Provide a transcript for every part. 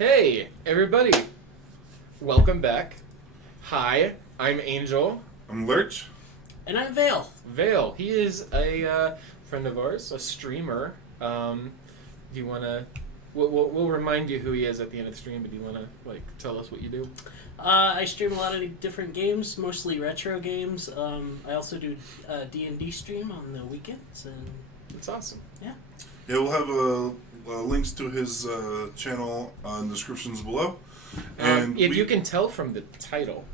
Hey, everybody. Welcome back. Hi, I'm Angel. I'm Lurch. And I'm Vael. Vael. He is a friend of ours, a streamer. Do you want to... We'll remind you who he is at the end of the stream, but do you want to tell us what you do? I stream a lot of different games, mostly retro games. I also do D&D stream on the weekends. And That's awesome. Yeah, we'll have links to his channel in the descriptions below. And if you can tell from the title,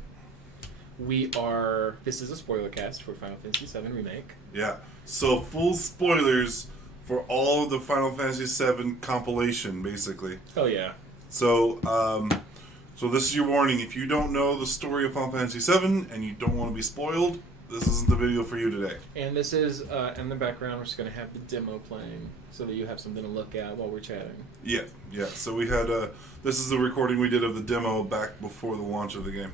this is a spoiler cast for Final Fantasy VII Remake. Yeah, so full spoilers for all of the Final Fantasy VII compilation, basically. Oh, yeah. So, so this is your warning. If you don't know the story of Final Fantasy VII and you don't want to be spoiled, this isn't the video for you today. And this is, in the background, we're just going to have the demo playing so that you have something to look at while we're chatting. Yeah. So we had, this is the recording we did of the demo back before the launch of the game.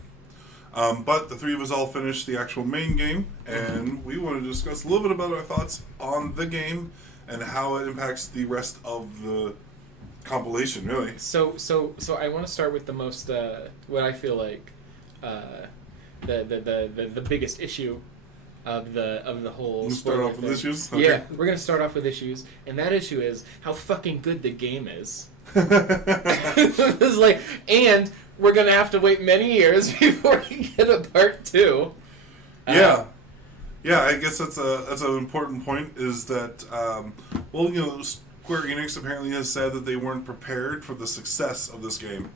But the three of us all finished the actual main game, and we want to discuss a little bit about our thoughts on the game and how it impacts the rest of the compilation, really. So I want to start with the most, what I feel like, the biggest issue of the whole. You start off with issues? Okay. Yeah, we're gonna start off with issues, and that issue is how fucking good the game is. It's like, and we're gonna have to wait many years before we get a part 2. Yeah, I guess that's an important point. Is that Square Enix apparently has said that they weren't prepared for the success of this game.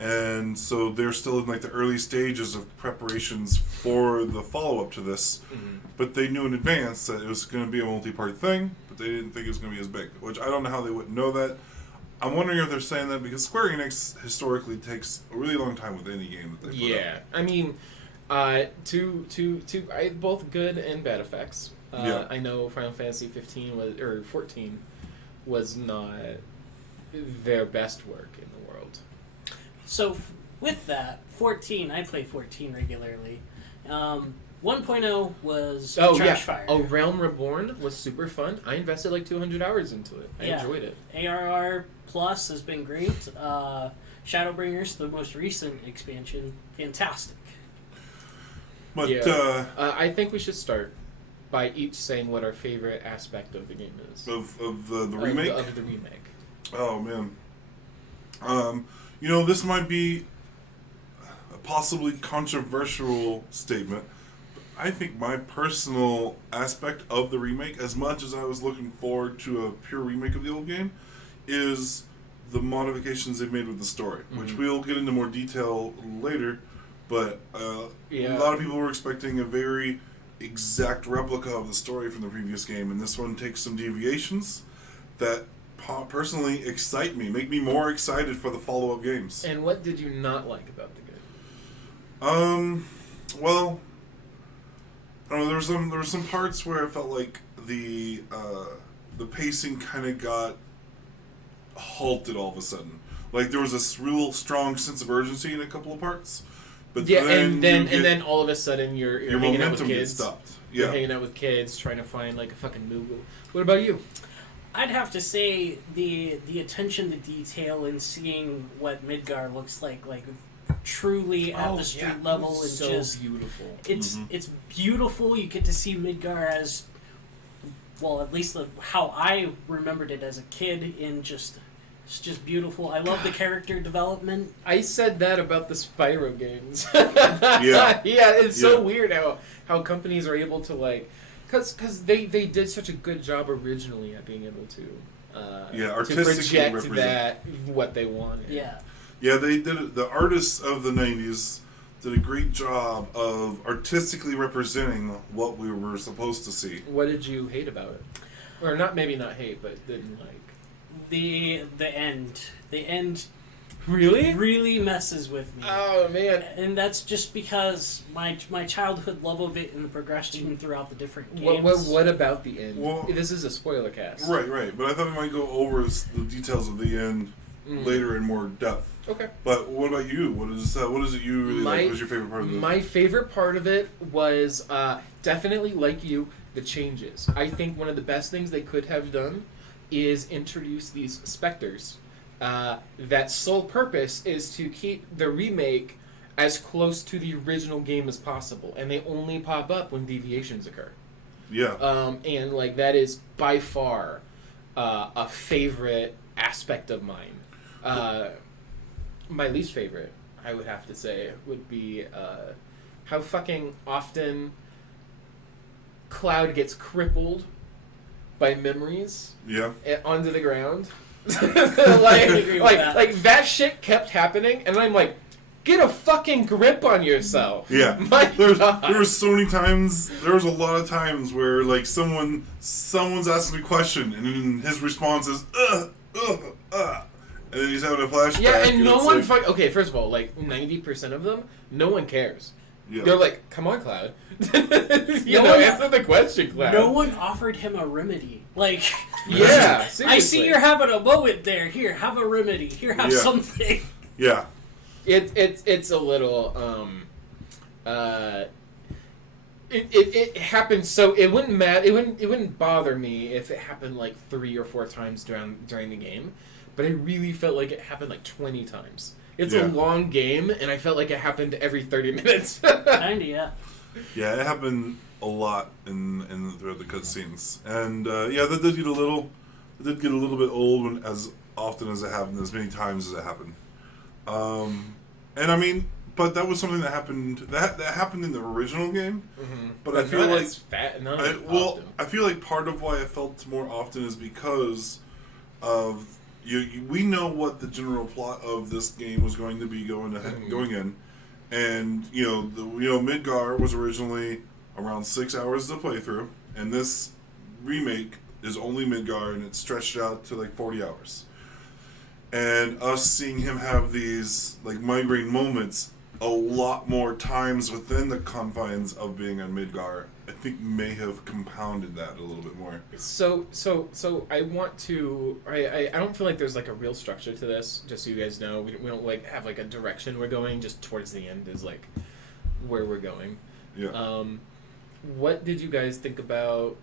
And so they're still in the early stages of preparations for the follow-up to this. Mm-hmm. But they knew in advance that it was going to be a multi-part thing, but they didn't think it was going to be as big. Which I don't know how they wouldn't know that. I'm wondering if they're saying that because Square Enix historically takes a really long time with any game that they put out. I mean, both good and bad effects. I know Final Fantasy 14 was not their best work in the world. So with that, 14, I play 14 regularly. 1.0 was Trash Fire. Oh, Realm Reborn was super fun. I invested 200 hours into it. I enjoyed it. ARR Plus has been great. Shadowbringers, the most recent expansion, fantastic. But I think we should start by each saying what our favorite aspect of the game is. Of the remake? Of the remake. Oh, man. This might be a possibly controversial statement. But I think my personal aspect of the remake, as much as I was looking forward to a pure remake of the old game, is the modifications they've made with the story, which we'll get into more detail later. But a lot of people were expecting a very exact replica of the story from the previous game, and this one takes some deviations that personally excite me, make me more excited for the follow-up games. And what did you not like about the game? Well, I don't know, there were some parts where I felt like the pacing kind of got halted all of a sudden. There was this real strong sense of urgency in a couple of parts. But then all of a sudden you're hanging out with kids. Stopped. Yeah. You're hanging out with kids trying to find a fucking Moogle. What about you? I'd have to say the attention to detail and seeing what Midgar looks like truly at the street level is so just beautiful. It's beautiful. You get to see Midgar as well, at least how I remembered it as a kid, it's just beautiful. I love the character development. I said that about the Spyro games. Yeah, it's so weird how companies are able to because they did such a good job originally at being able to artistically project represent what they wanted. Yeah, they did it. The artists of the 90s did a great job of artistically representing what we were supposed to see. What did you hate about it? Or maybe not hate, but didn't like? The end. The end really messes with me. Oh, man. And that's just because my childhood love of it and the progression throughout the different games. What about the end? Well, this is a spoiler cast. Right. But I thought we might go over the details of the end later in more depth. Okay. But what about you? What is it you really like? What was your favorite part of it? My favorite part of it was definitely, like you, the changes. I think one of the best things they could have done is introduce these specters that sole purpose is to keep the remake as close to the original game as possible, and they only pop up when deviations occur. Yeah. And like that is by far a favorite aspect of mine. My least favorite, I would have to say, would be how fucking often Cloud gets crippled by memories onto the ground. like that shit kept happening, and I'm like, get a fucking grip on yourself. Yeah. There were so many times, there was a lot of times where, like, someone's asking a question, and then his response is, and then he's having a flashback. Yeah, and no one... okay, first of all, like, 90% of them, no one cares. Yeah. They're like, come on, Cloud. Answer the question, Cloud. No one offered him a remedy. Like, yeah, seriously. I see you're having a moment there. Here, have a remedy. Here, have something. Yeah. It's a little it happened, so it wouldn't it wouldn't bother me if it happened like 3 or 4 times during the game, but I really felt like it happened like 20 times. It's a long game, and I felt like it happened every 30 minutes. Kinda, yeah. Yeah, it happened a lot throughout the cutscenes, and that did get a little bit old as often as it happened, as many times as it happened. And I mean, but that was something that happened in the original game. Mm-hmm. But I feel like I feel like part of why I felt more often is because of we know what the general plot of this game was going to be going in, and Midgar was originally around 6 hours to play through, and this remake is only Midgar, and it's stretched out to like 40 hours. And us seeing him have these like migraine moments a lot more times within the confines of being on Midgar, I think may have compounded that a little bit more. So I want to. I don't feel like there's like a real structure to this. Just so you guys know, we don't like have like a direction we're going. Just towards the end is like where we're going. Yeah. What did you guys think about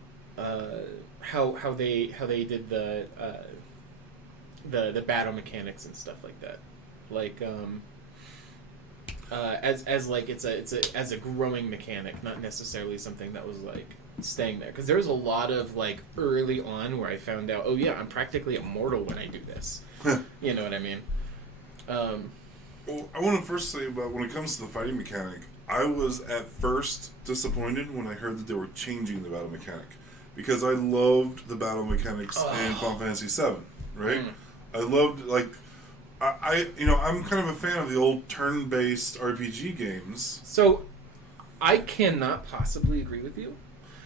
how they did the battle mechanics and stuff like that, like as like it's a growing mechanic, not necessarily something that was like staying there, because there was a lot of like early on where I found out, oh yeah, I'm practically immortal when I do this. You know what I mean? Well, I want to first say about when it comes to the fighting mechanic, I was at first disappointed when I heard that they were changing the battle mechanic, because I loved the battle mechanics in Final Fantasy VII, right? I loved, like, I'm kind of a fan of the old turn-based RPG games. So, I cannot possibly agree with you.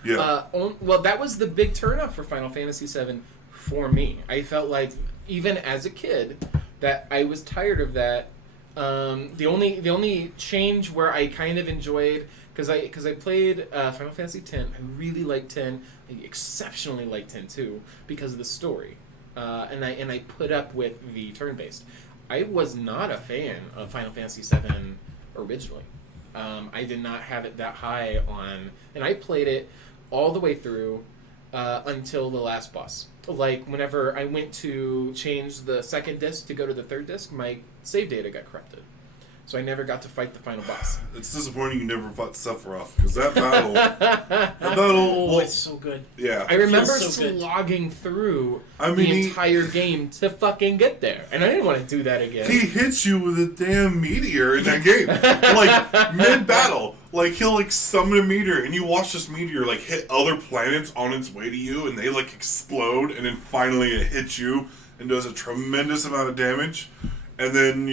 Yeah. Well, that was the big turnoff for Final Fantasy VII for me. I felt like, even as a kid, that I was tired of that. The only change where I kind of enjoyed, because I played Final Fantasy X, I really liked 10, I exceptionally liked 10 too, because of the story. And I put up with the turn-based. I was not a fan of Final Fantasy VII originally. I did not have it that high on, and I played it all the way through until the last boss. Like, whenever I went to change the second disc to go to the third disc, my save data got corrupted. So I never got to fight the final boss. It's disappointing you never fought Sephiroth, because that battle... it's so good. Yeah. I remember slogging through the entire game to fucking get there. And I didn't want to do that again. He hits you with a damn meteor in that game. Like, mid-battle. Like, he'll, like, summon a meteor, and you watch this meteor, like, hit other planets on its way to you, and they, like, explode, and then finally it hits you and does a tremendous amount of damage. And then,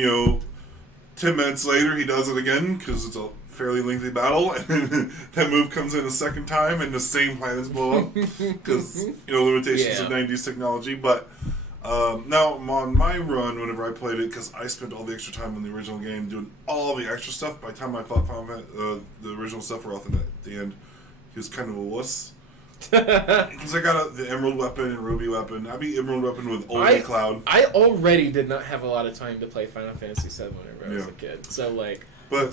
10 minutes later, he does it again, because it's a fairly lengthy battle, and then that move comes in a second time, and the same planets blow up, because, limitations of 90s technology. But now, on my run, whenever I played it, because I spent all the extra time in the original game doing all the extra stuff, by the time I fought the original Sephiroth at the end, he was kind of a wuss. Because I got the Emerald Weapon and Ruby Weapon. I beat Emerald Weapon with only Cloud. I already did not have a lot of time to play Final Fantasy VII whenever I was a kid. So,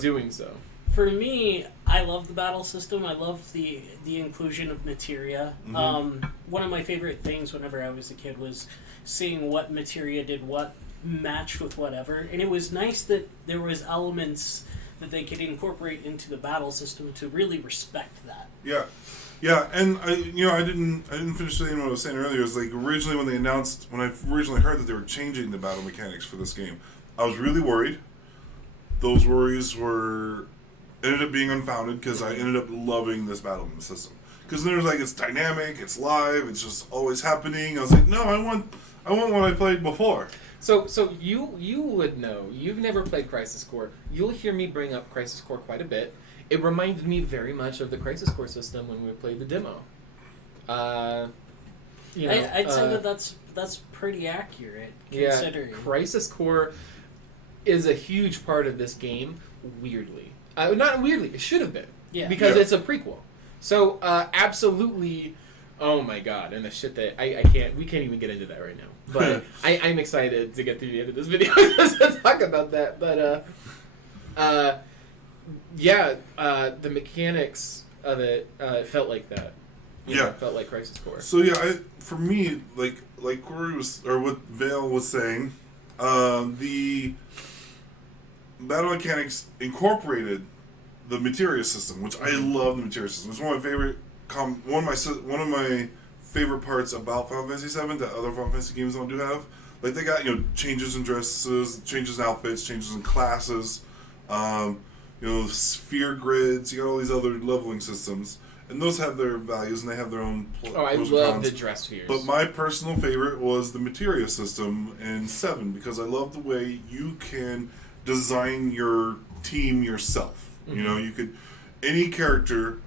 doing so. For me, I love the battle system. I love the inclusion of materia. Mm-hmm. One of my favorite things whenever I was a kid was seeing what materia did what matched with whatever. And it was nice that there was elements that they could incorporate into the battle system to really respect that. Yeah. Yeah, and I didn't finish saying what I was saying earlier. It was like originally when I originally heard that they were changing the battle mechanics for this game, I was really worried. Those worries ended up being unfounded because I ended up loving this battle system. Because there's like, it's dynamic, it's live, it's just always happening. I was like, no, I want what I played before. So you would know. You've never played Crisis Core. You'll hear me bring up Crisis Core quite a bit. It reminded me very much of the Crisis Core system when we played the demo. I'd say that's pretty accurate, considering. Yeah, Crisis Core is a huge part of this game, weirdly. Not weirdly, it should have been. Yeah. Because it's a prequel. So, absolutely, oh my god, and the shit that, we can't even get into that right now. But I'm excited to get through the end of this video to talk about that. But, the mechanics of it felt like that. It felt like Crisis Core. So for me, like Corey what Vael was saying, the battle mechanics incorporated the materia system, which I love. The materia system. It's one of my favorite one of my favorite parts about Final Fantasy VII that other Final Fantasy games don't have. Like, they got changes in dresses, changes in outfits, changes in classes, sphere grids. You got all these other leveling systems, and those have their values and they have their own. I love the dress spheres. But my personal favorite was the materia system in 7 because I love the way you can design your team yourself. Mm-hmm. Any character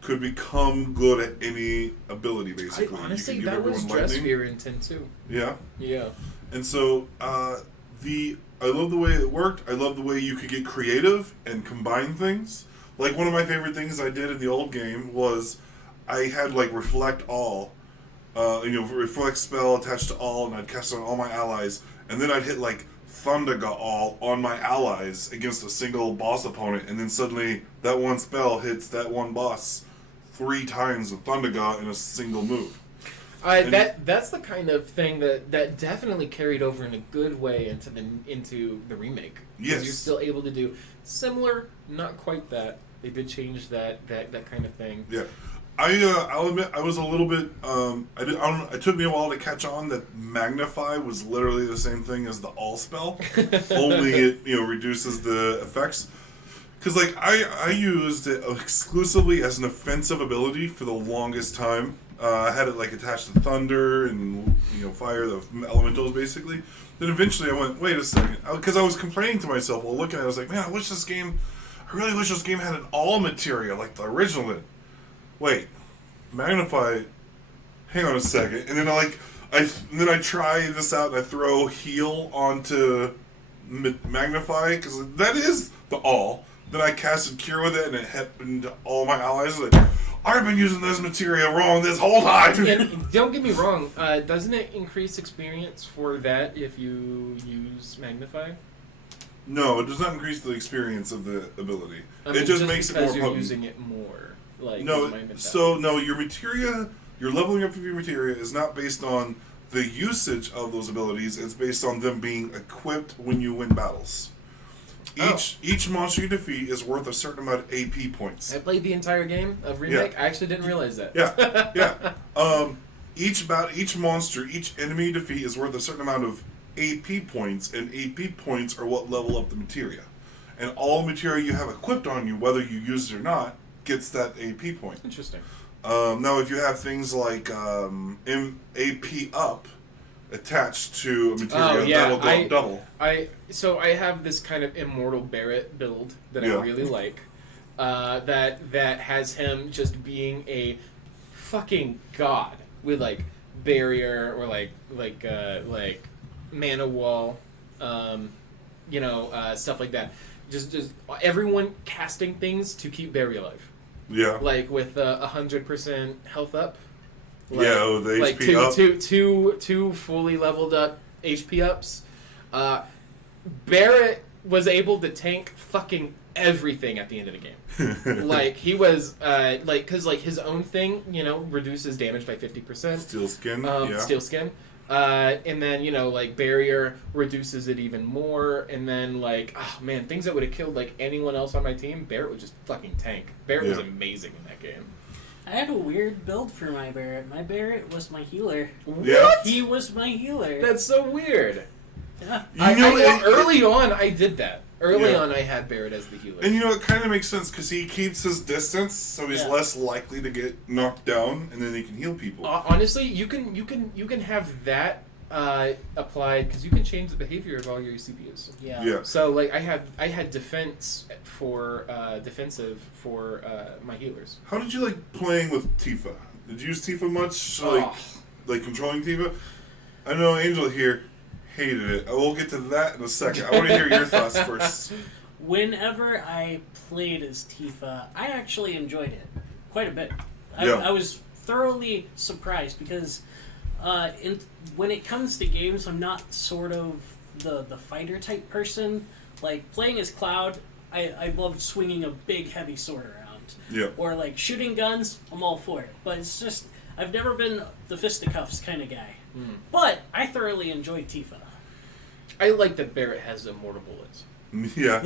could become good at any ability, basically. Honestly, that was dress sphere in 10 too. Yeah? Yeah. And so, I love the way it worked. I love the way you could get creative and combine things. Like, one of my favorite things I did in the old game was I had, Reflect All. Reflect spell attached to all, and I'd cast it on all my allies. And then I'd hit, Thundaga All on my allies against a single boss opponent. And then suddenly, that one spell hits that one boss 3 times with Thundaga in a single move. That's the kind of thing that definitely carried over in a good way into the remake. Yes, you're still able to do similar, not quite that. They did change that kind of thing. Yeah, I'll admit I was a little bit. It took me a while to catch on that Magnify was literally the same thing as the All spell, only it reduces the effects. Because I used it exclusively as an offensive ability for the longest time. I had it attached to thunder and fire, the elementals basically. Then eventually I went, wait a second, because I was complaining to myself while looking at it. I was like, man, I really wish this game had an all materia like the original did. Wait, Magnify. Hang on a second, and then I try this out and I throw heal onto Magnify because that is the all. Then I casted Cure with it and it happened to all my allies. I've been using this materia wrong this whole time. And don't get me wrong, doesn't it increase experience for that if you use Magnify? No, it does not increase the experience of the ability. It just makes it more potent. You're using it more. Your materia, your leveling up of your materia is not based on the usage of those abilities. It's based on them being equipped when you win battles. Each monster you defeat is worth a certain amount of AP points. I played the entire game of Remake. Yeah. I actually didn't realize that. Yeah. Each monster, each enemy you defeat is worth a certain amount of AP points, and AP points are what level up the materia. And all materia you have equipped on you, whether you use it or not, gets that AP point. Interesting. Now, if you have things like AP up attached to a material, that'll go up double. I have this kind of Immortal Barret build that I really like. That has him just being a fucking god with barrier or like mana wall, stuff like that. Just everyone casting things to keep Barry alive. Yeah. With 100% health up. With the HP up. Two fully leveled up HP ups. Barret was able to tank fucking everything at the end of the game. He was because his own thing, reduces damage by 50%. Steel skin. Steel skin. And then, like, Barrier reduces it even more. And then, like, oh, man, things that would have killed, like, anyone else on my team, Barrett would just fucking tank. Barrett was amazing in that game. I had a weird build for my Barrett. My Barrett was my healer. Yeah. What? He was my healer. That's so weird. Yeah. Early on, I did that. Early on, I had Barrett as the healer. And it kind of makes sense because he keeps his distance, so he's less likely to get knocked down, and then he can heal people. Honestly, you can have that applied because you can change the behavior of all your CPUs. Yeah. So like I had defense for defensive for my healers. How did you like playing with Tifa? Did you use Tifa much? Like controlling Tifa? I know Angel here hated it. I will get to that in a second. I want to hear your thoughts first. Whenever I played as Tifa, I actually enjoyed it quite a bit. Yeah. I was thoroughly surprised because when it comes to games, I'm not sort of the fighter type person. Like playing as Cloud, I loved swinging a big heavy sword around. Yeah. Or like shooting guns, I'm all for it. But it's just I've never been the fisticuffs kind of guy. But I thoroughly enjoyed Tifa. I like that Barrett has immortal bullets. Yeah.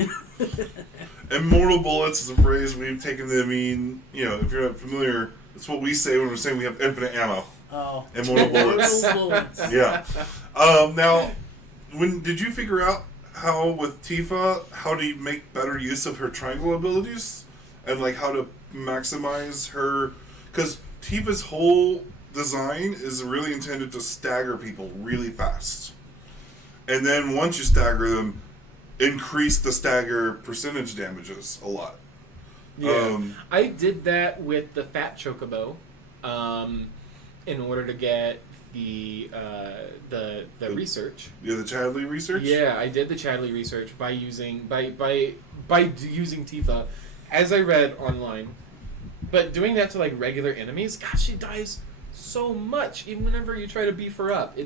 Immortal bullets is a phrase we've taken to mean, if you're not familiar, it's what we say when we're saying we have infinite ammo. Oh. Immortal bullets. Yeah. Now, did you figure out how with Tifa, how to make better use of her triangle abilities? And like how to maximize her... Because Tifa's whole design is really intended to stagger people really fast. And then once you stagger them, increase the stagger percentage damages a lot. Yeah, I did that with the Fat Chocobo, in order to get the research. Yeah, the Chadley research. Yeah, I did the Chadley research by using using Tifa, as I read online. But doing that to like regular enemies, gosh, she dies so much. Even whenever you try to beef her up,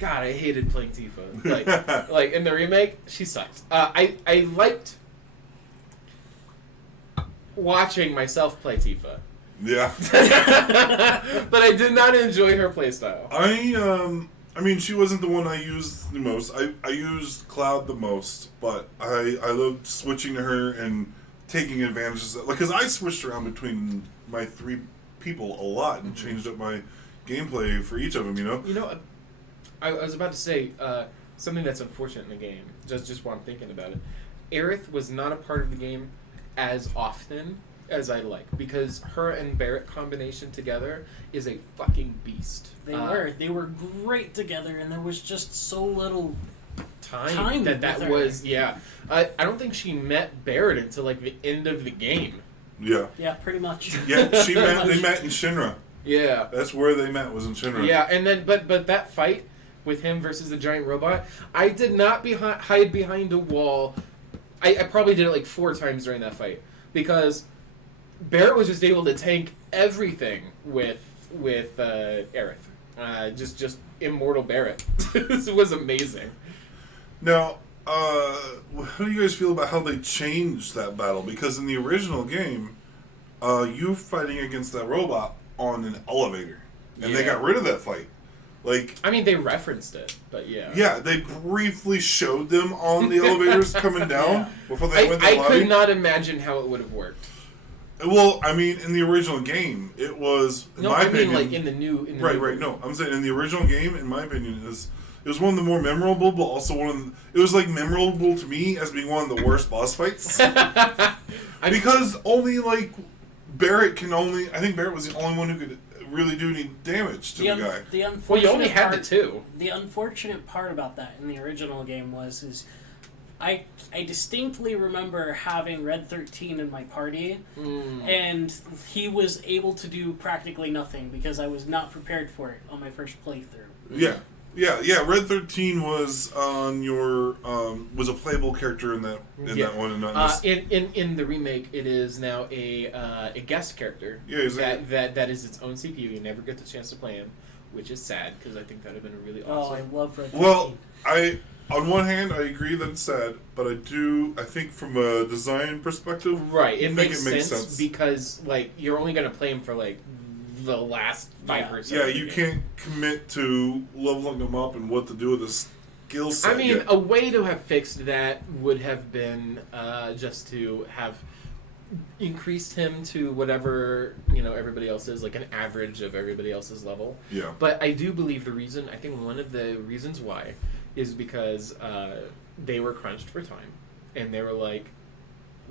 I hated playing Tifa. Like in the remake, she sucked. I liked watching myself play Tifa. Yeah. But I did not enjoy her playstyle. I mean, she wasn't the one I used the most. I used Cloud the most, but I loved switching to her and taking advantages. Because I switched around between my three people a lot and changed up my gameplay for each of them, I was about to say something that's unfortunate in the game, just while I'm thinking about it. Aerith was not a part of the game as often as I like, because her and Barrett combination together is a fucking beast. They were great together, and there was just so little time that was. Yeah, I don't think she met Barrett until like the end of the game. Yeah. Yeah, pretty much. Yeah, they met in Shinra. Yeah, that's where they met, was in Shinra. Yeah, and then but that fight with him versus the giant robot, I did not hide behind a wall. I probably did it like 4 times during that fight, because Barrett was just able to tank everything with Aerith. Just immortal Barrett. It was amazing. Now, how do you guys feel about how they changed that battle? Because in the original game, you fighting against that robot on an elevator, and they got rid of that fight. Like, I mean, they referenced it, but yeah. Yeah, they briefly showed them on the elevators coming down before they went to the lobby. I could not imagine how it would have worked. Well, I mean, in the original game, it was, in my opinion... like in the new... Right, no. I'm saying in the original game, in my opinion, it was one of the more memorable, but also it was, like, memorable to me as being one of the worst boss fights. Because only, like, I think Barrett was the only one who could really do any damage to the guy. Well, you only had the 2. The unfortunate part about that in the original game is I distinctly remember having Red 13 in my party, and he was able to do practically nothing because I was not prepared for it on my first playthrough. Yeah. Red 13 was on your was a playable character in that one, and not in the remake. It is now a guest character. Yeah, that is its own CPU. You never get the chance to play him, which is sad because I think that would have been really awesome. Oh, I love Red 13. Well, on one hand, I agree that it's sad, but I think from a design perspective, right, it makes sense because like you're only gonna play him for like the last 5%. Yeah, you can't commit to leveling him up and what to do with his skill set. I mean, a way to have fixed that would have been just to have increased him to whatever, everybody else is, like an average of everybody else's level. Yeah. But I do believe I think one of the reasons why is because they were crunched for time. And they were like,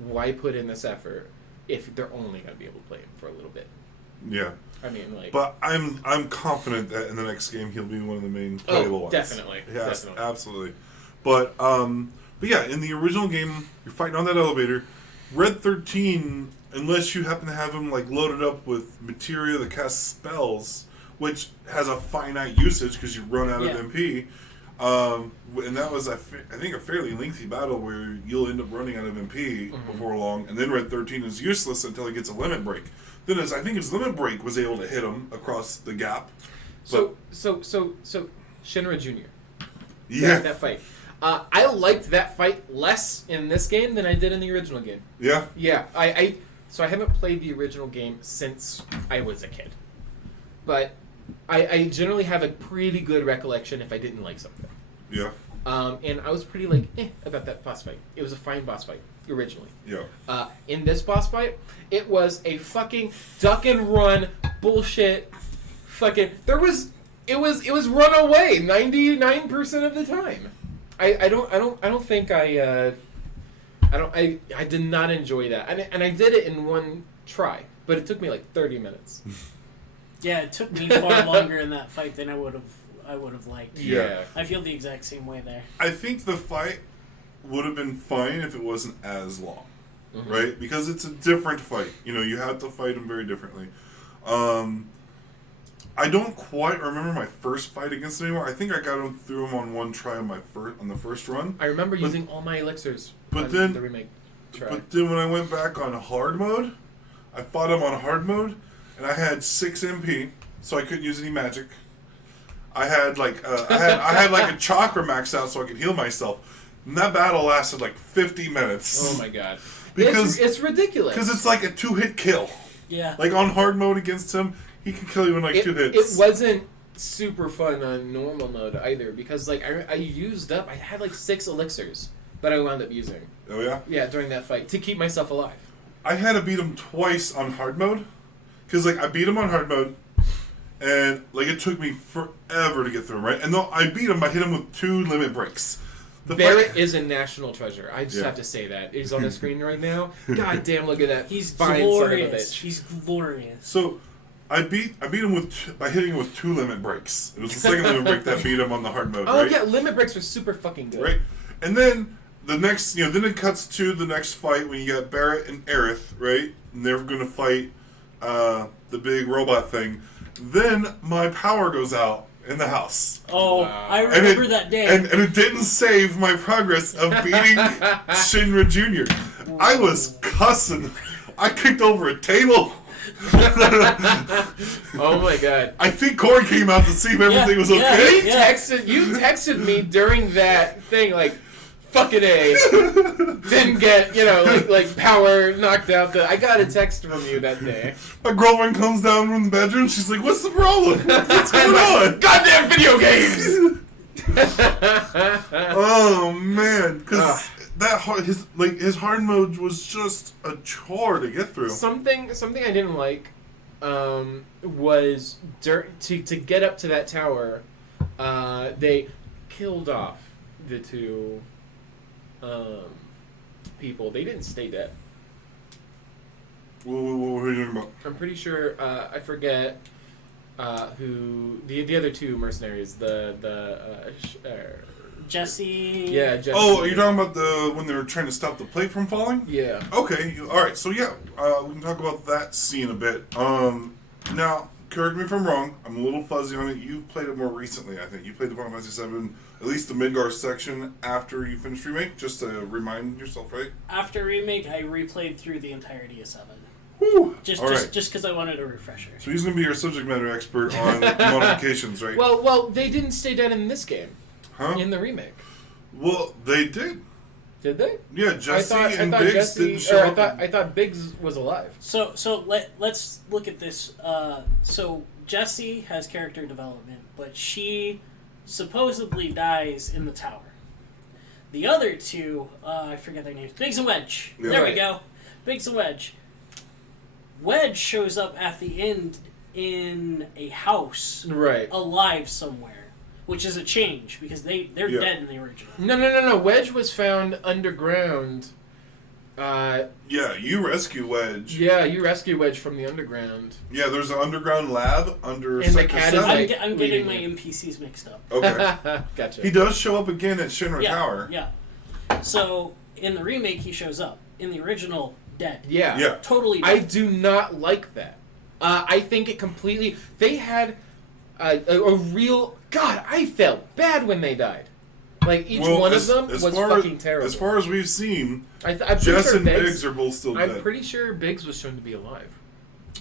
why put in this effort if they're only going to be able to play him for a little bit? Yeah. I mean, like... But I'm confident that in the next game he'll be one of the main playable ones. Definitely. Yes, definitely. absolutely. But yeah, in the original game, you're fighting on that elevator. Red 13, unless you happen to have him like loaded up with materia that casts spells, which has a finite usage because you run out of MP, and that was, I think, a fairly lengthy battle where you'll end up running out of MP before long, and then Red 13 is useless until he gets a limit break. Then I think his limit break was able to hit him across the gap. So Shinra Jr. Yeah. That fight. I liked that fight less in this game than I did in the original game. Yeah? Yeah. So I haven't played the original game since I was a kid. But I generally have a pretty good recollection if I didn't like something. Yeah. And I was pretty like, about that boss fight. It was a fine boss fight, originally. Yeah. In this boss fight, it was a fucking duck and run bullshit fucking... It was run away 99% of the time. I don't think I did not enjoy that. And I did it in one try, but it took me like 30 minutes. Yeah, it took me far longer in that fight than I would have liked. Yeah. I feel the exact same way there. I think the fight would have been fine if it wasn't as long, right? Because it's a different fight. You have to fight him very differently. I don't quite remember my first fight against him anymore. I think I got him through him on one try on the first run. I remember using all my elixirs on the remake try. But then when I went back on hard mode, I fought him on hard mode, and I had 6 MP, so I couldn't use any magic. I had like I had like a chakra maxed out so I could heal myself. And that battle lasted like 50 minutes. Oh my god. Because it's ridiculous. Because it's like a 2-hit kill. Yeah. Like on hard mode against him, he can kill you in like 2 hits. It wasn't super fun on normal mode either because like I used up, I had like 6 elixirs that I wound up using. Oh yeah? Yeah, during that fight to keep myself alive. I had to beat him twice on hard mode. Because like I beat him on hard mode, and like it took me forever to get through him, right? And though I beat him, I hit him with 2 limit breaks. Barrett is a national treasure. I just have to say that. He's on the screen right now. God damn, look at that. He's fine glorious. Son of a bitch. He's glorious. So I beat him by hitting him with 2 limit breaks. It was the second limit break that beat him on the hard mode, Oh right? yeah, limit breaks were super fucking good. Right? And then the next, then it cuts to the next fight when you got Barrett and Aerith, right? And they're going to fight the big robot thing. Then my power goes out in the house. Oh, Wow. I remember that day. And it didn't save my progress of beating Shinra Jr. I was cussing. I kicked over a table. Oh my god. I think Corey came out to see if everything was okay. You texted me during that thing like, fucking A. Didn't get, like power knocked out. I got a text from you that day. My girlfriend comes down from the bedroom. She's like, "What's the problem? What's going on?" Goddamn video games! Oh man, because his hard mode was just a chore to get through. Something I didn't like was to get up to that tower. They killed off the 2 people. They didn't stay dead. What are you talking about? I'm pretty sure. I forget who the other 2 mercenaries. Jesse. Yeah, Jesse. Oh, are you talking about when they were trying to stop the plate from falling? Yeah. Okay. All right. So yeah, we can talk about that scene a bit. Now, correct me if I'm wrong. I'm a little fuzzy on it. You played it more recently, I think. You played the Final Fantasy VII, at least the Midgar section, after you finished Remake, just to remind yourself, right? After Remake, I replayed through the entirety of 7. Woo! Just because I wanted a refresher. So he's going to be your subject matter expert on modifications, right? Well, they didn't stay dead in this game. Huh? In the remake. Well, they did. Did they? Yeah, Jesse and thought Biggs Jesse, didn't show up. I thought Biggs was alive. So let's look at this. So Jessie has character development, but she supposedly dies in the tower. The other two, I forget their names. Biggs and Wedge. Yeah. There we Right. go. Biggs and Wedge. Wedge shows up at the end in a house, Right. alive somewhere, which is a change because they're dead in the original. No. Wedge was found underground. Yeah, you rescue Wedge. Yeah, you rescue Wedge from the underground. Yeah, there's an underground lab under And the Sector cat is 7. like- I'm getting my leaving NPCs mixed up. Okay. Gotcha. He does show up again at Shinra Tower. Yeah. So in the remake, he shows up. In the original, dead. Yeah. Yeah. Totally dead. I do not like that. I think it completely... They had a real... God, I felt bad when they died. Like, each one of them was fucking terrible. As far as we've seen, I'm pretty Jess sure and Biggs are both still I'm dead. pretty sure Biggs was shown to be alive.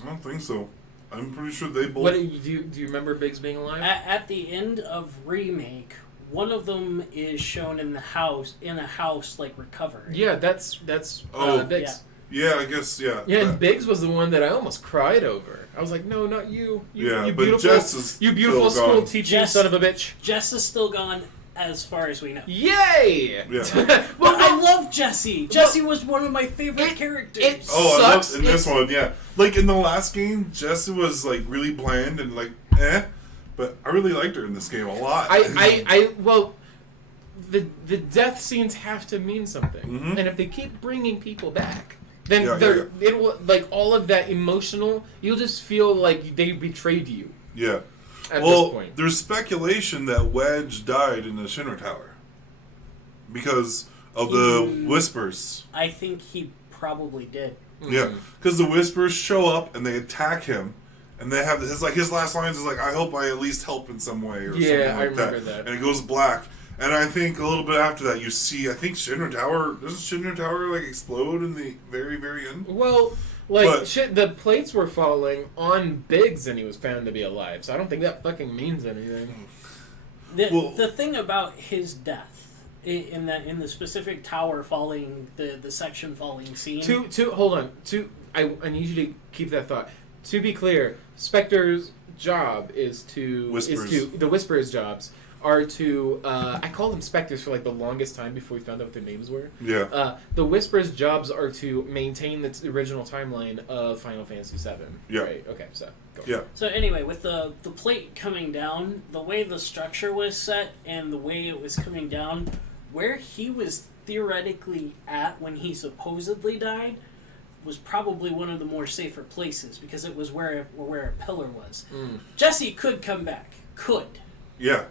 I don't think so. I'm pretty sure they both... What do you remember Biggs being alive? At the end of remake, one of them is shown in a house like recovering. Yeah, that's Oh. Biggs. Yeah, I guess, yeah. Yeah, and Biggs was the one that I almost cried over. I was like, no, not you. You but beautiful, Jess is you beautiful still school gone. teaching Jess- son of a bitch. Jess is still gone, as far as we know. Yay! Yeah. But I love Jessie. Jessie was one of my favorite characters. it- Oh, I sucks. love in this one, yeah. Like, in the last game, Jess was, like, really bland and, like, but I really liked her in this game a lot. Well, the death scenes have to mean something, Mhm. and if they keep bringing people back, then Yeah. it will, like, all of that emotional. You'll just feel like they betrayed you Yeah. at this Well, point. there's speculation that Wedge died in the Shinra Tower because of the Whispers. I think he probably did. Yeah, because the Whispers show up and they attack him, and they have his last lines is like, "I hope I at least help in some way," or something like I remember that. And it goes black. And I think a little bit after that, you see, I think Shinra Tower, doesn't Shinra Tower, like, explode in the very, very end? Well, like, But- the plates were falling on Biggs and he was found to be alive, so I don't think that fucking means anything. The thing about his death in the specific tower falling, the section falling scene. Hold on. I need you to keep that thought. To be clear, Spectre's job is to... The Whisperer's jobs are to... I called them Spectres for, like, the longest time before we found out what their names were. Yeah. The Whisperer's jobs are to maintain the original timeline of Final Fantasy VII. Yeah. Right? Okay, so... Go. Yeah. So anyway, with the plate coming down, the way the structure was set and the way it was coming down, where he was theoretically at when he supposedly died was probably one of the more safer places because it was where a pillar was. Jessie could come back. Could. Yeah.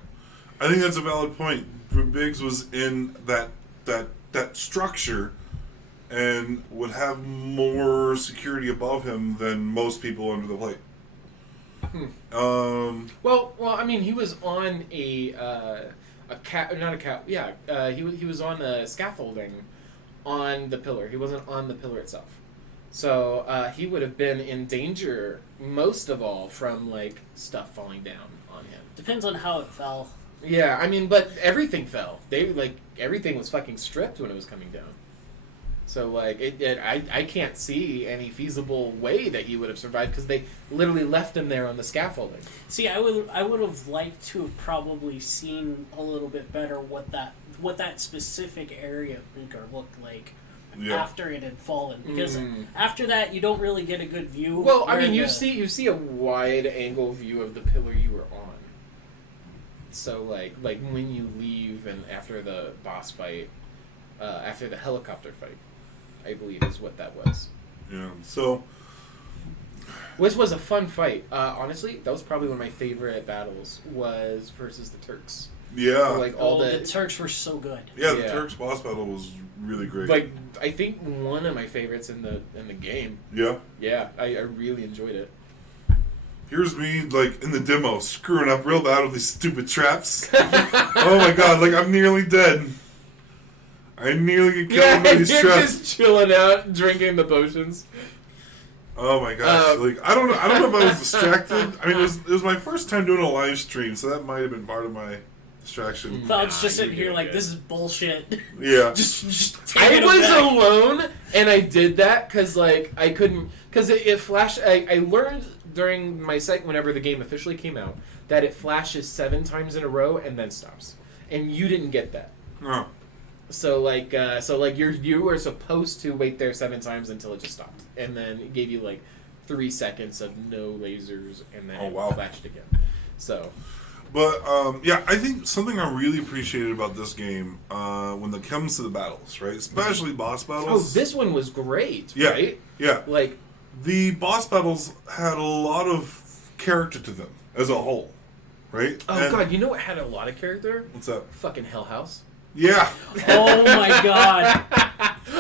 I think that's a valid point. Biggs was in that structure and would have more security above him than most people under the plate. Well, I mean, he was on he was on the scaffolding on the pillar. He wasn't on the pillar itself. So he would have been in danger most of all from, like, stuff falling down on him. Depends on how it fell. Yeah, I mean, but everything fell. Everything was fucking stripped when it was coming down. So, like, I can't see any feasible way that he would have survived because they literally left him there on the scaffolding. See, I would have liked to have probably seen a little bit better what that specific area looked like after it had fallen. Because after that, you don't really get a good view. Well, I mean, you see a wide angle view of the pillar you were on. So, like when you leave and after the boss fight, after the helicopter fight, I believe is what that was. Yeah. So, which was a fun fight. Honestly, that was probably one of my favorite battles was versus the Turks. yeah. Like all the Turks were so good. Yeah, the Turks boss battle was really great. Like, I think one of my favorites in the game. Yeah. Yeah, I really enjoyed it. Here's me, like, in the demo, screwing up real bad with these stupid traps. Oh my god, like, I'm nearly dead. I nearly get killed by these you're traps. just chilling out, drinking the potions. Oh my gosh, like, I don't know if I was distracted. I mean, it was my first time doing a live stream, so that might have been part of my distraction. Cloud's just you're sitting here doing like, good. this is bullshit. Yeah. just take I it was back. alone, and I did that because like I couldn't because it flashed. I learned during my whenever the game officially came out that it flashes 7 times in a row and then stops, and you didn't get that. Oh. So like you were supposed to wait there 7 times until it just stopped, and then it gave you like 3 seconds of no lasers, and then Oh, it wow. flashed again. So. But, yeah, I think something I really appreciated about this game, when it comes to the battles, right? Especially boss Oh, battles. this one was great, Yeah. right? Yeah. Like, The boss battles had a lot of character to them as a whole, right? oh And- god, you know what had a lot of character? What's that? Fucking Hell House. Yeah. Oh my god.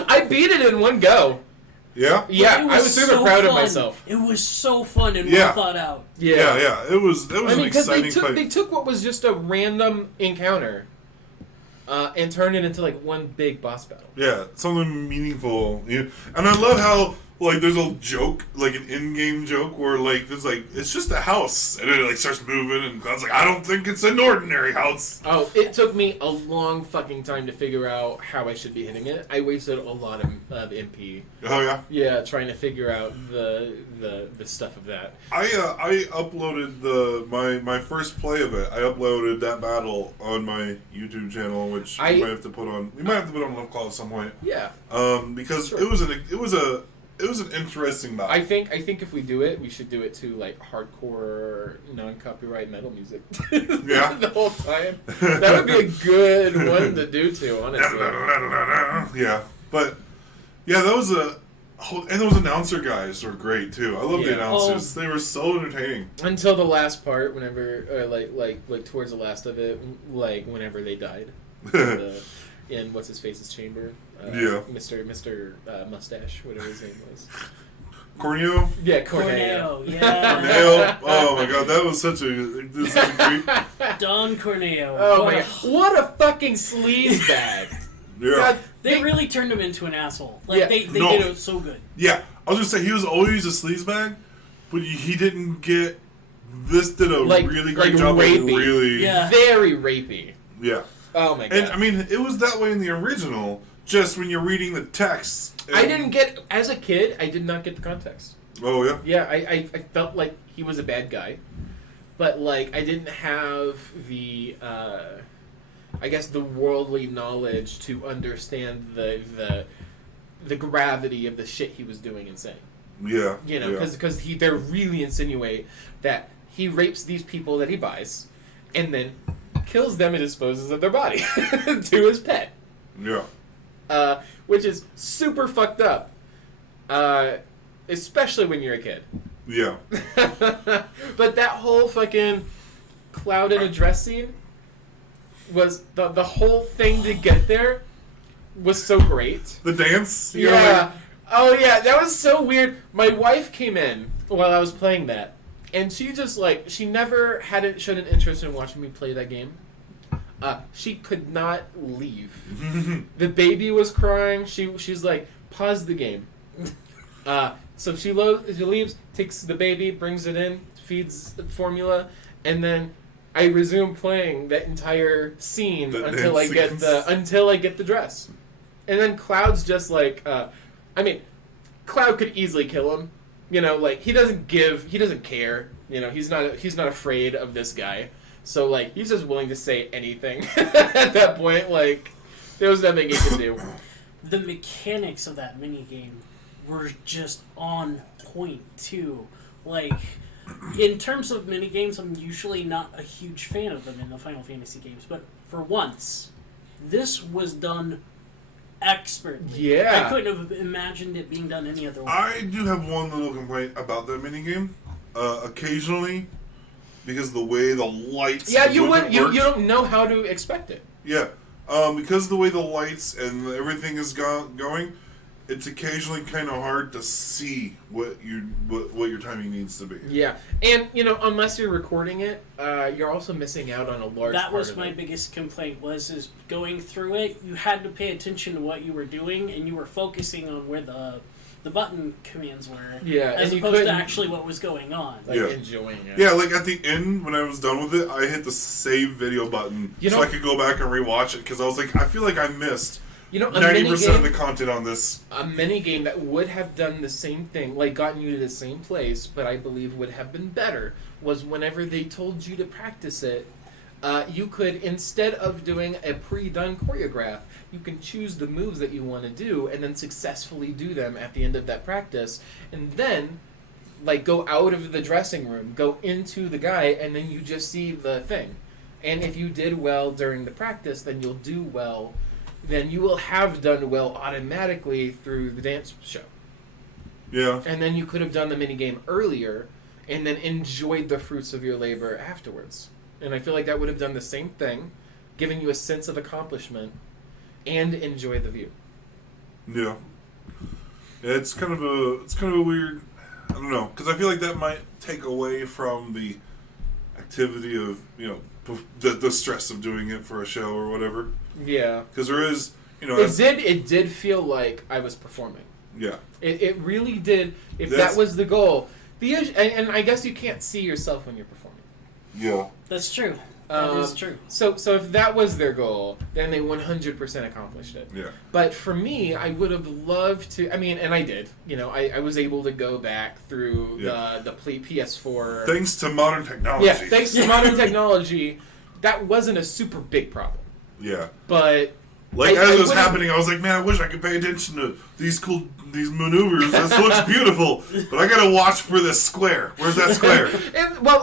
I beat it in one go. Yeah? Yeah, It I was super so proud of fun. myself. It was so fun and Yeah. well thought out. Yeah. It was I an mean, because exciting fight. they took what was just a random encounter and turned it into like one big boss battle. Yeah, something meaningful. Yeah. And I love how, like, there's a joke, like an in-game joke, where, like, there's, like, it's just a house. And it, like, starts moving, and I was like, I don't think it's an ordinary house. Oh, it took me a long fucking time to figure out how I should be hitting it. I wasted a lot of MP. Oh, yeah? Yeah, trying to figure out the stuff of that. I uploaded my first play of it. I uploaded that battle on my YouTube channel, which we might have to put on Love Call at some point. Yeah. Because Sure. it was an interesting battle. I think if we do it, we should do it to like hardcore non-copyright metal music. Yeah. The whole time. That would be a good one to do to, honestly. Yeah, but yeah, that was and those announcer guys were great too. I love the Yeah. announcers; they were so entertaining. Until the last part, whenever like towards the last of it, like whenever they died. In what's his face's chamber, Yeah. Mr. Mustache, whatever his name was. Corneo, Yeah, Corneo. Corneo, yeah. Corneo. Oh my god, that was such a great. Don Corneo. Oh What my a- god, what a fucking sleaze bag! Yeah, God, They really turned him into an asshole. Like Yeah. they No. did it so good. yeah. I was gonna say he was always a sleazebag, but he didn't get. This did a Like- really great like job of rapey. really. Yeah. Very rapey. Yeah. Oh my god. And I mean, it was that way in the original. Just when you're reading the text. I didn't get, as a kid, I did not get the context. Oh yeah. Yeah, I felt like he was a bad guy, but like I didn't have the I guess the worldly knowledge to understand the gravity of the shit he was doing and saying. Yeah. You know, yeah. because they really insinuate that he rapes these people that he buys, and then kills them and disposes of their body to his pet. Yeah. Which is super fucked up. Especially when you're a kid. Yeah. But that whole fucking Cloud in a dress scene was the whole thing to get there was so great. The dance. You know, Yeah. Oh yeah, that was so weird. My wife came in while I was playing that, and she just like she never showed an interest in watching me play that game. She could not leave. The baby was crying. She's like, pause the game. So she leaves, takes the baby, brings it in, feeds the formula, and then I resume playing that entire scene until I get the dress. And then Cloud's just like, I mean, Cloud could easily kill him. You know, like he doesn't care. You know, he's not afraid of this guy. So like he's just willing to say anything at that point. Like there was nothing he could do. The mechanics of that minigame were just on point too. Like in terms of minigames, I'm usually not a huge fan of them in the Final Fantasy games, but for once, this was done expertly. Yeah. I couldn't have imagined it being done any other way. I do have one little complaint about that minigame. Occasionally, because the way the lights. Yeah, you worked. don't know how to expect it. Yeah, because the way the lights and everything is going, it's occasionally kind of hard to see what your timing needs to be. Yeah, and you know, unless you're recording it, you're also missing out on a large. That part was of my it. biggest complaint is going through it, you had to pay attention to what you were doing, and you were focusing on where the the button commands were. Yeah, as and opposed to actually what was going on. Like Yeah. enjoying it. Yeah, like at the end when I was done with it, I hit the save video button so I could go back and rewatch it because I was like, I feel like I missed 90% of the content on this. A minigame that would have done the same thing, like gotten you to the same place, but I believe would have been better, was whenever they told you to practice it, you could, instead of doing a pre-done choreograph, you can choose the moves that you want to do and then successfully do them at the end of that practice, and then like go out of the dressing room, go into the guy, and then you just see the thing. And if you did well during the practice, then you'll do well. Then you will have done well automatically through the dance show. Yeah. And then you could have done the minigame earlier and then enjoyed the fruits of your labor afterwards. And I feel like that would have done the same thing, giving you a sense of accomplishment and enjoy the view. Yeah. It's kind of a weird, I don't know, because I feel like that might take away from the activity of, the stress of doing it for a show or whatever. Yeah. Because there is, It did feel like I was performing. Yeah. It really did. If that was the goal. And I guess you can't see yourself when you're performing. Yeah. That's true. That is true. So if that was their goal, then they 100% accomplished it. Yeah. But for me, I would have loved to. I mean, and I did. I was able to go back through the PS4. Thanks to modern technology. Yeah, thanks to modern technology, that wasn't a super big problem. Yeah. But as it was happening, I was like, man, I wish I could pay attention to these maneuvers. This looks beautiful, but I gotta watch for this square. Where's that square?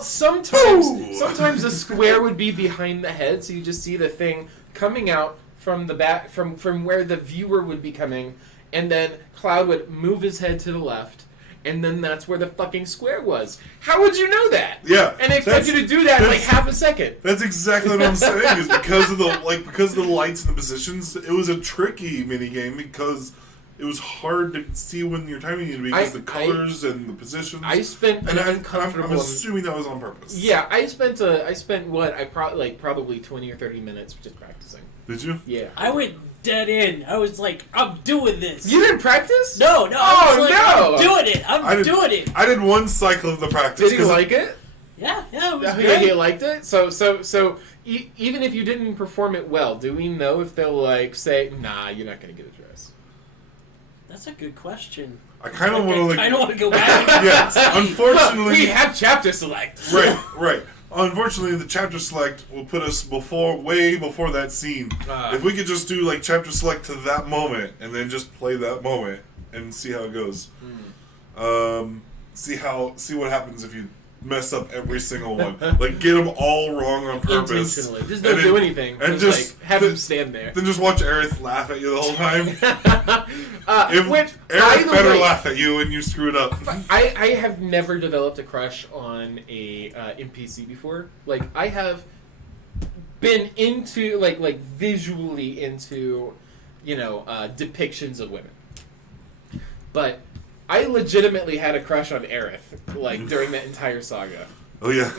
Sometimes the square would be behind the head, so you just see the thing coming out from the back, from where the viewer would be coming, and then Cloud would move his head to the left, and then that's where the fucking square was. How would you know that? Yeah, and they expect you to do that in like half a second. That's exactly what I'm saying. Is because of the lights and the positions, it was a tricky minigame because it was hard to see when your timing needed to be because the colors and the positions. I spent I'm assuming that was on purpose. Yeah, I spent probably 20 or 30 minutes just practicing. Did you? Yeah. I went dead in. I was like, I'm doing this. You didn't practice? No. I'm doing it. I'm doing it. I did one cycle of the practice. Did you like it? Yeah, it was great. You liked it? So even if you didn't perform it well, do we know if they'll say, nah, you're not going to get a dress? That's a good question. I kind of want to go back. Yes, unfortunately, we have chapter select. Right. Unfortunately, the chapter select will put us way before that scene. If we could just do chapter select to that moment and then just play that moment and see how it goes. See what happens if you mess up every single one. Get them all wrong on purpose. Intentionally. Just don't do anything. And just have them stand there. Then just watch Aerith laugh at you the whole time. Aerith better laugh at you when you screw it up. I have never developed a crush on a NPC before. I have been into visually into depictions of women, but I legitimately had a crush on Aerith during that entire saga. Oh yeah.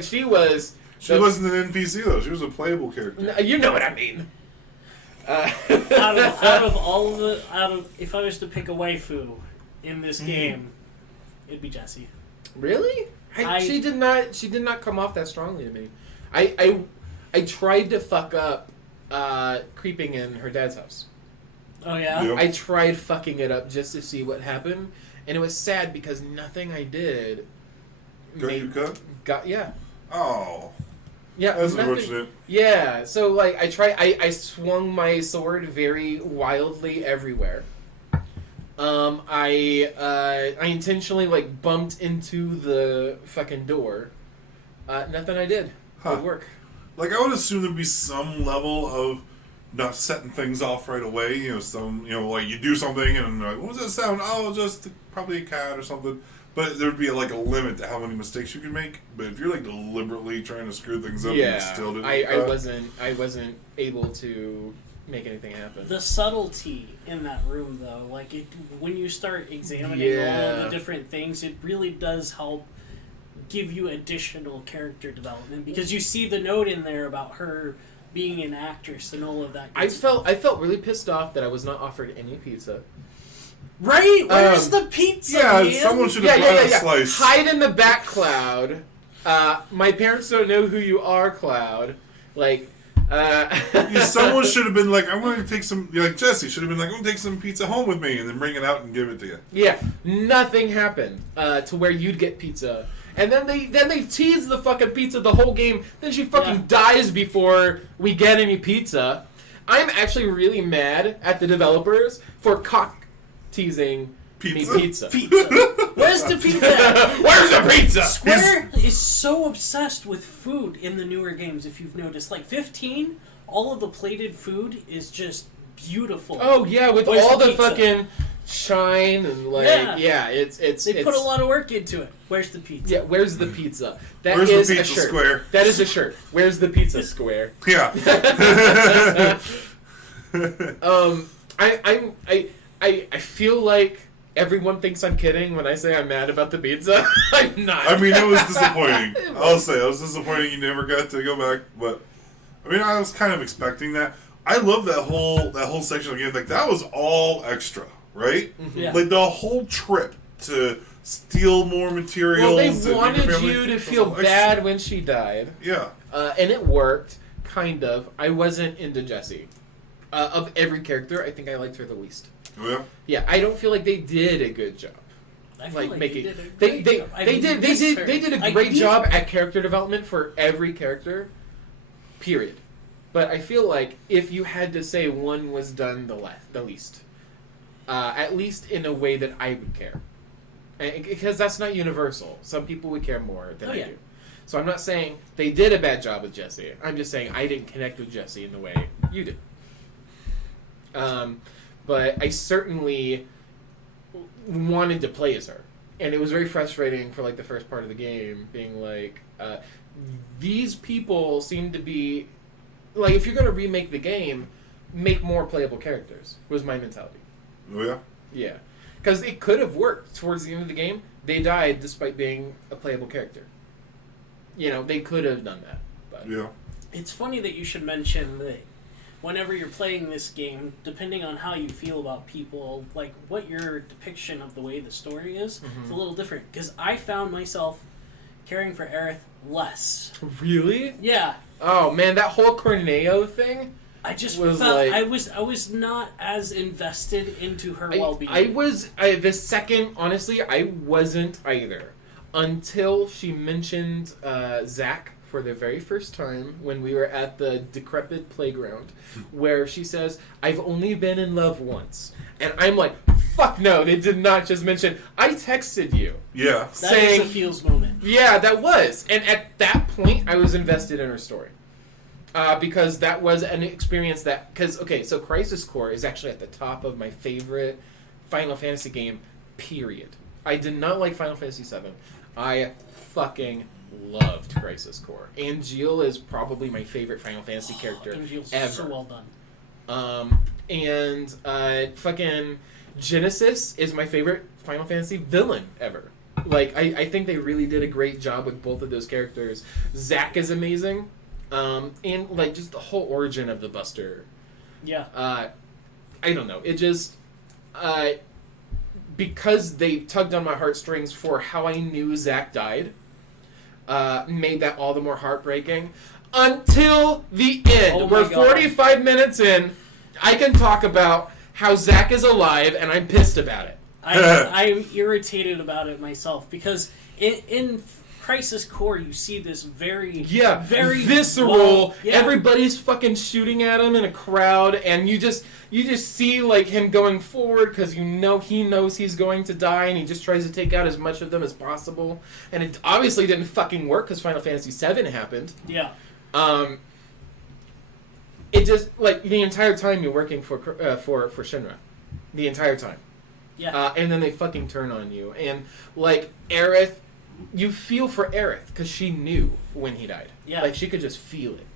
She was. She wasn't an NPC though. She was a playable character. You know what I mean. If I was to pick a waifu in this game, it'd be Jessie. Really? She did not come off that strongly to me. I tried to fuck up creeping in her dad's house. Oh yeah? Yep. I tried fucking it up just to see what happened, and it was sad because nothing I did you cut? Yeah. Oh. Yeah, that's unfortunate. Yeah, so I swung my sword very wildly everywhere. I intentionally bumped into the fucking door. Nothing I did would work. I would assume there'd be some level of not setting things off right away. You do something and what was that sound? Oh, just probably a cat or something. But there'd be a limit to how many mistakes you can make. But if you're deliberately trying to screw things up, and still didn't. I wasn't able to make anything happen. The subtlety in that room, though, when you start examining all of the different things, it really does help give you additional character development because you see the note in there about her being an actress and all of that. I felt really pissed off that I was not offered any pizza. Right? Where's the pizza, Yeah, man? someone should have brought a slice. Hide in the back, Cloud. My parents don't know who you are, Cloud. Like, someone should have been like, I'm going to take some, like Jesse should have been like, I'm going to take some pizza home with me and then bring it out and give it to you. Yeah, nothing happened to where you'd get pizza. And then they tease the fucking pizza the whole game. Then she fucking dies before we get any pizza. I'm actually really mad at the developers for cock teasing me pizza. Where's the pizza? Where's the pizza? Square is so obsessed with food in the newer games, if you've noticed. Like 15, all of the plated food is just beautiful. Oh yeah, with Where's all the pizza? fucking shine and like it's They put a lot of work into it. Where's the pizza? Yeah, where's the pizza? That Where's is the a pizza shirt. square? That is a shirt. Where's the pizza square? Yeah. I feel like everyone thinks I'm kidding when I say I'm mad about the pizza. I'm not. I mean, it was disappointing. I'll say, it was disappointing you never got to go back, but I mean, I was kind of expecting that. I love that whole section of the game. Like, that was all extra, right? Yeah. Like, the whole trip to steal more materials. Well, they and wanted make your you to family- feel it was all bad extra. when she died. Yeah. And it worked, kind of. I wasn't into Jessie. Of every character, I think I liked her the least. Yeah. Yeah, I don't feel like they did a good job. I feel like making they did a they great job. they did a great job at character development for every character. Period. But I feel like if you had to say one was done the least, at least in a way that I would care, because that's not universal. Some people would care more than I do. So I'm not saying they did a bad job with Jessie. I'm just saying I didn't connect with Jessie in the way you did. But I certainly wanted to play as her. And it was very frustrating for like the first part of the game, being like, these people seem to be, like, if you're going to remake the game, make more playable characters, was my mentality. Oh, yeah? Yeah. Because it could have worked towards the end of the game. They died despite being a playable character. You know, they could have done that. But. Yeah. It's funny that you should mention that whenever you're playing this game, depending on how you feel about people, like what your depiction of the way the story is, it's a little different. Because I found myself caring for Aerith less. Really? Yeah. Oh man, that whole Corneo thing. I just was felt like, I was not as invested into her well-being. The second, honestly, I wasn't either. Until she mentioned Zach for the very first time when we were at the decrepit playground, where she says, I've only been in love once. And I'm like, fuck no, they did not just mention, I texted you. Yeah. That is a feels moment. Yeah, that was. And at that point, I was invested in her story. Because that was an experience that... so Crisis Core is actually at the top of my favorite Final Fantasy game, period. I did not like Final Fantasy VII. I fucking loved Crisis Core. Angeal is probably my favorite Final Fantasy character Angeal's ever. so well done. Fucking Genesis is my favorite Final Fantasy villain ever. Like, I think they really did a great job with both of those characters. Zack is amazing. And, like, just the whole origin of the Buster. Yeah. I don't know. It just... because they tugged on my heartstrings for how I knew Zack died, made that all the more heartbreaking. Until the end. Oh We're my God. 45 minutes in. I can talk about how Zack is alive, and I'm pissed about it. I'm irritated about it myself, because in Crisis Core you see this very visceral. well, Everybody's fucking shooting at him in a crowd, and you just see like him going forward because he knows he's going to die, and he just tries to take out as much of them as possible. And it obviously didn't fucking work because Final Fantasy VII happened. Yeah. It just like the entire time you're working for Shinra, the entire time. Yeah. And then they fucking turn on you, and like Aerith. You feel for Aerith because she knew when he died. Yeah. Like, she could just feel it.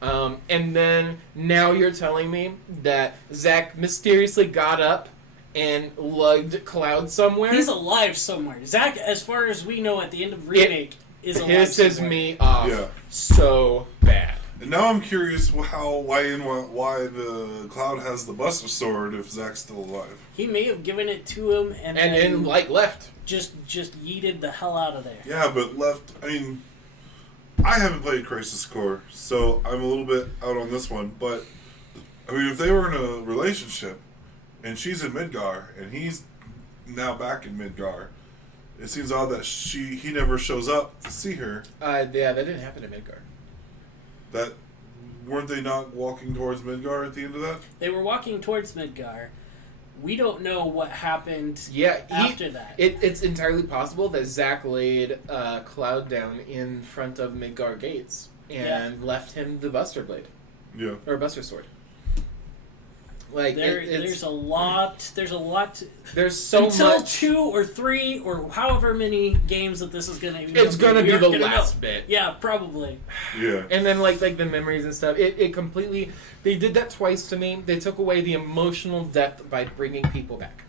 And then now you're telling me that Zack mysteriously got up and lugged Cloud somewhere? He's alive somewhere. Zack, as far as we know at the end of Remake, is alive pisses somewhere. me off Yeah. so bad. And now I'm curious why the Cloud has the Buster Sword if Zack's still alive. He may have given it to him and then like left. Just yeeted the hell out of there. Yeah, but left. I mean, I haven't played Crisis Core, so I'm a little bit out on this one. But I mean, if they were in a relationship and she's in Midgar and he's now back in Midgar, it seems odd that he never shows up to see her. Yeah, that didn't happen in Midgar. That weren't they not walking towards Midgar at the end of that? They were walking towards Midgar. We don't know what happened after that. It's entirely possible that Zack laid Cloud down in front of Midgar gates and left him the Buster Blade. Yeah. Or Buster Sword. Like there's a lot. There's so until much. 2 or 3 or however many games that this is gonna. It's gonna be the last bit. Yeah, probably. Yeah. And then like the memories and stuff. It completely. They did that twice to me. They took away the emotional depth by bringing people back.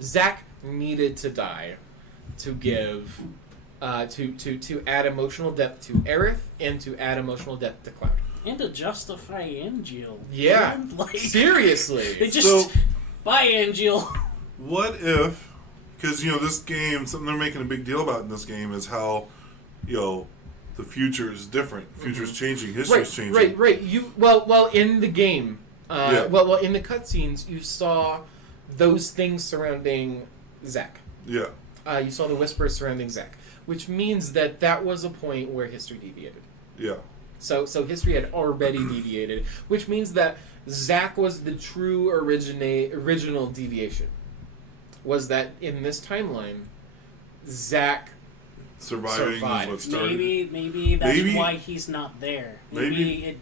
Zack needed to die to give to add emotional depth to Aerith and to add emotional depth to Cloud. And to justify Angeal. Yeah. Like, seriously. They just buy Angeal. What if, because this game, something they're making a big deal about in this game is how, the future is different. The future's changing. History's changing. Right. Well, in the game, well, in the cutscenes, you saw those things surrounding Zack. Yeah. You saw the whispers surrounding Zack, which means that was a point where history deviated. Yeah. So history had already deviated, which means that Zack was the true original deviation. Was that in this timeline, Zack survived. Is what started. Maybe that's why he's not there. Maybe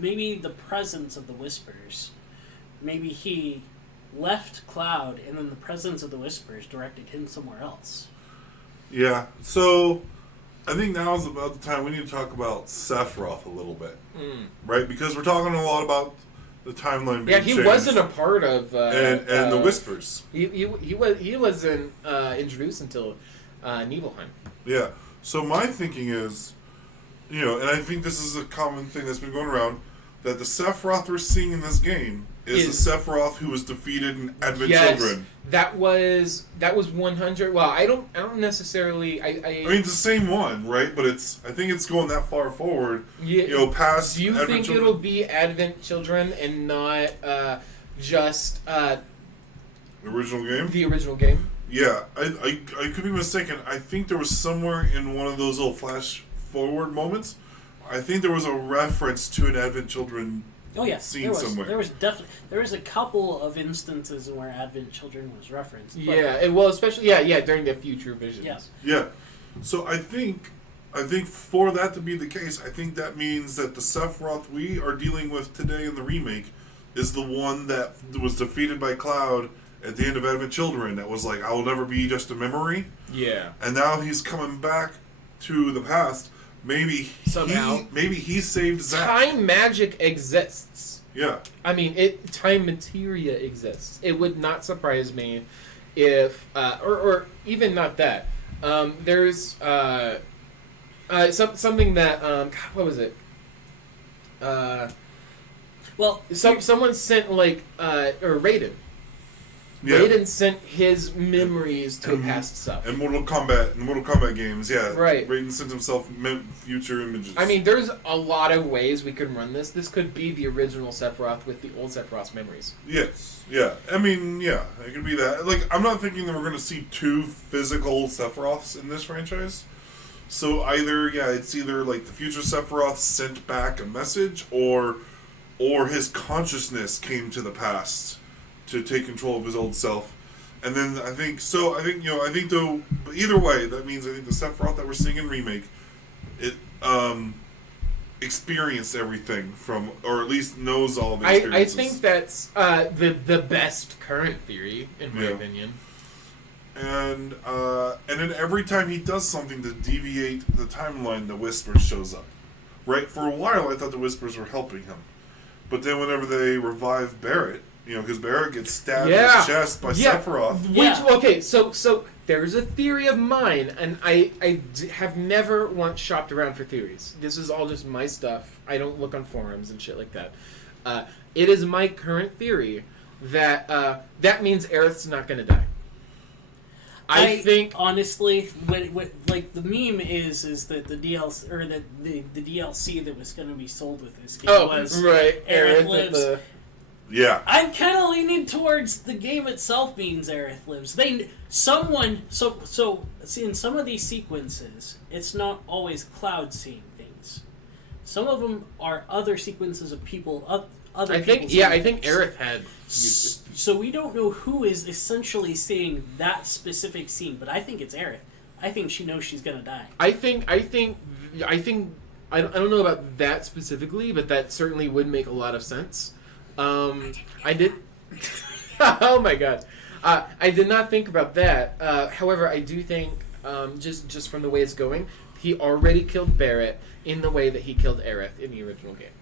the presence of the whispers. Maybe he left Cloud, and then the presence of the whispers directed him somewhere else. Yeah. So I think now is about the time we need to talk about Sephiroth a little bit, right? Because we're talking a lot about the timeline being changed. Yeah, he wasn't a part of and the whispers. He wasn't introduced until Nibelheim. Yeah. So my thinking is, and I think this is a common thing that's been going around, that the Sephiroth we're seeing in this game is the Sephiroth who was defeated in Advent Children. That was 100. Well, I don't necessarily. I mean, it's the same one, right? But I think it's going that far forward. Yeah. Past. Do you Advent think Children? it'll be Advent Children and not just the original game? The original game. Yeah, I could be mistaken. I think there was somewhere in one of those little flash forward moments, I think there was a reference to an Advent Children. Oh yeah, scene somewhere. There was a couple of instances where Advent Children was referenced. Especially during the future visions. Yes. Yeah. So I think for that to be the case, I think that means that the Sephiroth we are dealing with today in the remake is the one that was defeated by Cloud at the end of Advent Children. That was like, I will never be just a memory. Yeah. And now he's coming back to the past. Maybe somehow he saved Zack. Time magic exists. Yeah. I mean, time materia exists. It would not surprise me if, or even not that. There's something that what was it? Someone sent or Raiden. Yeah. Raiden sent his memories to past stuff. In Mortal Kombat games, yeah. Right. Raiden sent himself future images. I mean, there's a lot of ways we can run this. This could be the original Sephiroth with the old Sephiroth's memories. Yes. Yeah. I mean, yeah. It could be that. Like, I'm not thinking that we're going to see 2 physical Sephiroths in this franchise. So it's either like the future Sephiroth sent back a message or his consciousness came to the past to take control of his old self. And then I think though, but either way, that means I think the Sephiroth that we're seeing in Remake, it experienced everything from, or at least knows all the experiences. I think that's the best current theory, in my opinion. And then every time he does something to deviate the timeline, the Whispers shows up. Right? For a while, I thought the Whispers were helping him. But then whenever they revive Barrett, because Barrett gets stabbed in his chest by Sephiroth. So there's a theory of mine, and have never once shopped around for theories. This is all just my stuff. I don't look on forums and shit like that. It is my current theory that that means Aerith's not going to die. I think honestly, what like the meme is that the DLC or that the DLC that was going to be sold with this game was right, Aerith lives. Yeah, I'm kind of leaning towards the game itself means Aerith lives. So see, in some of these sequences, it's not always Cloud seeing things. Some of them are other sequences of people. I think Aerith had. So we don't know who is essentially seeing that specific scene, but I think it's Aerith. I think she knows she's gonna die. I don't know about that specifically, but that certainly would make a lot of sense. I did. Oh my god, I did not think about that. However, I do think just from the way it's going, he already killed Barrett in the way that he killed Aerith in the original game,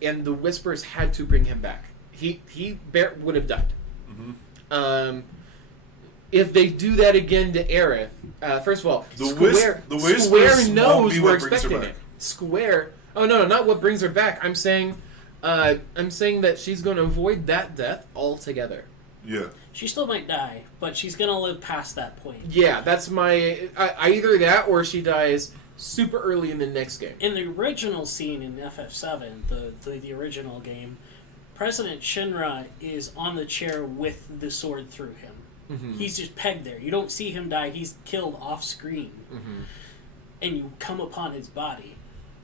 and the Whispers had to bring him back. Barrett would have died. Mm-hmm. If they do that again to Aerith, first of all, Square knows we're expecting it. Square. Oh no, not what brings her back. I'm saying that she's going to avoid that death altogether. Yeah. She still might die, but she's going to live past that point. Yeah, that's my either that or she dies super early in the next game. In the original scene in FF7, the original game, President Shinra is on the chair with the sword through him. Mm-hmm. He's just pegged there. You don't see him die. He's killed off screen. Mm-hmm. And you come upon his body.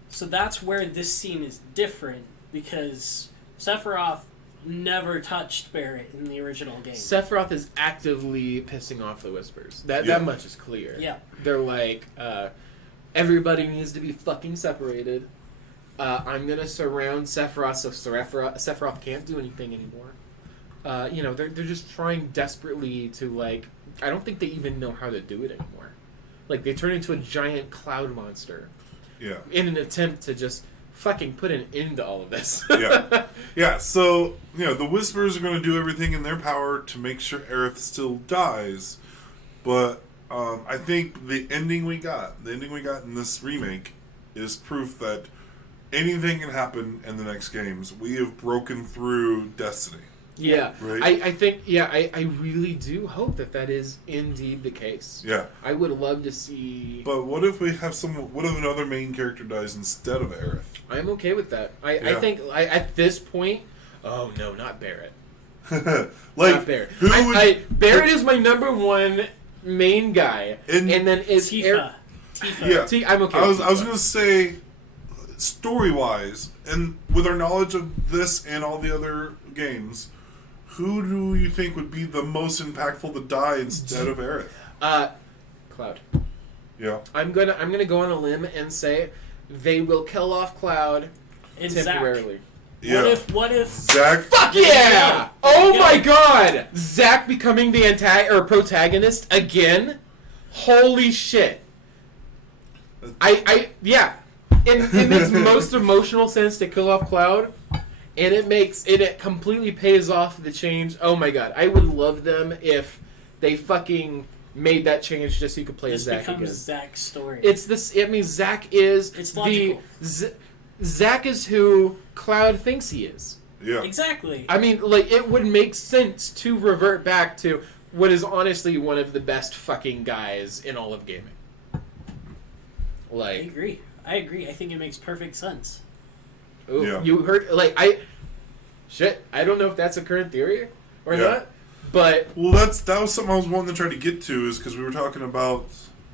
So that's where this scene is different, because Sephiroth never touched Barrett in the original game. Sephiroth is actively pissing off the Whispers. That much is clear. Yeah. They're like, everybody needs to be fucking separated. I'm gonna surround Sephiroth so Sephiroth can't do anything anymore. They're just trying desperately to, like, I don't think they even know how to do it anymore. Like, they turn into a giant cloud monster. Yeah. In an attempt to just fucking put an end to all of this. Yeah. Yeah, so, the Whispers are going to do everything in their power to make sure Aerith still dies. But I think the ending we got in this remake is proof that anything can happen in the next games. We have broken through Destiny. Yeah, right? I really do hope that is indeed the case. Yeah. I would love to see... But what if what if another main character dies instead of Aerith? I'm okay with that. I think, at this point... Oh, no, not Barrett. Not Barrett. Barrett is my number one main guy. And then is Tifa. Yeah. I'm okay I was going to say, story-wise, and with our knowledge of this and all the other games... Who do you think would be the most impactful to die instead of Aerith? Cloud. Yeah. I'm gonna go on a limb and say they will kill off Cloud temporarily. Zack. Yeah. What if Zack? Fuck yeah! Oh my god! Zack becoming the protagonist again? Holy shit! Yeah. It makes most emotional sense to kill off Cloud. And it completely pays off the change. Oh my god, I would love them if they fucking made that change just so you could play as Zack again. It becomes Zack's story. It means Zack is it's logical. Zack is who Cloud thinks he is. Yeah. Exactly. I mean, like, it would make sense to revert back to what is honestly one of the best fucking guys in all of gaming. Like, I agree. I think it makes perfect sense. Ooh, yeah. You heard, like, I don't know if that's a current theory or not, but... Well, that was something I was wanting to try to get to, is because we were talking about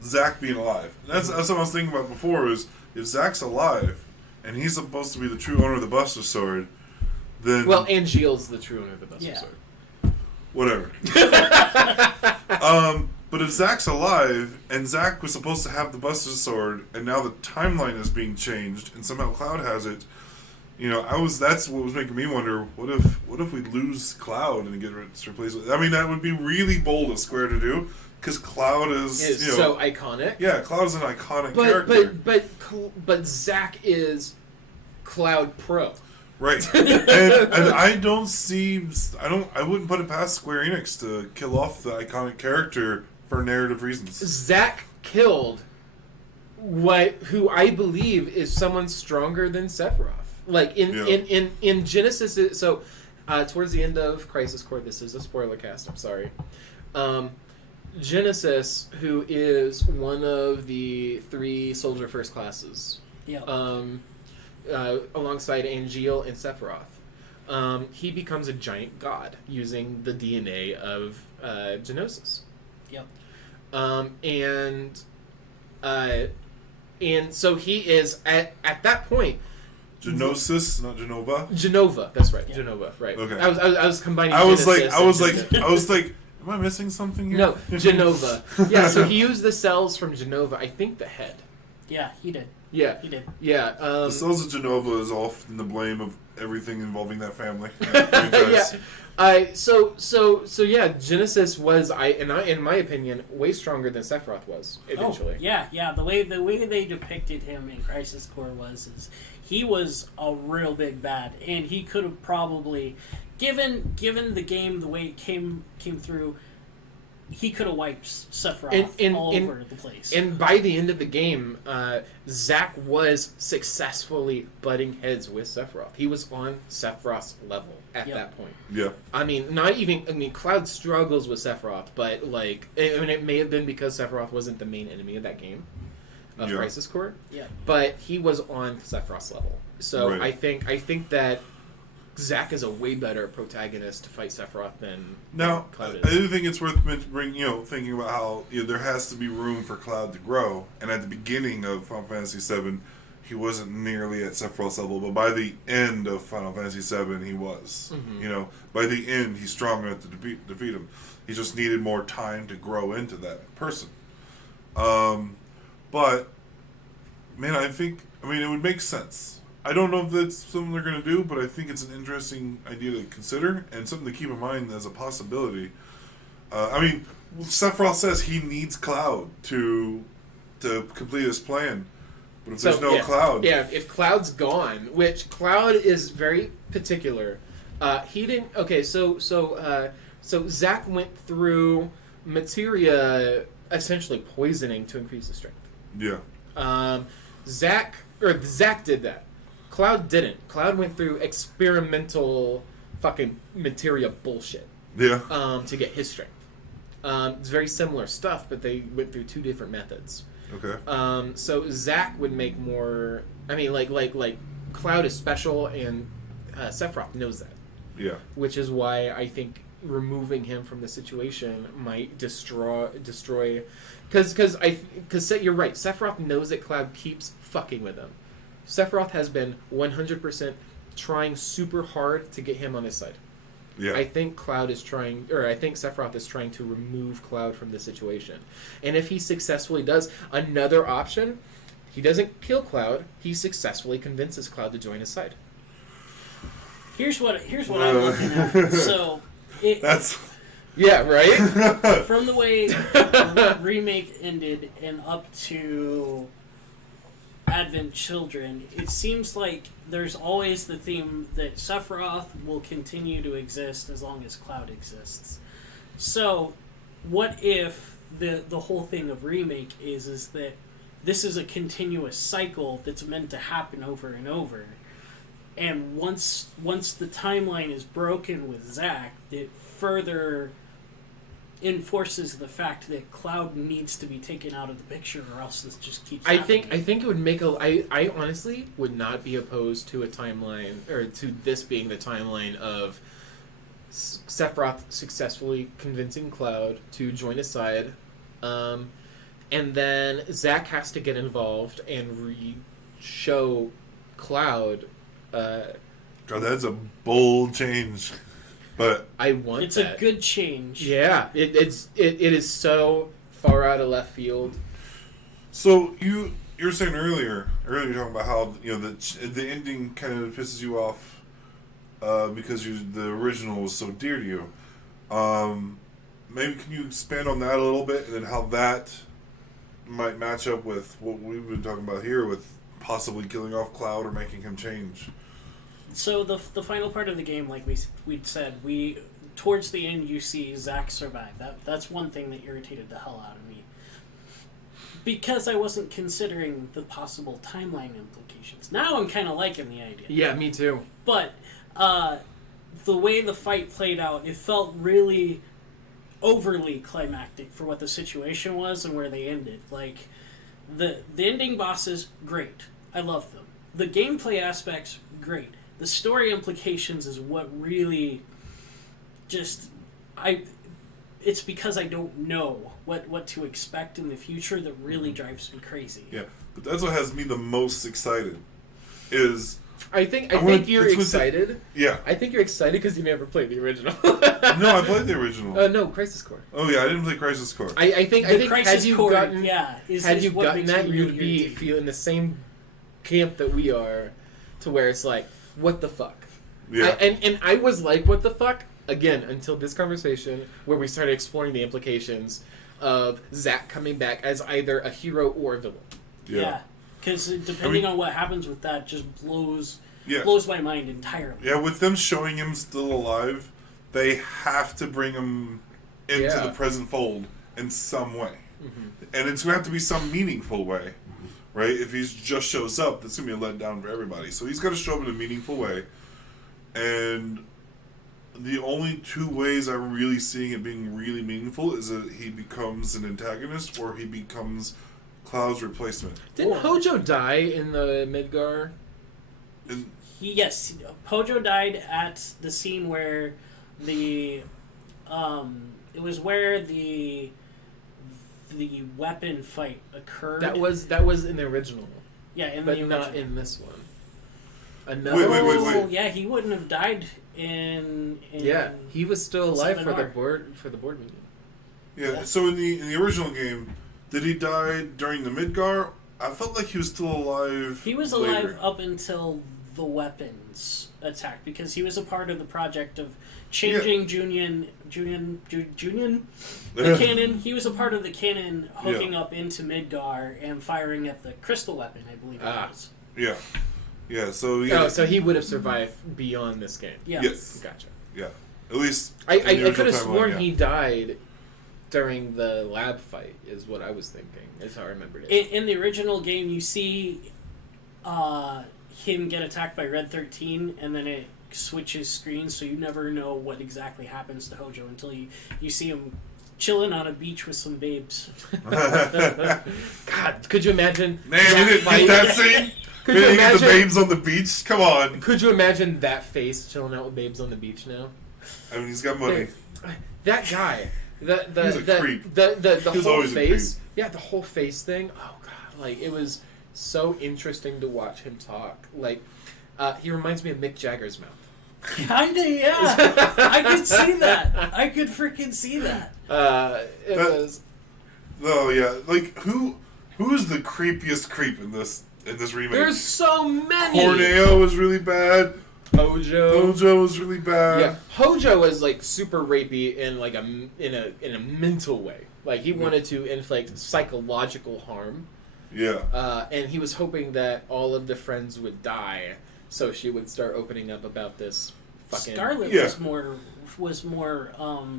Zack being alive. That's what I was thinking about before, is if Zack's alive, and he's supposed to be the true owner of the Buster Sword, then... Well, Angeal's the true owner of the Buster Sword. Whatever. But if Zack's alive, and Zack was supposed to have the Buster Sword, and now the timeline is being changed, and somehow Cloud has it... that's what was making me wonder, what if we lose Cloud and get replaced with... I mean, that would be really bold of Square to do, because Cloud is so iconic. Yeah, Cloud is an iconic character. But Zack is Cloud Pro. Right. And I wouldn't put it past Square Enix to kill off the iconic character for narrative reasons. Zack killed who I believe is someone stronger than Sephiroth. Like in Genesis, so towards the end of Crisis Core, this is a spoiler cast. I'm sorry. Genesis, who is one of the 3 soldier first classes, alongside Angeal and Sephiroth, he becomes a giant god using the DNA of Genosis. Yep. And so he is at that point. Genosis, not Genova. Genova, that's right. Yeah. Genova, right. Okay. I was combining. I was Genesis like, am I missing something here? No, Genova. Yeah, so he used the cells from Genova. I think the head. Yeah, he did. Yeah, he did. Yeah. The cells of Genova is often the blame of everything involving that family. Yeah. So yeah, Genesis was in my opinion way stronger than Sephiroth was eventually. Oh, yeah. The way they depicted him in Crisis Core is he was a real big bad, and he could have probably, given the game the way it came through, he could have wiped Sephiroth all over the place. And by the end of the game, Zack was successfully butting heads with Sephiroth. He was on Sephiroth's level at that point. Yeah. I mean, Cloud struggles with Sephiroth, but it may have been because Sephiroth wasn't the main enemy of that game, of Crisis Core. Yeah. But he was on Sephiroth's level. So right. I think that Zack is a way better protagonist to fight Sephiroth than Cloud is. I do think it's worth thinking about how there has to be room for Cloud to grow. And at the beginning of Final Fantasy VII, he wasn't nearly at Sephiroth's level, but by the end of Final Fantasy VII, he was. Mm-hmm. By the end, he's strong enough to defeat him. He just needed more time to grow into that person. But man, it would make sense. I don't know if that's something they're going to do, but I think it's an interesting idea to consider and something to keep in mind as a possibility. Sephiroth says he needs Cloud to complete his plan, but if there's no Cloud... Yeah, if Cloud's gone, which Cloud is very particular. He didn't... Okay, so Zack went through materia essentially poisoning to increase his strength. Yeah. Zack did that. Cloud didn't. Cloud went through experimental fucking materia bullshit. Yeah. To get his strength. It's very similar stuff, but they went through 2 different methods. Okay. So Zack would make more. Like Cloud is special, and Sephiroth knows that. Yeah. Which is why I think removing him from the situation might destroy. Because you're right. Sephiroth knows that Cloud keeps fucking with him. Sephiroth has been 100% trying super hard to get him on his side. Yeah. I think Sephiroth is trying to remove Cloud from the situation. And if he successfully does, another option, he doesn't kill Cloud, he successfully convinces Cloud to join his side. Here's what I'm looking at. So that's... Yeah, right? From the way Remake ended and up to Advent Children, it seems like there's always the theme that Sephiroth will continue to exist as long as Cloud exists. So, what if the whole thing of Remake is that this is a continuous cycle that's meant to happen over and over, and once the timeline is broken with Zack, it further enforces the fact that Cloud needs to be taken out of the picture, or else this just keeps happening. I think it would make I honestly would not be opposed to a timeline, or to this being the timeline of Sephiroth successfully convincing Cloud to join his side, and then Zack has to get involved and show Cloud. God, that's a bold change. But I want it's that. A good change. Yeah, it is so far out of left field. So you were saying earlier talking about how the ending kind of pisses you off because the original was so dear to you. Maybe can you expand on that a little bit, and then how that might match up with what we've been talking about here with possibly killing off Cloud or making him change? So the final part of the game, like we'd said, towards the end you see Zack survive. That's one thing that irritated the hell out of me. Because I wasn't considering the possible timeline implications. Now I'm kind of liking the idea. Yeah, me too. But the way the fight played out, it felt really overly climactic for what the situation was and where they ended. Like, the ending bosses, great. I love them. The gameplay aspects, great. The story implications is what really just... It's because I don't know what to expect in the future that really drives me crazy. Yeah, but that's what has me the most excited. Is I think you're excited. Yeah, I think you're excited because you never played the original. No, I played the original. No, Crisis Core. Oh yeah, I didn't play Crisis Core. I think Crisis had you Core, gotten had you gotten that, you'd be feeling the same camp that we are, to where it's like, what the fuck? Yeah, and I was like, what the fuck? Again, until this conversation where we started exploring the implications of Zack coming back as either a hero or a villain. Yeah, because depending on what happens with that, just blows my mind entirely. Yeah, with them showing him still alive, they have to bring him into the present fold in some way. Mm-hmm. And it's going to have to be some meaningful way, right? If he just shows up, that's going to be a letdown for everybody. So he's got to show up in a meaningful way. And the only two ways I'm really seeing it being really meaningful is that he becomes an antagonist or he becomes Cloud's replacement. Didn't Hojo die in the Midgar? Yes, Hojo died at the scene where it was where the weapon fight occurred. That was in the original. Yeah, in but the original. Not in this one. Wait. Yeah, he wouldn't have died in yeah, he was still alive for 7R. the board meeting. Yeah. So in the original game, did he die during the Midgar? I felt like he was still alive. He was later. alive up until the weapons attack, because he was a part of the project of changing Junion the cannon. He was a part of the cannon hooking up into Midgar and firing at the crystal weapon, I believe it was. Yeah. Yeah, so so he would have survived beyond this game. Yeah. Yes. Gotcha. Yeah. At least I could have sworn he died during the lab fight, is what I was thinking. Is how I remembered it. In the original game, you see him get attacked by Red 13, and then it switches screens, so you never know what exactly happens to Hojo until you see him chilling on a beach with some babes. God, could you imagine? Man, we didn't get that scene. Could you imagine the babes on the beach? Come on. Could you imagine that face chilling out with babes on the beach now? I mean, he's got money. That guy, He's a creep. The He's whole always a face, the whole face thing. Oh god, like it was so interesting to watch him talk. Like he reminds me of Mick Jagger's mouth. Kinda, yeah. I could see that. I could freaking see that. It was. Oh yeah, like who's the creepiest creep in this remake? There's so many. Corneo was really bad. Hojo was really bad. Yeah, Hojo was like super rapey in like in a mental way. Like he wanted to inflict psychological harm. Yeah. And he was hoping that all of the friends would die, so she would start opening up about this fucking. Scarlet was more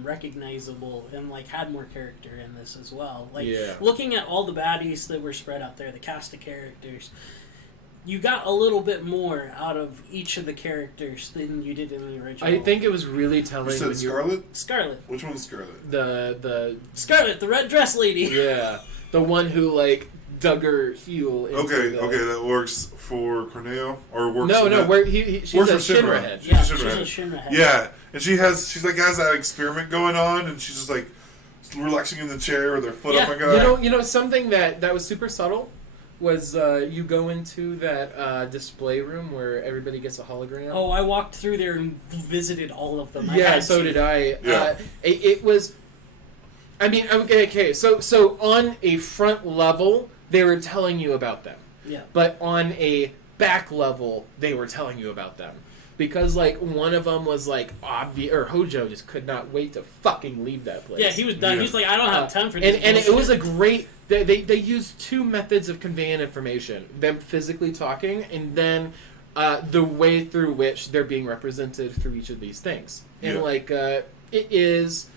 recognizable and like had more character in this as well. Like looking at all the baddies that were spread out there, the cast of characters, you got a little bit more out of each of the characters than you did in the original. I think it was really telling. You said Scarlet? Scarlet. Which one's Scarlet? The Scarlet, the red dress lady. Yeah, the one who like dug her heel. Into Okay, that works for Corneo or works. No, where she's works a for Shinra. Shinra head. Yeah, she's a Shinra head. Yeah, and has that experiment going on, and she's just like relaxing in the chair with her foot up. My God. You know something that was super subtle was you go into that display room where everybody gets a hologram. Oh, I walked through there and visited all of them. Yeah, so did I. Yeah. It was. I mean, okay. So on a front level, they were telling you about them. Yeah. But on a back level, they were telling you about them. Because, like, one of them was, like, obvious... Or Hojo just could not wait to fucking leave that place. Yeah, he was done. Yeah. He's like, I don't have time for this And it was a great... They used two methods of conveying information. Them physically talking, and then the way through which they're being represented through each of these things. And, Yeah. it is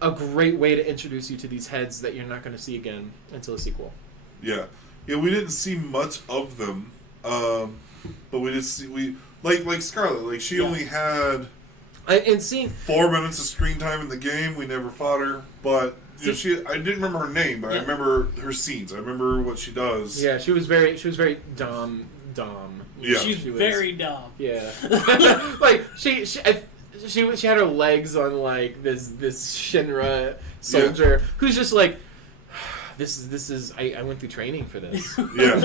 a great way to introduce you to these heads that you're not going to see again until a sequel. Yeah. Yeah, we didn't see much of them, but we did see... Like Scarlet, like, she only had... And seeing 4 minutes of screen time in the game. We never fought her, but you know, I didn't remember her name, but I remember her scenes. I remember what she does. Yeah, she was very dom. Yeah, She's very dumb. Yeah, like she had her legs on like this Shinra soldier who's just like. This is I went through training for this. Yeah,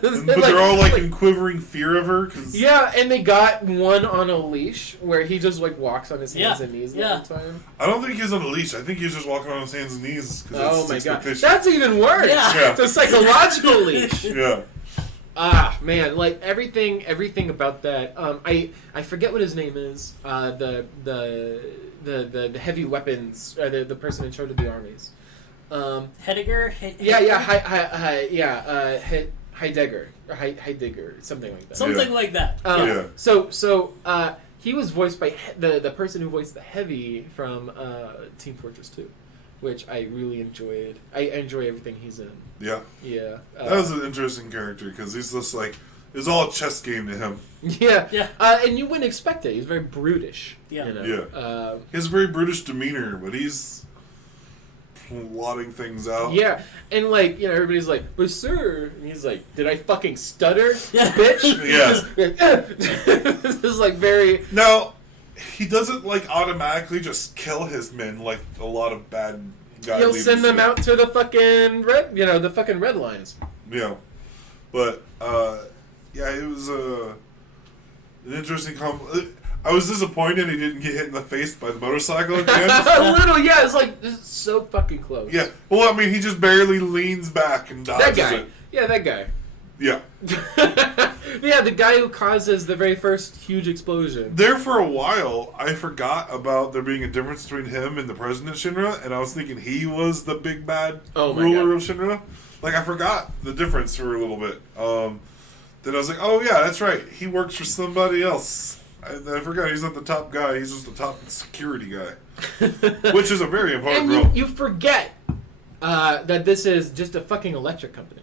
but they're all like in quivering fear of her. Cause... Yeah, and they got one on a leash where he just like walks on his hands and knees the whole time. I don't think he's on a leash. I think he's just walking on his hands and knees. Oh my god, that's even worse. Yeah. It's a psychological leash. Yeah. Ah man, like everything about that. I forget what his name is. The heavy weapons. The person in charge of the armies. Heidegger? Heidegger, something like that. Something like that. So he was voiced by the person who voiced the Heavy from Team Fortress 2, which I really enjoyed. I enjoy everything he's in. Yeah. Yeah. That was an interesting character because he's just like it's all a chess game to him. Yeah. Yeah. And you wouldn't expect it. He's very brutish. Yeah. You know? Yeah. He has a very brutish demeanor, but he's plotting things out. Yeah, and like, you know, everybody's like, but sir, and he's like, did I fucking stutter, bitch? Yeah. This is like very... Now, he doesn't like automatically just kill his men like a lot of bad guy He'll leaders send them do. out to the fucking red lines. Yeah. But, yeah, it was an interesting I was disappointed he didn't get hit in the face by the motorcycle at the end. A little, yeah. It's like, this is so fucking close. Yeah. Well, I mean, he just barely leans back and dodges that guy. it. Yeah, that guy. Yeah. Yeah, the guy who causes the very first huge explosion. There for a while, I forgot about there being a difference between him and the President Shinra, and I was thinking he was the big bad ruler of Shinra. Like, I forgot the difference for a little bit. Then I was like, oh yeah, that's right. He works for somebody else. I forgot he's not the top guy. He's just the top security guy, which is a very important role. And you forget that this is just a fucking electric company.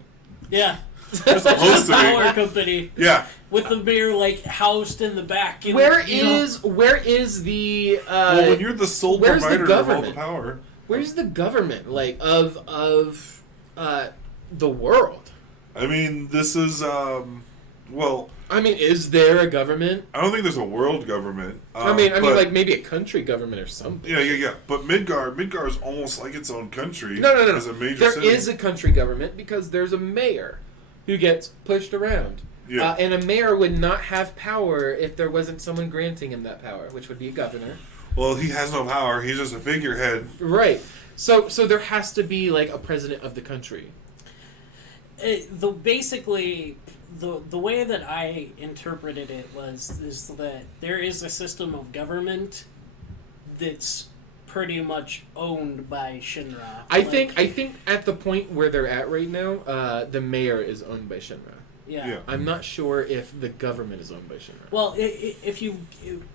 Yeah. It's supposed to be. Power company. Yeah. With the mirror like housed in the back. Where is the? Well, when you're the sole provider of all the power, where's the government of the world? I mean, this is well. I mean, is there a government? I don't think there's a world government. I mean, like maybe a country government or something. Yeah. But Midgar is almost like its own country. No. As a major There city. is a country government because there's a mayor who gets pushed around. Yeah. And a mayor would not have power if there wasn't someone granting him that power, which would be a governor. Well, he has no power. He's just a figurehead. Right. So there has to be like a president of the country. The way that I interpreted it is that there is a system of government that's pretty much owned by Shinra. I think at the point where they're at right now, the mayor is owned by Shinra. Yeah. I'm not sure if the government is owned by Shinra. Well, if you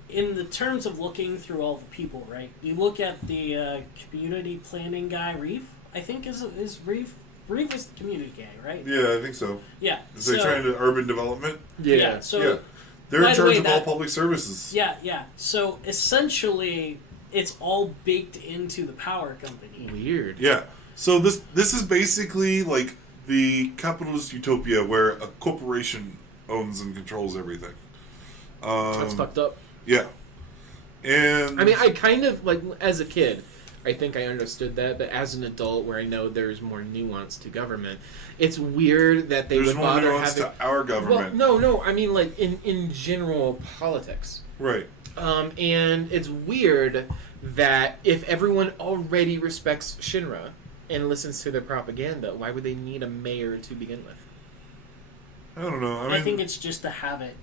in the terms of looking through all the people, right? You look at the community planning guy, Reef. I think is Reef. Reef is the community guy, right? Yeah, I think so. Yeah. Is they trying to urban development? Yeah. So they're in charge of all public services. Yeah. So essentially, it's all baked into the power company. Weird. Yeah. So this is basically like the capitalist utopia where a corporation owns and controls everything. That's fucked up. Yeah. And I mean, I kind of like as a kid, I think I understood that, but as an adult, where I know there's more nuance to government, it's weird that they would bother having... There's more nuance to our government. Well, no, I mean, like, in general politics. Right. And it's weird that if everyone already respects Shinra and listens to their propaganda, why would they need a mayor to begin with? I don't know. I think it's just a habit.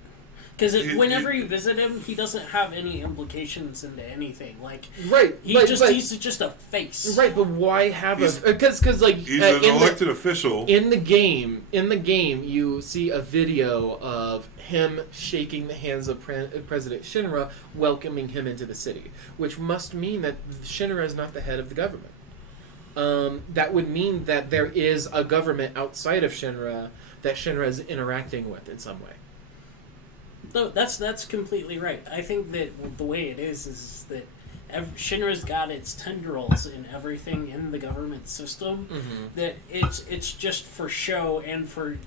Because whenever you visit him, he doesn't have any implications into anything. Like, right, he's just a face. Right, but why have because like he's an elected official in the game. In the game, you see a video of him shaking the hands of President Shinra, welcoming him into the city, which must mean that Shinra is not the head of the government. That would mean that there is a government outside of Shinra that Shinra is interacting with in some way. No, that's completely right. I think that the way it is that Shinra's got its tendrils in everything in the government system. Mm-hmm. That it's just for show and for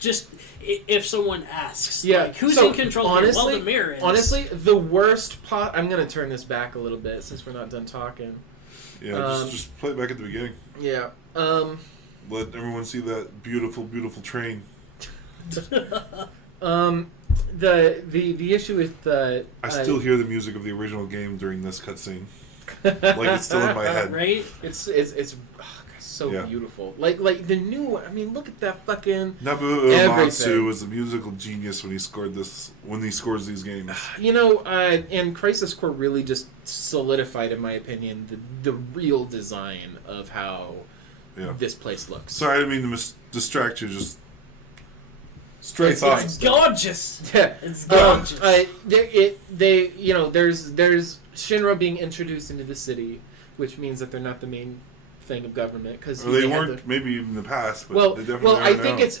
just if someone asks, like, who's in control? Honestly, well, the mayor is. Honestly, the worst I'm going to turn this back a little bit since we're not done talking. Yeah, just play it back at the beginning. Yeah. Let everyone see that beautiful, beautiful train. The issue with the I still hear the music of the original game during this cutscene. Like it's still in my head. Right? It's so beautiful. Like the new one. I mean, look at that fucking Nobuo Uematsu was a musical genius when he scores these games. You know, and Crisis Core really just solidified, in my opinion, the real design of how this place looks. Sorry, I didn't mean to distract you. Just straight thoughts. It's gorgeous. Yeah, it's gorgeous. There's Shinra being introduced into the city, which means that they're not the main thing of government because they weren't maybe even in the past. But they definitely I think it's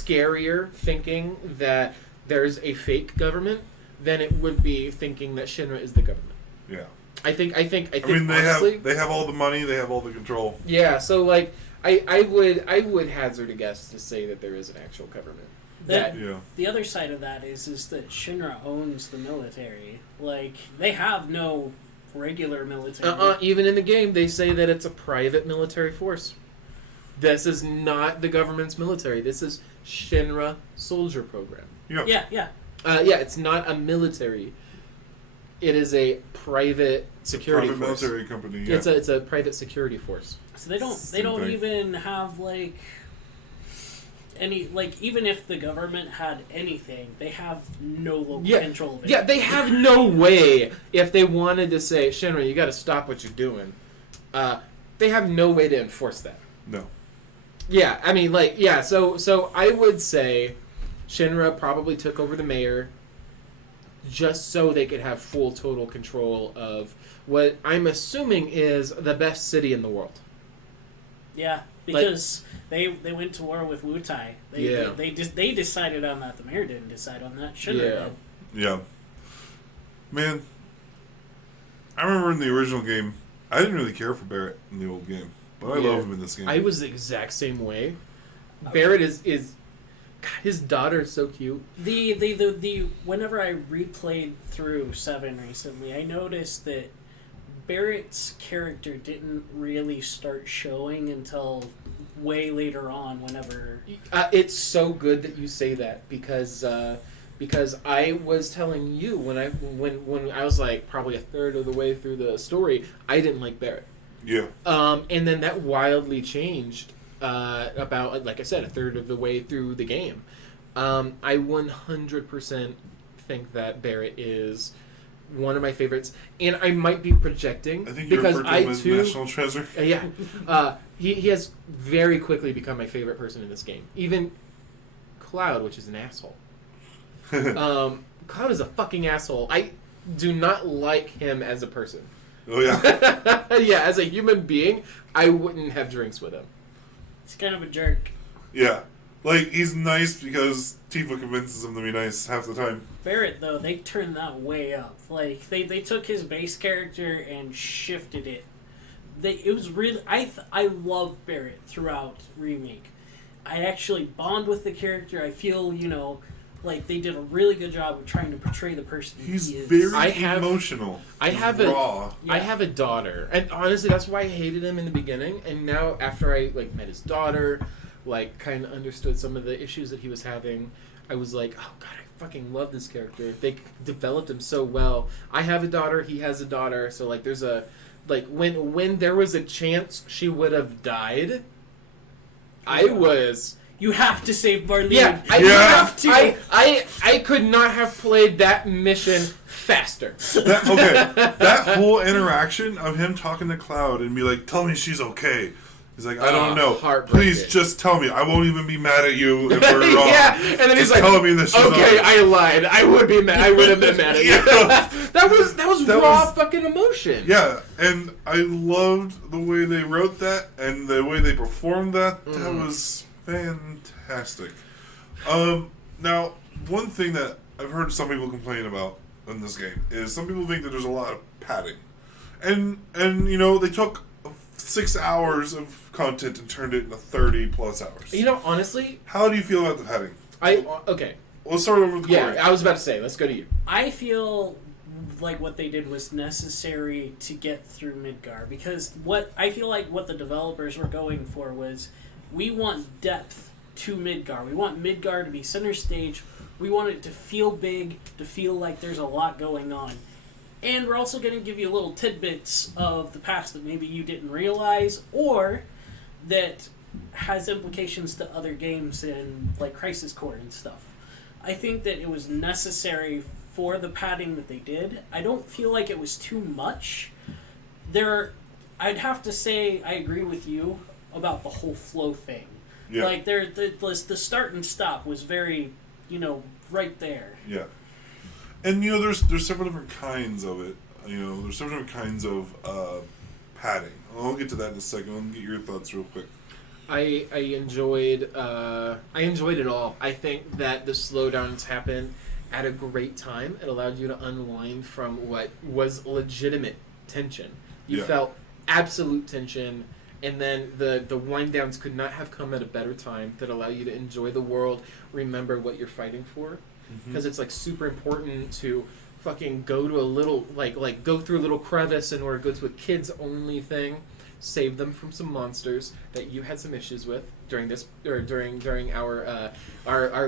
scarier thinking that there's a fake government than it would be thinking that Shinra is the government. Yeah. I think. Honestly, they have all the money. They have all the control. Yeah. So like, I would hazard a guess to say that there is an actual government. The other side of that is that Shinra owns the military. Like, they have no regular military. Even in the game, they say that it's a private military force. This is not the government's military. This is Shinra Soldier Program. Yeah. It's not a military. It is a private security force. Military company. Yeah. It's a private security force. So they don't even have like any, like, even if the government had anything, they have no local control of it. Yeah, they have no way, if they wanted to say, Shinra, you gotta stop what you're doing, they have no way to enforce that. No. Yeah, I mean, so I would say Shinra probably took over the mayor just so they could have full, total control of what I'm assuming is the best city in the world. Yeah. Because they went to war with Wutai. They decided on that. The mayor didn't decide on that. Shinra did. Yeah. Man, I remember in the original game, I didn't really care for Barrett in the old game, but I love him in this game. I was the exact same way. Barrett is God, his daughter is so cute. The whenever I replayed through 7 recently, I noticed that Barrett's character didn't really start showing until way later on. Whenever it's so good that you say that because I was telling you when I was like probably a third of the way through the story, I didn't like Barrett. Yeah. And then that wildly changed about, like I said, a third of the way through the game. I 100% think that Barrett is one of my favorites, and I might be projecting. I think because I too national treasure. He has very quickly become my favorite person in this game. Even Cloud, which is an asshole. Cloud is a fucking asshole. I do not like him as a person. Oh yeah. Yeah, as a human being, I wouldn't have drinks with him. He's kind of a jerk. Yeah. Like, he's nice because Tifa convinces him to be nice half the time. Barrett, though, they turned that way up. Like, they took his base character and shifted it. It was really... I love Barrett throughout Remake. I actually bond with the character. I feel, like they did a really good job of trying to portray the person he is. He's very emotional. I have a daughter. And honestly, that's why I hated him in the beginning. And now, after I met his daughter... kind of understood some of the issues that he was having, I was like, oh god, I fucking love this character. They developed him so well. I have a daughter, he has a daughter, so there's a when there was a chance she would have died, I was You have to save Marlene. Yeah, You have to. I could not have played that mission faster. That whole interaction of him talking to Cloud and be like, tell me she's okay. He's like, I don't know. Please just tell me. I won't even be mad at you if we're wrong. Yeah, and then he's like, telling me that she's okay, I lied. I would be mad. I would have been mad at you. that was raw fucking emotion. Yeah, and I loved the way they wrote that and the way they performed that. That was fantastic. Now, one thing that I've heard some people complain about in this game is some people think that there's a lot of padding. And you know, they took 6 hours of content and turned it into 30 plus hours. You know, honestly, how do you feel about the padding? Okay. Let's start over with Corey. I was about to say, let's go to you. I feel like what they did was necessary to get through Midgar, because what the developers were going for was, we want depth to Midgar. We want Midgar to be center stage. We want it to feel big, to feel like there's a lot going on. And we're also going to give you little tidbits of the past that maybe you didn't realize, or that has implications to other games in like Crisis Core and stuff. I think that it was necessary for the padding that they did. I don't feel like it was too much. I'd have to say I agree with you about the whole flow thing. Yeah. Like the start and stop was very, right there. Yeah. And there's several different kinds of it. There's several different kinds of padding. I'll get to that in a second. I'll get your thoughts real quick. I enjoyed it all. I think that the slowdowns happened at a great time. It allowed you to unwind from what was legitimate tension. You felt absolute tension, and then the wind downs could not have come at a better time that allow you to enjoy the world, remember what you're fighting for. Because it's like super important to fucking go to a little like go through a little crevice in order to go to a kids only thing, save them from some monsters that you had some issues with during this or during our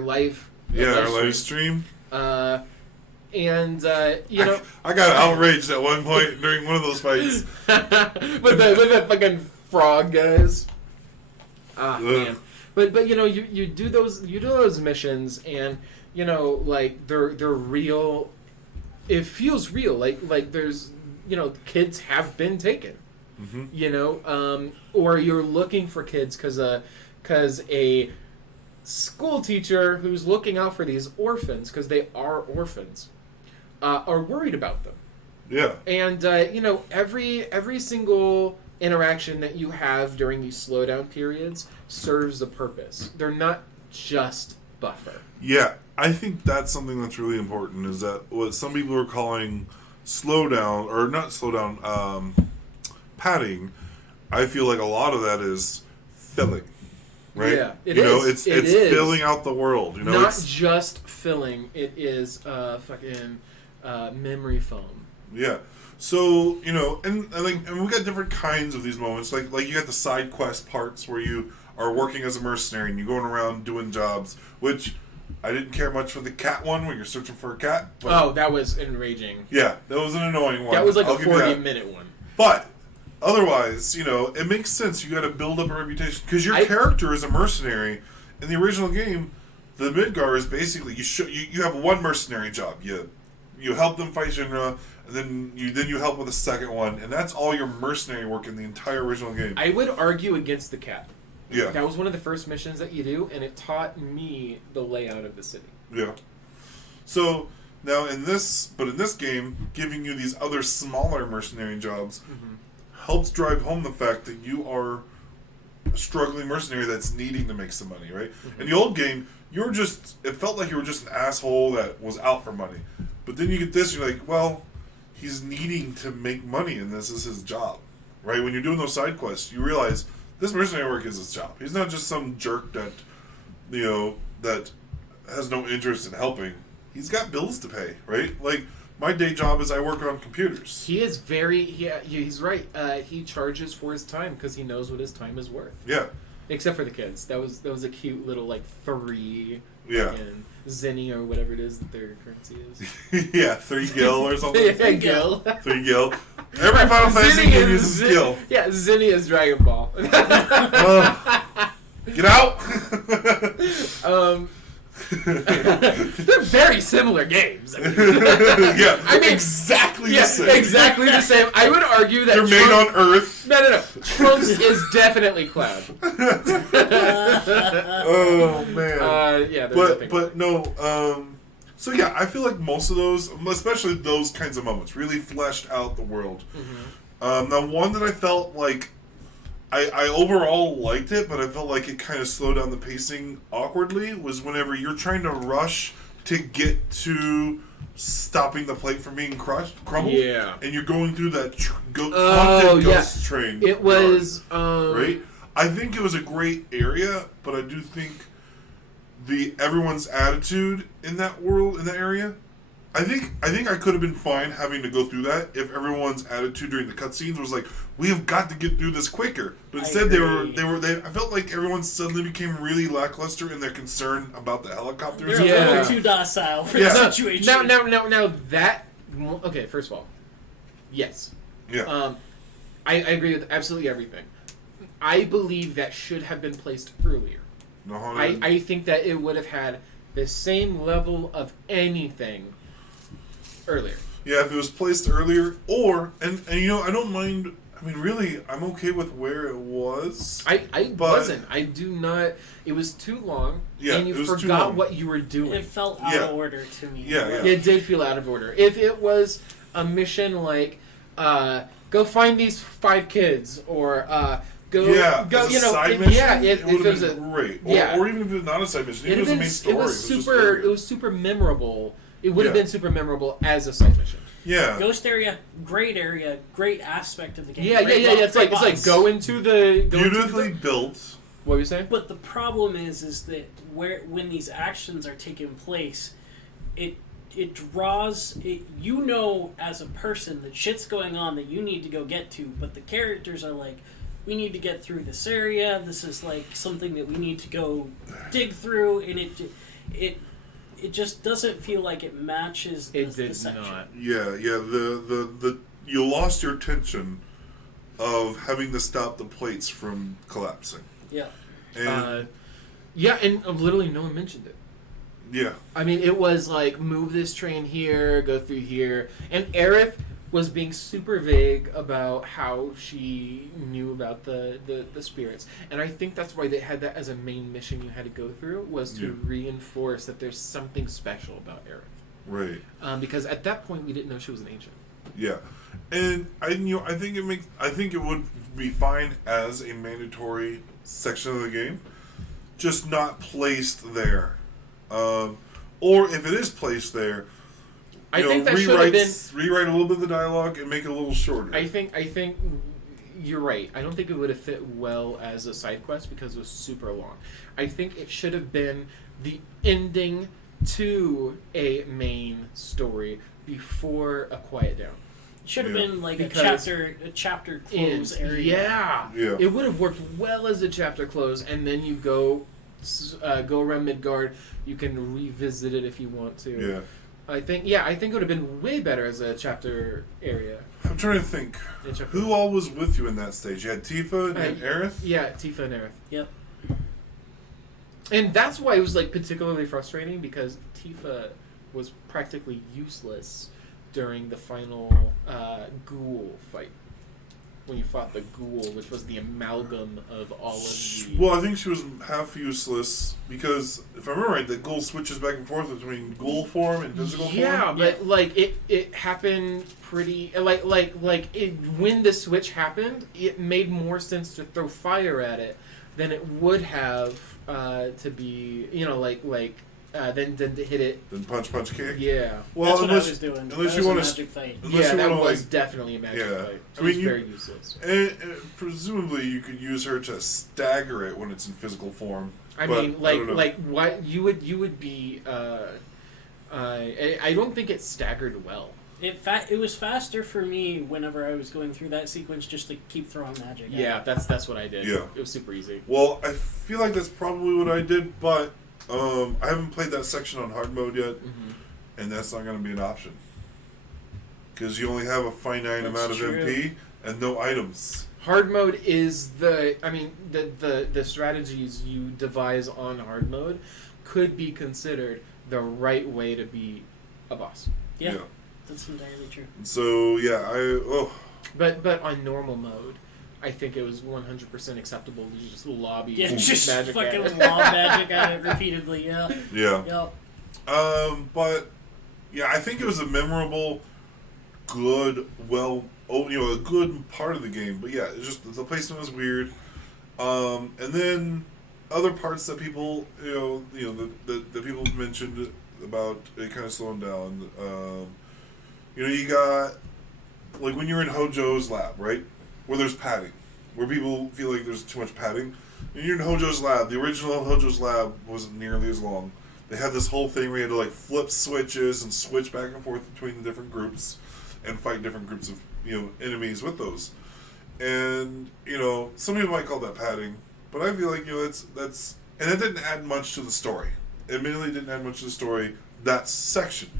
live our live stream. I got outraged at one point during one of those fights with the fucking frog guys. Man. But you do those missions and they're real. It feels real. Like there's kids have been taken. Or you're looking for kids because a school teacher who's looking out for these orphans, because they are orphans, are worried about them. Yeah. And every single interaction that you have during these slowdown periods serves a purpose. They're not just buffer. Yeah, I think that's something that's really important, is that what some people are calling slowdown, or not slowdown, padding, I feel like a lot of that is filling, right? Yeah, it is. It's filling out the world. Not just filling, it is fucking memory foam. Yeah. So, and we got different kinds of these moments. Like you got the side quest parts where you are working as a mercenary and you're going around doing jobs, which I didn't care much for the cat one where you're searching for a cat. But that was enraging. Yeah, that was an annoying one. That was like a 40-minute one. But otherwise, it makes sense. You got to build up a reputation because your character is a mercenary. In the original game, the Midgar is basically you have one mercenary job. You help them fight Shinra, and then you help with a second one, and that's all your mercenary work in the entire original game. I would argue against the cat. Yeah. That was one of the first missions that you do, and it taught me the layout of the city. Yeah. So now in this game, giving you these other smaller mercenary jobs helps drive home the fact that you are a struggling mercenary that's needing to make some money, right? In the old game, it felt like you were just an asshole that was out for money. But then you get this, you're like, well, he's needing to make money, and this is his job, right? When you're doing those side quests, you realize this mercenary work is his job. He's not just some jerk that has no interest in helping. He's got bills to pay, right? Like, my day job is I work on computers. He is he's right. He charges for his time because he knows what his time is worth. Yeah. Except for the kids. That was a cute little, 3 Zenny or whatever it is that their currency is. Yeah, 3 gil or something. 3 gil. 3 gil. Every Final Fantasy game uses gil. Yeah, Zenny is Dragon Ball. Get out! They're very similar games. I mean, exactly the same. Exactly the same. I would argue that they're made on Earth. No. Trunks is definitely Cloud. Oh man. Yeah, but no. So yeah, I feel like most of those, especially those kinds of moments, really fleshed out the world. Mm-hmm. Now, one that I felt like I overall liked it, but I felt like it kind of slowed down the pacing awkwardly, was whenever you're trying to rush to get to stopping the plate from being crumbled. Yeah. And you're going through that haunted ghost train. It was... right? I think it was a great area, but I do think everyone's attitude in that world, in that area... I think I could have been fine having to go through that if everyone's attitude during the cutscenes was like, we have got to get through this quicker. But instead I felt like everyone suddenly became really lackluster in their concern about the helicopters. They're a little too docile for the situation. Now that... Okay, first of all, yes. Yeah. I agree with absolutely everything. I believe that should have been placed earlier. I think that it would have had the same level of anything earlier. Yeah, if it was placed earlier, and you know, I don't mind. I mean, really, I'm okay with where it was. I wasn't. I do not. It was too long, and you forgot what you were doing. It felt out of order to me. Yeah. It did feel out of order. If it was a mission like, go find these 5 kids, or go. As a side mission, it would have been great. Or even if it's not a side mission, it was a main story. It was super memorable. It would have been super memorable as a side mission. Yeah. Ghost area, great aspect of the game. Yeah. It's like go into the beautifully built. What were you saying? But the problem is that when these actions are taking place, it draws you know, as a person that shit's going on that you need to go get to, but the characters are like, we need to get through this area. This is like something that we need to go dig through, and it just doesn't feel like it matches the section. Not. Yeah. The you lost your tension of having to stop the plates from collapsing. Yeah. And and literally no one mentioned it. Yeah. I mean, it was like, move this train here, go through here, and Aerith was being super vague about how she knew about the spirits. And I think that's why they had that as a main mission you had to go through, was to reinforce that there's something special about Aerith. Right. Because at that point we didn't know she was an ancient. Yeah. And I think it would be fine as a mandatory section of the game, just not placed there. Or if it is placed there, I think that should have been rewrite a little bit of the dialogue and make it a little shorter. I think you're right. I don't think it would have fit well as a side quest because it was super long. I think it should have been the ending to a main story before a quiet down. It should have been like a chapter close area. Yeah. It would have worked well as a chapter close, and then you go around Midgard. You can revisit it if you want to. Yeah. I think it would have been way better as a chapter area. I'm trying to think. Who all was with you in that stage? You had Tifa and Aerith? Yeah, Tifa and Aerith. Yep. And that's why it was like particularly frustrating, because Tifa was practically useless during the final ghoul fight. When you fought the ghoul, which was the amalgam of all of the... Well, I think she was half useless because, if I remember right, the ghoul switches back and forth between ghoul form and physical form. Yeah, but like it happened pretty when the switch happened, it made more sense to throw fire at it than it would have to be than to hit it. Then punch, kick. Yeah. Well, that's what I was doing. Unless that you want a magic fight. That was definitely a magic fight. It was very useless. And presumably, you could use her to stagger it when it's in physical form. I mean, what you would be. I don't think it staggered well. It was faster for me whenever I was going through that sequence just to keep throwing magic. Yeah, that's what I did. Yeah. It was super easy. Well, I feel like that's probably what I did, but I haven't played that section on hard mode yet, and that's not going to be an option. Because you only have a finite amount of MP and no items. hard mode is the strategies you devise on hard mode could be considered the right way to be a boss. Yeah. That's entirely true. So But on normal mode, I think it was 100% acceptable to just lobby just magic fucking at it. lob magic at it repeatedly. Yeah. Yeah. But yeah, I think it was a memorable, good, a good part of the game. But yeah, it's just the placement was weird. And then other parts that people, that people mentioned about it kind of slowing down. You got, like, when you're in Hojo's lab, right? Where there's padding. Where people feel like there's too much padding. When you're in Hojo's lab, the original Hojo's lab wasn't nearly as long. They had this whole thing where you had to, like, flip switches and switch back and forth between the different groups and fight different groups of, enemies with those. And, some people might call that padding. But I feel like, that's... And it didn't add much to the story. Admittedly, it didn't add much to the story, that section.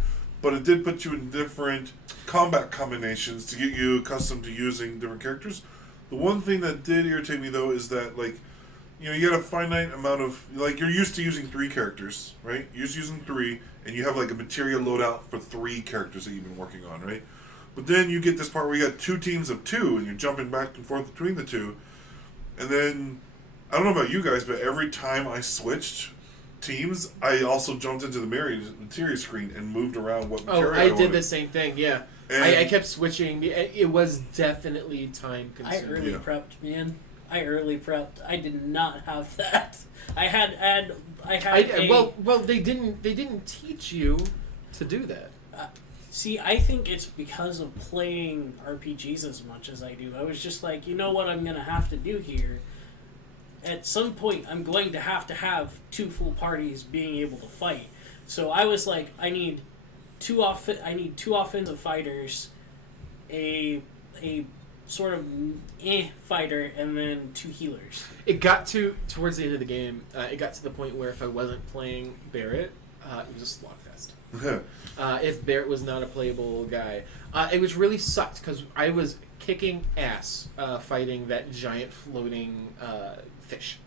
But it did put you in different combat combinations to get you accustomed to using different characters. The one thing that did irritate me, though, is that, like, you got a finite amount of... Like, you're used to using 3 characters, right? You're used to using 3, and you have, like, a material loadout for 3 characters that you've been working on, right? But then you get this part where you got 2 teams of 2, and you're jumping back and forth between the 2. And then, I don't know about you guys, but every time I switched teams, I also jumped into the materia screen and moved around what material I did wanted. the same thing, yeah. And I kept switching. It was definitely time consuming. I early prepped, man. I early prepped. I did not have that. Well, they didn't teach you to do that. See, I think it's because of playing RPGs as much as I do. I was just like, you know what I'm going to have to do here? At some point, I'm going to have 2 full parties being able to fight. So I was like, I need two offensive fighters, a sort of fighter, and then 2 healers. It got towards the end of the game. It got to the point where if I wasn't playing Barrett, it was a slogfest. If Barrett was not a playable guy, it was really sucked because I was kicking ass fighting that giant floating fish.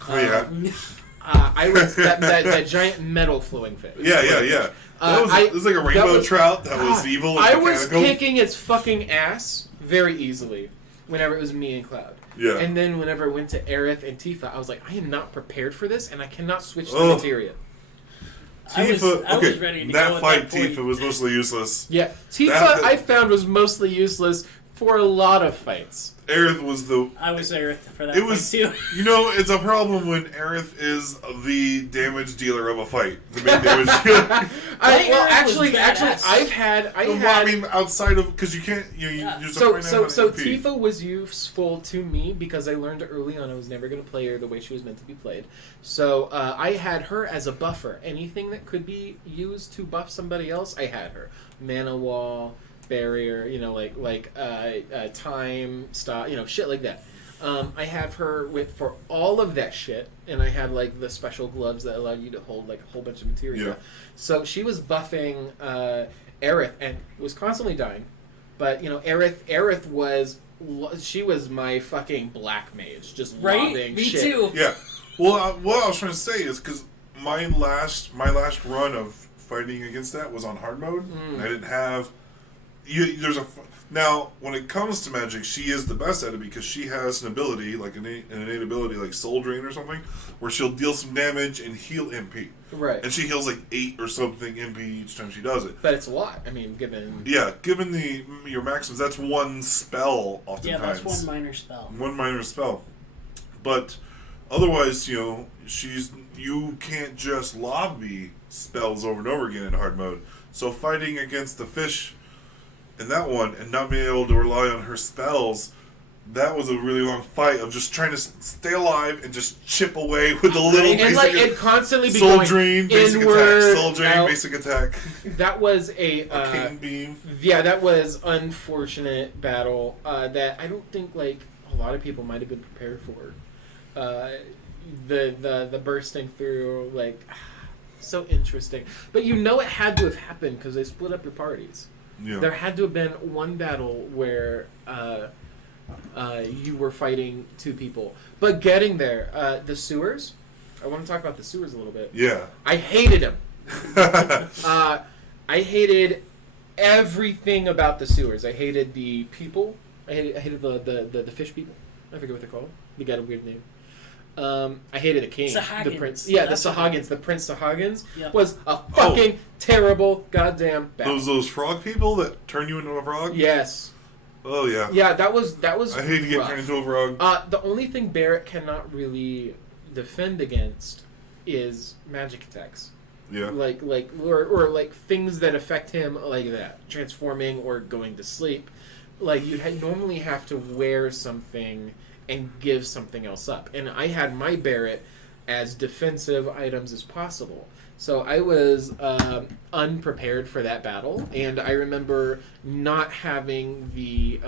I was that giant metal flowing fish. Yeah. It was like a rainbow trout that was evil and I mechanical. was kicking its fucking ass very easily whenever it was me and Cloud. Yeah. And then whenever it went to Aerith and Tifa, I was like, I am not prepared for this, and I cannot switch the materia. Tifa, I was ready to that go at fight, that point. Tifa was mostly useless. Yeah, Tifa I found was mostly useless for a lot of fights. Aerith was I was Aerith for that It fight was, too. It's a problem when Aerith is the damage dealer of a fight. The main damage dealer. Actually, I mean, outside of, because you can't, So Tifa was useful to me because I learned early on I was never going to play her the way she was meant to be played. So I had her as a buffer. Anything that could be used to buff somebody else, I had her. Mana wall, barrier, time, stop, shit like that. I have her for all of that shit, and I had like the special gloves that allowed you to hold like a whole bunch of material. Yeah. So she was buffing Aerith and was constantly dying, but Aerith was my fucking black mage, just lobbing Me shit. too. Yeah. Well, what I was trying to say is because my last run of fighting against that was on hard mode, and I didn't have. Now, when it comes to magic, she is the best at it because she has an ability, like an innate ability, like Soul Drain or something, where she'll deal some damage and heal MP. Right. And she heals like 8 or something MP each time she does it. But it's a lot. I mean, given your maxims, that's one spell oftentimes. Yeah, that's one minor spell. One minor spell. But otherwise, you can't just lobby spells over and over again in hard mode. So fighting against the fish in that one and not being able to rely on her spells, that was a really long fight of just trying to stay alive and just chip away with the little and like it constantly be soul going drain, basic inward, attack, soul drain, basic attack. That was a arcane beam. Yeah, that was unfortunate battle that I don't think like a lot of people might have been prepared for. The bursting through, like, so interesting. But it had to have happened because they split up your parties. Yeah. There had to have been one battle where you were fighting two people. But getting there, the sewers. I want to talk about the sewers a little bit. Yeah. I hated them. I hated everything about the sewers. I hated the people. I hated the fish people. I forget what they're called. They got a weird name. I hated the king, Sahagins. the prince. Yeah, That's the Sahagins. The Prince Sahagins Yep. was a fucking terrible goddamn battle. Those frog people that turn you into a frog? Yes. Oh, yeah. Yeah, that was. I hate to get rough. turned into a frog. The only thing Barrett cannot really defend against is magic attacks. Yeah. Or like things that affect him like that, transforming or going to sleep. Like you'd normally have to wear something and give something else up, and I had my Barrett as defensive items as possible. So I was unprepared for that battle, and I remember not having the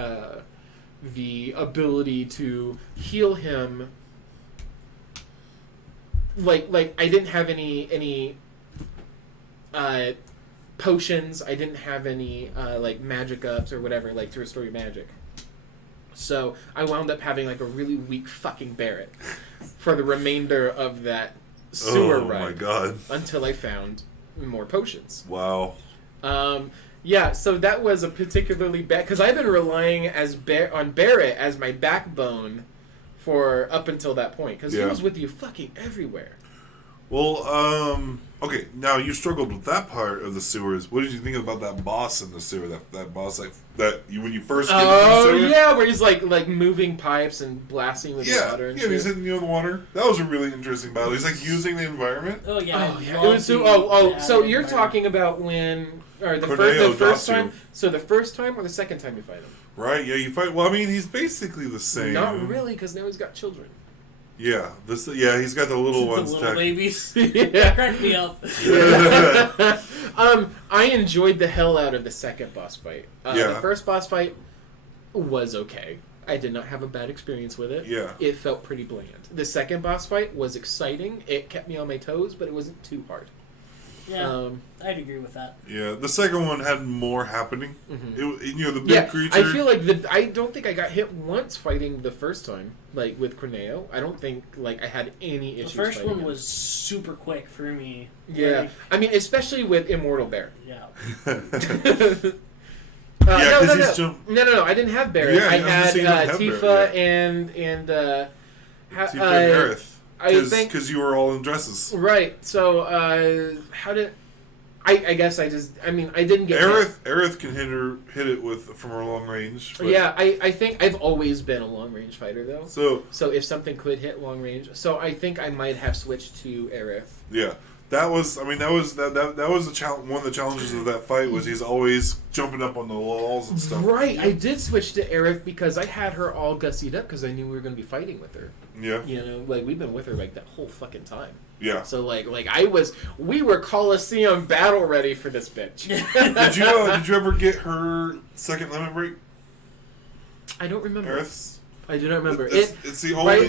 ability to heal him. Like I didn't have any potions. I didn't have any like magic ups or whatever, like to restore your magic. So I wound up having like a really weak fucking Barrett for the remainder of that sewer ride. Oh my god! Until I found more potions. Wow. Yeah, so that was a particularly bad because I've been relying on Barrett as my backbone for up until that point because he was with you fucking everywhere. Well, okay. Now you struggled with that part of the sewers. What did you think about that boss in the sewer? That boss when you first get into the sewer? Yeah, where he's like moving pipes and blasting with water. And he's hitting you in the water. That was a really interesting battle. He's like using the environment. Oh yeah. It was so you're talking about when the first time. So the first time or the second time you fight him? Right. Yeah, you fight. Well, I mean, he's basically the same. Not really, because now he's got children. Yeah, he's got the little ones. The little babies. Yeah, crack me up. I enjoyed the hell out of the second boss fight. The first boss fight was okay. I did not have a bad experience with it. Yeah, it felt pretty bland. The second boss fight was exciting. It kept me on my toes, but it wasn't too hard. Yeah, I'd agree with that. Yeah, the second one had more happening. Mm-hmm. The big creature. I feel like I don't think I got hit once fighting the first time, like with Corneo. I don't think like I had any issues. The first one him. was super quick for me. Yeah, like, I mean, especially with Immortal Bear. Yeah. No. I didn't have Barrett. Yeah, I had Tifa Barrett, and Tifa and Aerith. Because you were all in dresses. Right. So, how did... I guess I didn't get... Aerith can hit it from a long range. But... Yeah, I think I've always been a long range fighter, though. So if something could hit long range... So I think I might have switched to Aerith. Yeah. That was the challenge. One of the challenges of that fight was he's always jumping up on the walls and stuff. Right, I did switch to Aerith because I had her all gussied up because I knew we were going to be fighting with her. Yeah, like we've been with her like that whole fucking time. Yeah. So we were Coliseum battle ready for this bitch. Did you ever get her second limit break? I don't remember. Aerith's? I do not remember. It's the only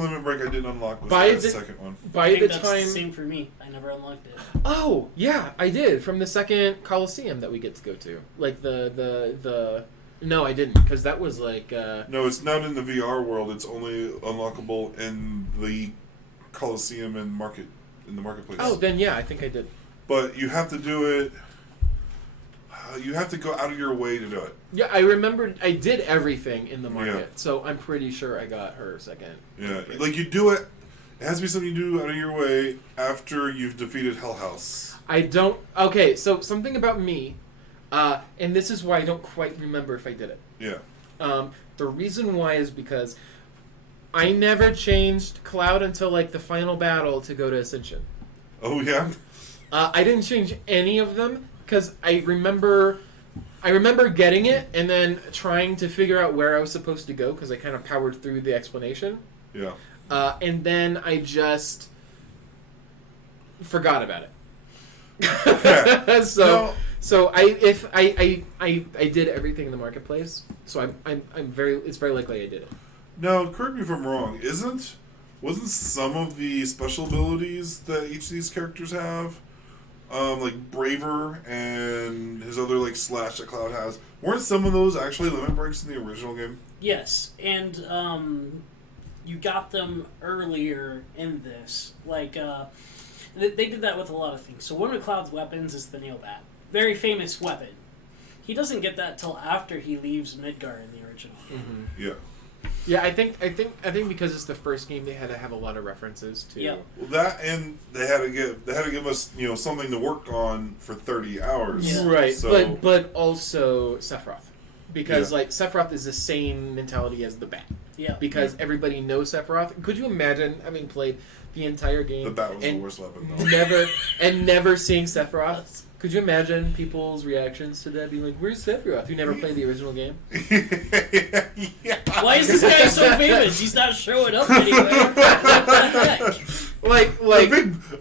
limit break I didn't unlock was the second one. That's the same for me. I never unlocked it. Oh yeah, I did from the second Coliseum that we get to go to. Like the no, I didn't because that was like. No, it's not in the VR world. It's only unlockable in the Coliseum and in the marketplace. Oh, then yeah, I think I did. But you have to do it. You have to go out of your way to do it. Yeah, I remembered I did everything in the market, so I'm pretty sure I got her second. Yeah, like you do it. It has to be something you do out of your way after you've defeated Hell House. I don't. Okay, so something about me, and this is why I don't quite remember if I did it. Yeah. The reason why is because I never changed Cloud until like the final battle to go to Ascension. Oh yeah. I didn't change any of them. Because I remember getting it and then trying to figure out where I was supposed to go because I kind of powered through the explanation. Yeah. And then I just forgot about it. So I did everything in the marketplace. So it's very likely I did it. Now, correct me if I'm wrong. Wasn't some of the special abilities that each of these characters have? like Braver and his other like slash that Cloud has. Weren't some of those actually limit breaks in the original game? Yes, and you got them earlier in this. Like, they did that with a lot of things. So one of Cloud's weapons is the nail bat. Very famous weapon. He doesn't get that till after he leaves Midgar in the original. Mm-hmm. Yeah. Yeah, I think because it's the first game, they had to have a lot of references to. Yeah. Well, that and they had to give us something to work on for 30 hours. Yeah. Right, So, but also Sephiroth, because Yeah. like Sephiroth is the same mentality as the Bat. Yeah. Because everybody knows Sephiroth. Could you imagine having played the entire game the Bat was the and worst weapon though. never seeing Sephiroth? Could you imagine people's reactions to that? Being like, "Where's Sephiroth? Who never played the original game?" Yeah. Why is this guy so famous? He's not showing up anywhere. What the heck? Like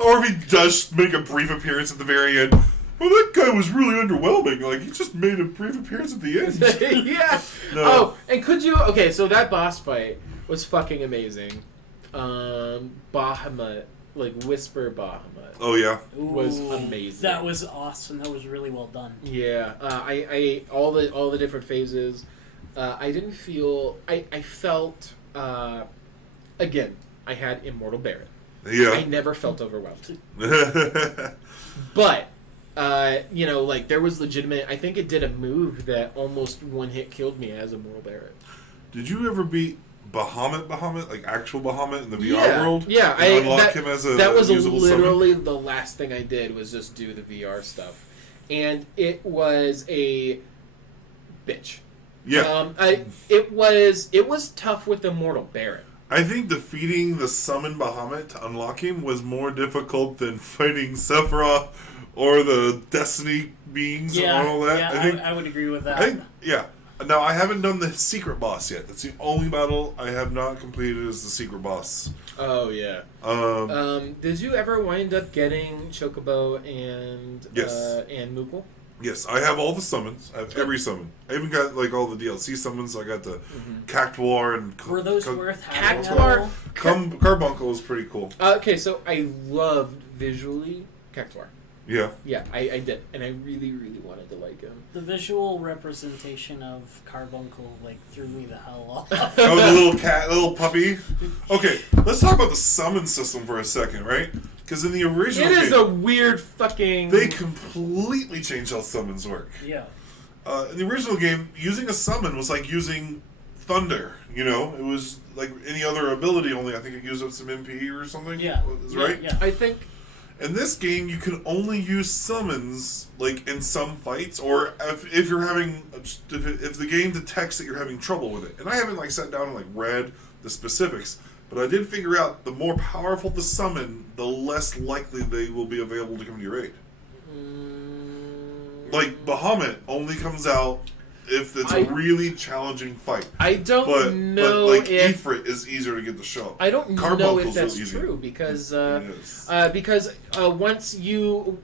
Or if he does make a brief appearance at the very end. Well, that guy was really underwhelming. Like, he just made a brief appearance at the end. yeah. No. Oh, and could you? Okay, so that boss fight was fucking amazing. Bahamut, like Whisper Bahamut, Oh, yeah. was Ooh, amazing. That was awesome. That was really well done. Yeah, I all the different phases. I didn't feel. I felt. Again, I had Immortal Barret. I Yeah. never felt overwhelmed. But like there was legitimate. I think it did a move that almost one hit killed me as Immortal Barret. Did you ever beat Bahamut, like actual Bahamut in the VR world? Yeah, And unlock him as a that was usable literally the last thing I did was just do the VR stuff, and it was a bitch. Yeah. It was tough with Immortal Barret. I think defeating the summon Bahamut to unlock him was more difficult than fighting Sephiroth or the Destiny beings Yeah, and all that. yeah, I would agree with that. I think, yeah. Now, I haven't done the secret boss yet. That's the only battle I have not completed is the secret boss. Oh yeah. Did you ever wind up getting Chocobo and Yes. And Moogle? Yes, I have all the summons. I have every summon. I even got like all the DLC summons. I got the Cactuar and Were those worth having? at Cactuar? all? Carbuncle was pretty cool. Okay, so I loved visually Cactuar. Yeah. Yeah, I did, and I really, really wanted to like him. The visual representation of Carbuncle threw me the hell off. Oh, the little cat, little puppy. Okay, let's talk about the summon system for a second, right? Because in the original It is game, a weird fucking. they completely changed how summons work. Yeah. In the original game, using a summon was like using thunder. It was like any other ability. Only I think it used up some MP or something. Yeah. Is right. Yeah. I think. In this game, you can only use summons like in some fights, or if you're having if the game detects that you're having trouble with it. And I haven't sat down and read the specifics, but I did figure out the more powerful the summon, the less likely they will be available to come to your aid. Like Bahamut only comes out if it's a really challenging fight. I don't know but if Ifrit is easier to get the show. I don't know Carbuncle's if that's real easy. true because It is. once you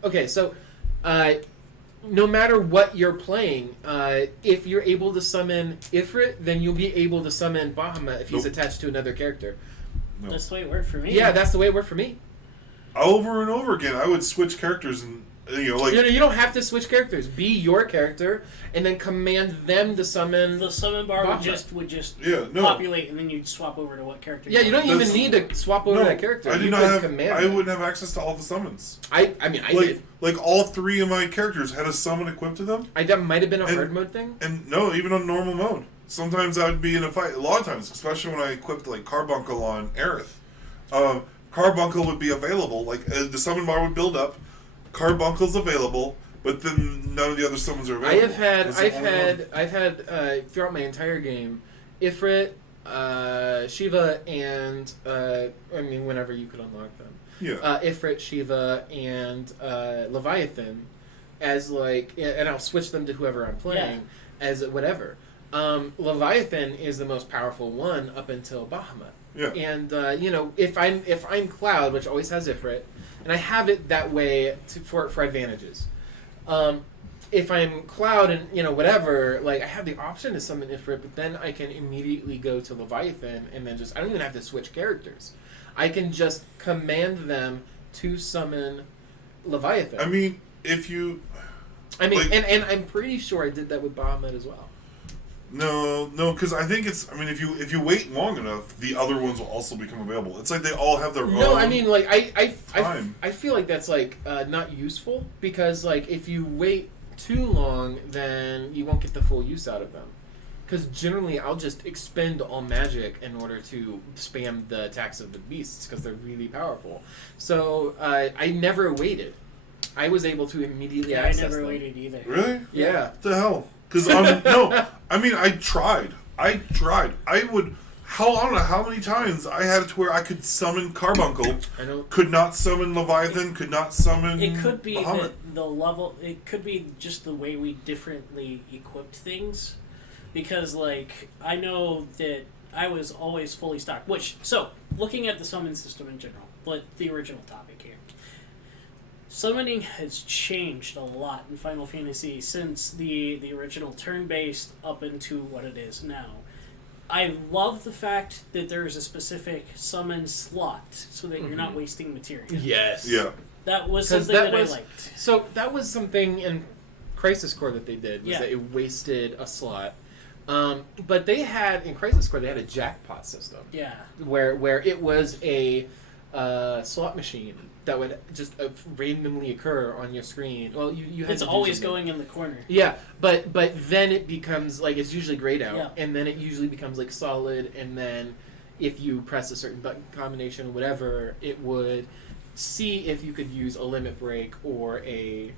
no matter what you're playing, if you're able to summon Ifrit, then you'll be able to summon Bahamut if he's Nope. attached to another character. No. That's the way it worked for me. Yeah, that's the way it worked for me. Over and over again, I would switch characters and You don't have to switch characters. Be your character, and then command them to summon. The summon bar Bahamut. would just Yeah, no. populate, and then you'd swap over to what character. Yeah, you don't even That's- need to swap over that character. I did You not could have. command I them. wouldn't have access to all the summons. I did. Like all three of my characters had a summon equipped to them, That might have been a And- hard mode thing. and no, even on normal mode. Sometimes I'd be in a fight. A lot of times, especially when I equipped Carbuncle on Aerith, Carbuncle would be available. The summon bar would build up. Carbuncle's available, but then none of the other summons are available. I've had throughout my entire game, Ifrit, Shiva, and whenever you could unlock them. Yeah. Ifrit, Shiva, and Leviathan as and I'll switch them to whoever I'm playing as whatever. Leviathan is the most powerful one up until Bahamut. Yeah. And if I'm Cloud, which always has Ifrit, and I have it that way for advantages. If I'm Cloud and whatever, I have the option to summon Ifrit, but then I can immediately go to Leviathan and then I don't even have to switch characters. I can just command them to summon Leviathan. I mean, if you... and I'm pretty sure I did that with Bahamut as well. No, because I think it's... I mean, if you wait long enough, the other ones will also become available. It's like they all have their own... No, I mean, like, time. I feel like that's, like, not useful, because, like, if you wait too long, then you won't get the full use out of them. Because generally, I'll just expend all magic in order to spam the attacks of the beasts, because they're really powerful. So, I never waited. I was able to immediately access them. I never waited either. Really? Yeah. What the hell? Because no, I mean, I tried. I would. I don't know how many times I had it to where I could summon Carbuncle. I know. Could not summon Leviathan. Could not summon. It could be Bahamut. that the level. It could be just the way we differently equipped things, because like I know that I was always fully stocked. So looking at the summon system in general, but the original topic here. Summoning has changed a lot in Final Fantasy since the original turn-based up into what it is now. I love the fact that there is a specific summon slot so that you're not wasting material. Yes. Yeah. That was something that I liked. So that was something in Crisis Core that they did, was Yeah. that it wasted a slot. But they had, in Crisis Core, they had a jackpot system. Yeah. Where it was a slot machine that would just randomly occur on your screen. Well, you had It's to do always something. going in the corner. Yeah, but then it becomes, like, it's usually grayed out, Yeah. and then it usually becomes, like, solid, and then if you press a certain button combination or whatever, it would see if you could use a limit break or a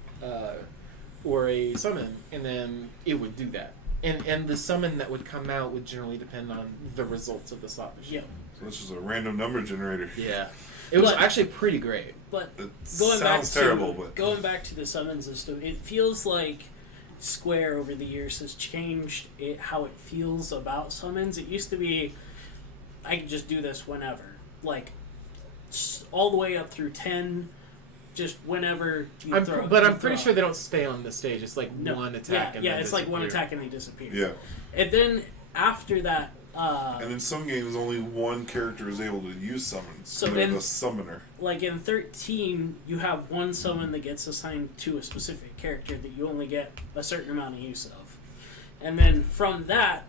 summon, and then it would do that. And the summon that would come out would generally depend on the results of the slot machine. Yeah. So this is a random number generator. Yeah. It was But- actually pretty great. But It going sounds terrible, but going back to the summon system, it feels like Square over the years has changed how it feels about summons. It used to be, I could just do this whenever, like all the way up through 10, just whenever you I'm throw. pretty sure they don't stay on the stage. It's like No. one attack. Yeah, and it's then like one disappear. attack and they disappear. yeah. And then after that, And in some games, only one character is able to use summons. So So they're then- the summoner. like in 13, you have one summon that gets assigned to a specific character that you only get a certain amount of use of. And then from that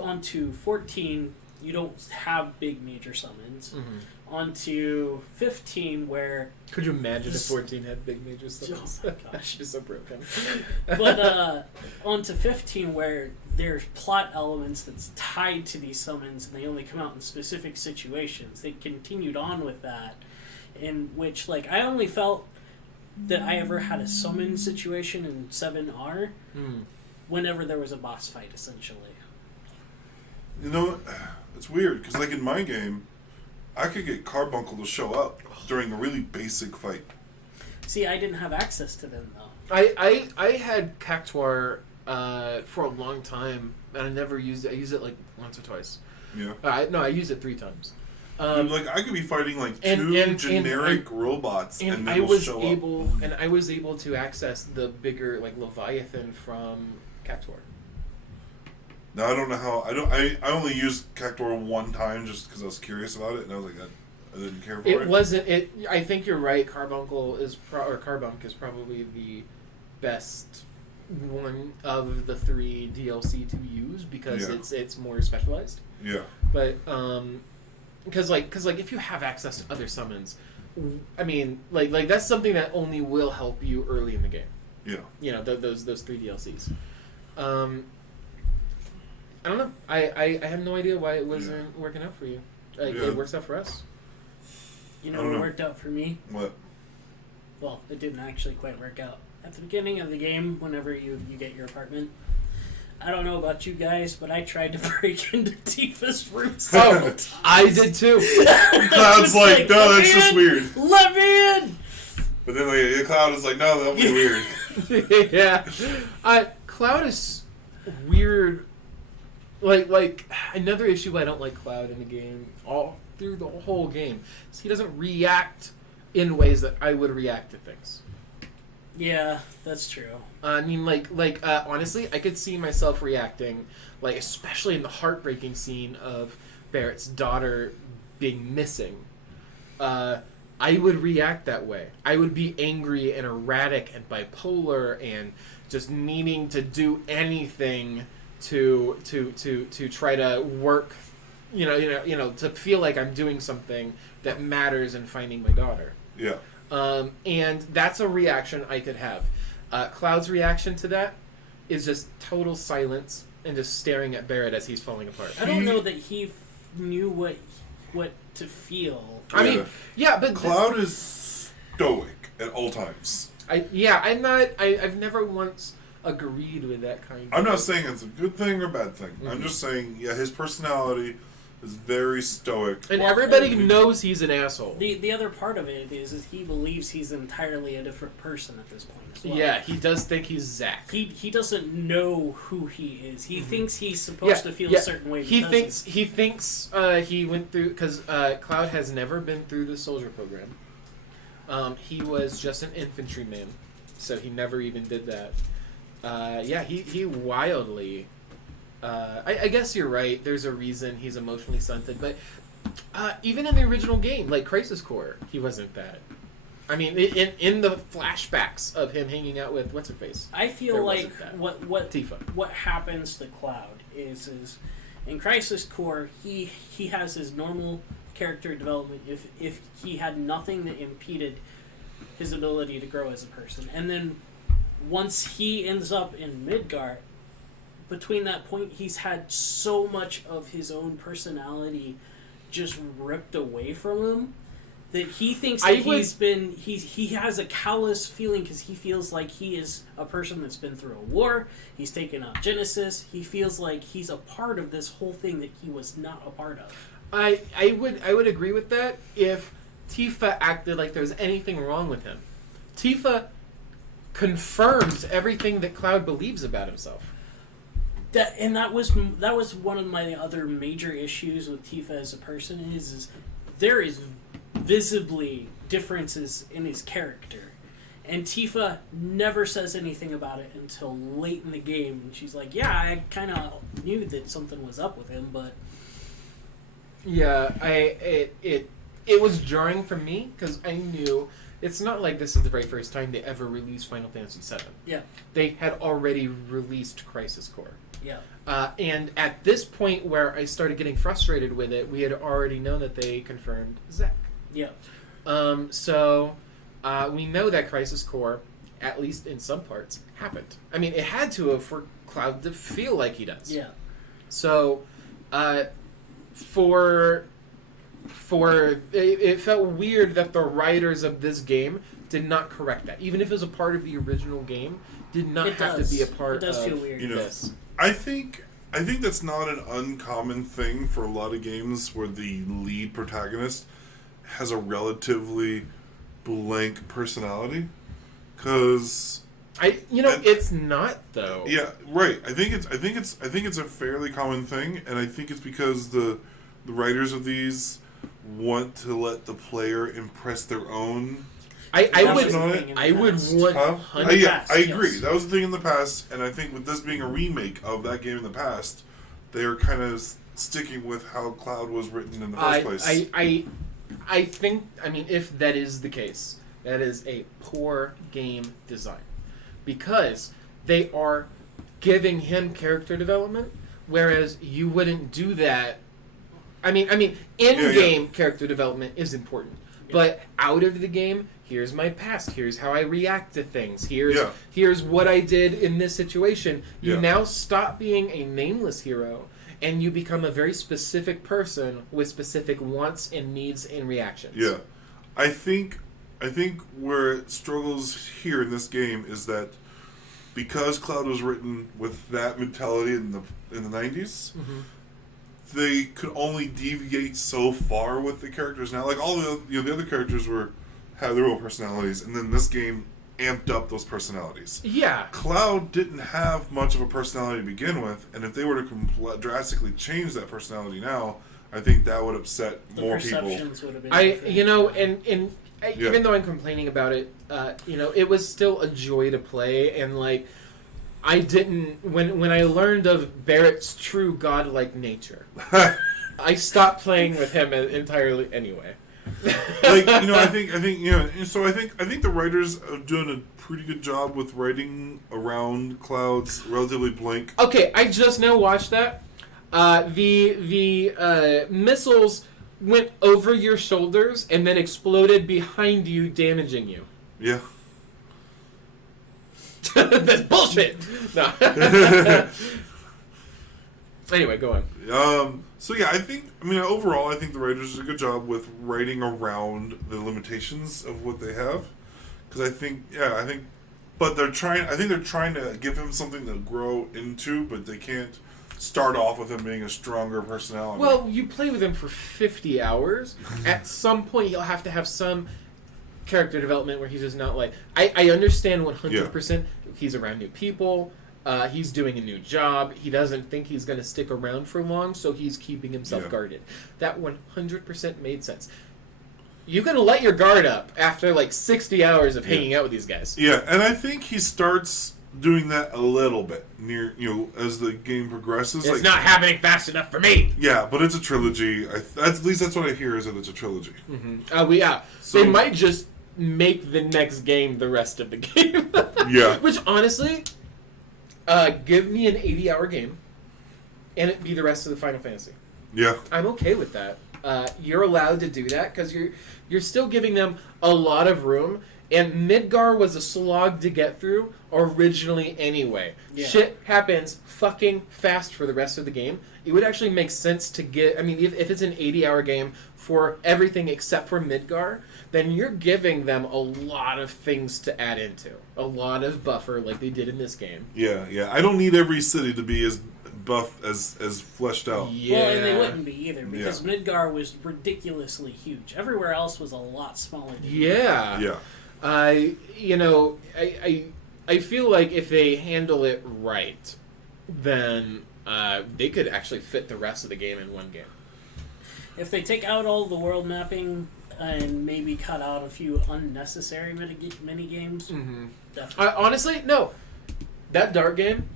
onto 14, you don't have big major summons. Mm-hmm. Onto 15, where Could you imagine if 14 had big major summons? Oh my gosh. She's so broken. but onto 15, where there's plot elements that's tied to these summons, and they only come out in specific situations. They continued on with that, in which, like, I only felt that I ever had a summon situation in 7R whenever there was a boss fight, essentially. You know, it's weird because, like in my game, I could get Carbuncle to show up during a really basic fight. See, I didn't have access to them, though. I had Cactuar for a long time, and I never used it. I used it like once or twice. Yeah. I used it 3 times. Dude, like I could be fighting like and- two and- generic robots, and And they I will was show up. able to access the bigger, like, Leviathan from Cactuar. Now I don't know how. I only used Cactuar one time just because I was curious about it, and I was like, I didn't care for it. It wasn't. It. I think you're right. Carbuncle is Carbunk is probably the best one of the 3 DLC to use because Yeah. it's more specialized. Yeah. But because if you have access to other summons, I mean, like that's something that only will help you early in the game. Yeah. You know, those 3 DLCs. I don't know. I have no idea why it wasn't working out for you. Like, Yeah. it works out for us. You I know don't what know. worked out for me? What? Well, it didn't actually quite work out. At the beginning of the game, whenever you get your apartment, I don't know about you guys, but I tried to break into Tifa's room several times. I did too. Cloud's like, no, "Let that's me just in! weird. Let me in! But then the Cloud is like, no, that'll be weird. Yeah. Cloud is weird. Like another issue I don't like Cloud in the game all through the whole game is he doesn't react in ways that I would react to things. Yeah, that's true. I mean, honestly, I could see myself reacting, like, especially in the heartbreaking scene of Barrett's daughter being missing. I I would react that way. I would be angry and erratic and bipolar and just needing to do anything to try to work, to feel like I'm doing something that matters in finding my daughter. Yeah. And that's a reaction I could have. Cloud's reaction to that is just total silence and just staring at Barrett as he's falling apart. I don't know that he knew what to feel. I mean, yeah, but Cloud is stoic at all times. I've never once agreed with that kind of I'm not saying it's a good thing or bad thing. Mm-hmm. I'm just saying, his personality is very stoic. And everybody knows he's an asshole. The other part of it is he believes he's entirely a different person at this point as well. Yeah, he does think he's Zack. He doesn't know who he is. He thinks he's supposed to feel a certain way. He thinks he went through, because Cloud has never been through the soldier program. He was just an infantryman, so he never even did that. He wildly. I guess you're right. There's a reason he's emotionally stunted, but even in the original game, like Crisis Core, he wasn't that. I mean, in the flashbacks of him hanging out with what's her face, I feel like Tifa. What happens to Cloud is in Crisis Core he has his normal character development if he had nothing that impeded his ability to grow as a person, and then once he ends up in Midgar, between that point he's had so much of his own personality just ripped away from him that he thinks that he has a callous feeling because he feels like he is a person that's been through a war. He's taken out Genesis. He feels like he's a part of this whole thing that he was not a part of. I would agree with that if Tifa acted like there was anything wrong with him. Tifa confirms everything that Cloud believes about himself. That was one of my other major issues with Tifa as a person is there is visibly differences in his character, and Tifa never says anything about it until late in the game. And she's like, "Yeah, I kind of knew that something was up with him, but." Yeah, it was jarring for me because I knew it's not like this is the very first time they ever released Final Fantasy VII. Yeah. They had already released Crisis Core. Yeah. And at this point where I started getting frustrated with it, we had already known that they confirmed Zack. Yeah. So we know that Crisis Core, at least in some parts, happened. I mean, it had to have for Cloud to feel like he does. Yeah. So, it felt weird that the writers of this game did not correct that. Even if it was a part of the original game, did not have to be a part of it does feel weird. this. I think that's not an uncommon thing for a lot of games where the lead protagonist has a relatively blank personality. Because it's not though. Yeah, right. I think it's a fairly common thing, and I think it's because the writers of these want to let the player impress their own. I would 100%. Yeah, I agree. Yes. That was the thing in the past, and I think with this being a remake of that game in the past, they are kind of sticking with how Cloud was written in the first place. I think, if that is the case, that is a poor game design. Because they are giving him character development, whereas you wouldn't do that. In-game character development is important. Yeah. But out of the game, here's my past, here's how I react to things, here's what I did in this situation. You now stop being a nameless hero, and you become a very specific person with specific wants and needs and reactions. Yeah. I think where it struggles here in this game is that because Cloud was written with that mentality in the 90s, mm-hmm. they could only deviate so far with the characters now. Like all the other characters had their own personalities, and then this game amped up those personalities. Yeah. Cloud didn't have much of a personality to begin with, and if they were to drastically change that personality now, I think that would upset more people. Would have been even though I'm complaining about it, it was still a joy to play, and I didn't when I learned of Barrett's true godlike nature, I stopped playing with him entirely anyway. Like, I think so I think the writers have done a pretty good job with writing around Cloud's relatively blank. Okay, I just now watched that. The missiles went over your shoulders and then exploded behind you, damaging you. Yeah. That's bullshit. No. Anyway, go on. So yeah, overall, I think the writers did a good job with writing around the limitations of what they have. Because but they're trying to give him something to grow into, but they can't start off with him being a stronger personality. Well, you play with him for 50 hours. At some point, you'll have to have some character development where he's just not like... I understand 100%. He's around new people. He's doing a new job. He doesn't think he's going to stick around for long, so he's keeping himself guarded. That 100% made sense. You're going to let your guard up after like 60 hours of hanging out with these guys. Yeah, and I think he starts doing that a little bit as the game progresses. It's not happening fast enough for me. Yeah, but it's a trilogy. At least that's what I hear, is that it's a trilogy. Mm-hmm. So they might just make the next game the rest of the game. Yeah. Which, honestly, give me an 80-hour game, and it be the rest of the Final Fantasy. Yeah. I'm okay with that. You're allowed to do that, because you're still giving them a lot of room, and Midgar was a slog to get through originally anyway. Yeah. Shit happens fucking fast for the rest of the game. It would actually make sense to get... I mean, if it's an 80-hour game for everything except for Midgar, then you're giving them a lot of things to add into. A lot of buffer like they did in this game. Yeah. I don't need every city to be as buff, as fleshed out. Yeah. Well, and they wouldn't be either, because Midgar was ridiculously huge. Everywhere else was a lot smaller than Yeah. Yeah. I feel like if they handle it right, then they could actually fit the rest of the game in one game. If they take out all the world mapping and maybe cut out a few unnecessary mini games, definitely. Honestly, no. That Dart game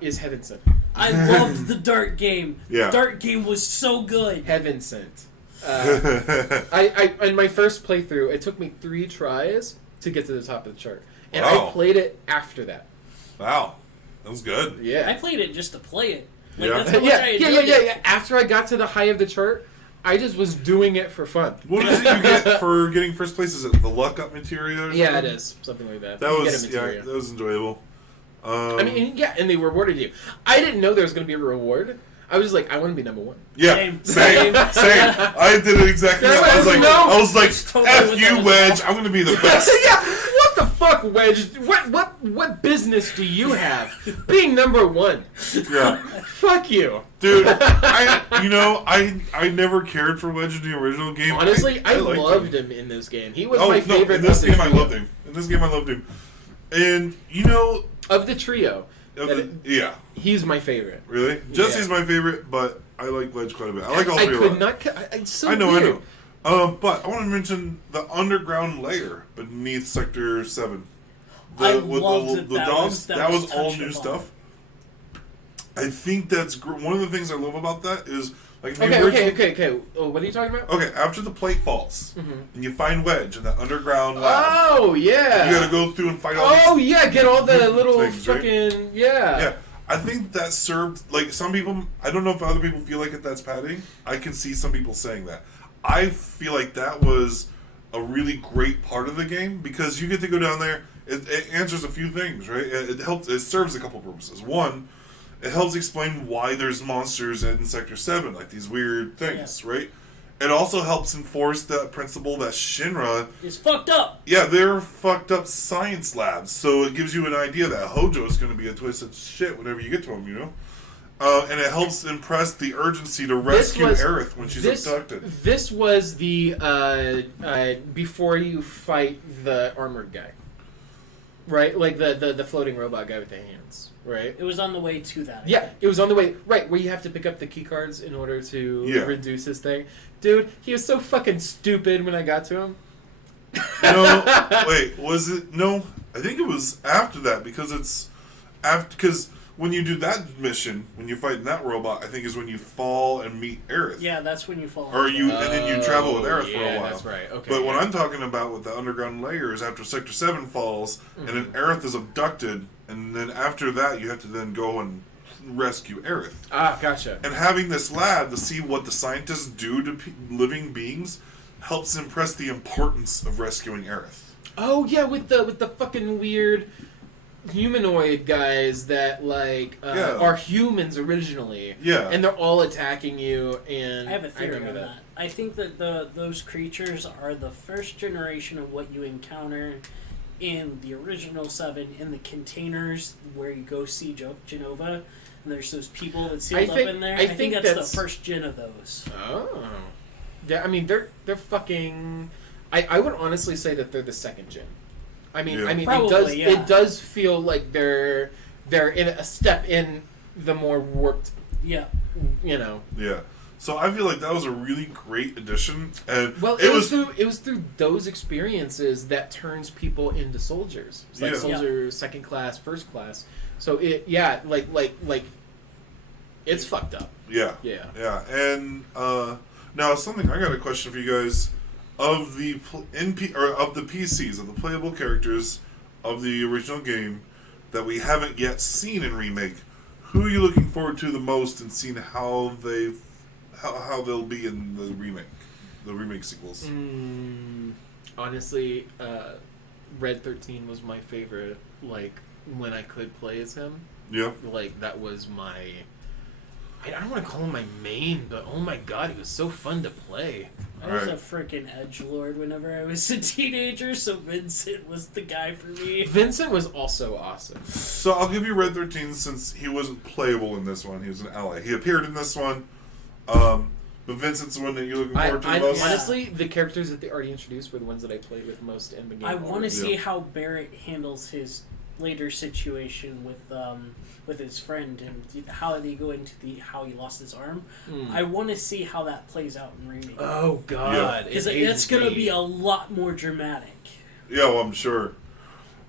is heaven sent. I loved the Dart game. Yeah. The Dart game was so good. Heaven sent. I in my first playthrough, it took me 3 tries to get to the top of the chart, and I played it after that. Wow, that was good. Yeah, I played it just to play it. That's how much I enjoyed it. Yeah. After I got to the high of the chart, I just was doing it for fun. What is it you get for getting first place? Is it the luck up materia? Or something? Yeah, it is something like that. That was enjoyable. And they rewarded you. I didn't know there was going to be a reward. I was just like, I want to be number 1. Yeah, same. I did it exactly. I was like, F you, Wedge. I'm going to be the best. Yeah. What the fuck, Wedge? What business do you have being number 1? Yeah. Fuck you, dude. I never cared for Wedge in the original game. Honestly, I loved him in this game. He was my favorite. In this game, I loved him. And of the trio. He's my favorite. Really? Jesse's my favorite, but I like Wedge quite a bit. I like all three of them. It's so I know. weird. But I want to mention the underground layer beneath Sector 7. I loved the dogs. That was all new stuff. I think that's one of the things I love about that is like okay. Oh, what are you talking about? Okay, after the plate falls and you find Wedge in that underground lab. Oh yeah. You gotta go through and fight all. Get all the little things, fucking right? Yeah. I think that served, like, some people, I don't know if other people feel like that's padding. I can see some people saying that. I feel like that was a really great part of the game, because you get to go down there, it answers a few things, right? It serves a couple purposes. One, it helps explain why there's monsters in Sector 7, like these weird things, right? It also helps enforce the principle that Shinra is fucked up. Yeah, they're fucked up science labs. So it gives you an idea that Hojo is going to be a twisted shit whenever you get to him, and it helps impress the urgency to rescue Aerith when she's abducted. This was the before you fight the armored guy, right? Like the floating robot guy with the hands, right? It was on the way to that. Yeah, it was on the way, right, where you have to pick up the key cards in order to reduce his thing. Dude, he was so fucking stupid when I got to him. Wait, was it? No, I think it was after that, because when you do that mission, when you fight that robot, I think is when you fall and meet Aerith. Yeah, that's when you fall. Or you, and then you travel with Aerith for a while. That's right. Okay. But what I'm talking about with the underground layers, after Sector 7 falls, and then Aerith is abducted, and then after that you have to then go and rescue Aerith. Ah, gotcha. And having this lab to see what the scientists do to living beings helps impress the importance of rescuing Aerith. Oh yeah, with the fucking weird humanoid guys that are humans originally. Yeah. And they're all attacking you, and I have a theory on that. I think that those creatures are the first generation of what you encounter in the original 7 in the containers where you go see Genova, and there's those people that sealed up in there. I think that's the first gen of those. Oh. Yeah, I mean they're fucking. I would honestly say that they're the second gen. I mean, Probably, it does feel like they're in a step in the more warped. Yeah. Yeah. So I feel like that was a really great addition, and it was through those experiences that turns people into soldiers. It's like soldier, second class, first class. So it's fucked up. Yeah. And now something I got a question for you guys. Of the PCs, of the playable characters of the original game that we haven't yet seen in Remake, who are you looking forward to the most and seeing how they'll be in the remake sequels? Honestly, Red 13 was my favorite. Like when I could play as him. Yeah. Like that was my. I don't want to call him my main, but oh my god, he was so fun to play. I was a freaking edgelord whenever I was a teenager, so Vincent was the guy for me. Vincent was also awesome. So I'll give you Red 13 since he wasn't playable in this one. He was an ally. He appeared in this one, but Vincent's the one that you're looking forward to the most. Honestly, the characters that they already introduced were the ones that I played with most in the game. I want to see how Barrett handles his later situation with his friend and how they go into how he lost his arm. I want to see how that plays out in Remake. Oh god, because it's going to be a lot more dramatic. Yeah, well, I'm sure.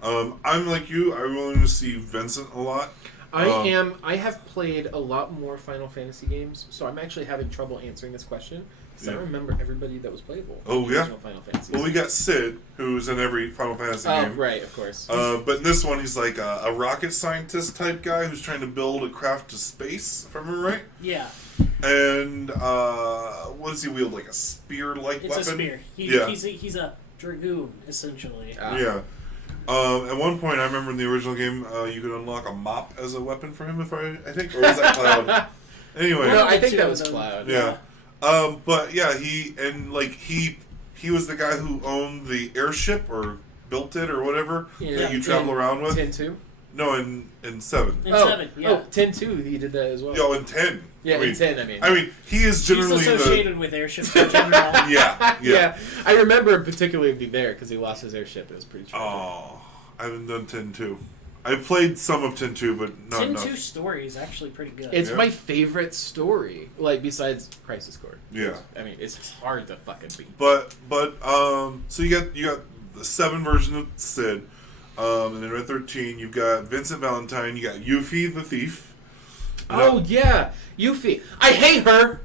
I'm like you. I want to see Vincent a lot. I have played a lot more Final Fantasy games, so I'm actually having trouble answering this question. Because I don't remember everybody that was playable. Oh, yeah? Final Fantasy. Well, we got Sid, who's in every Final Fantasy game. Oh, right, of course. But in this one, he's like a rocket scientist type guy who's trying to build a craft to space, if I remember right. Yeah. And what does he wield? Like a spear-like weapon? It's a spear. He's a dragoon, essentially. Yeah. At one point, I remember in the original game, you could unlock a mop as a weapon for him, I think? Or was that Cloud? Anyway. No, I think that was Cloud. Yeah. But yeah, he was the guy who owned the airship or built it or whatever that you travel around with. 10-2? No, in 7. In 7, yeah. Oh, 10-2, he did that as well. Yo, in 10. Yeah, in 10, I mean, he is generally He's associated with airships in general. Yeah. I remember particularly there because he lost his airship. It was pretty tragic. Oh, I haven't done 10-2. I've played some of 10-2, but not enough. 10-2 story is actually pretty good. It's my favorite story, like besides Crisis Core. Yeah. I mean, it's hard to fucking beat. But so you got the 7 version of Sid, and then Red 13 you've got Vincent Valentine, you got Yuffie the Thief. Yeah, Yuffie. I hate her.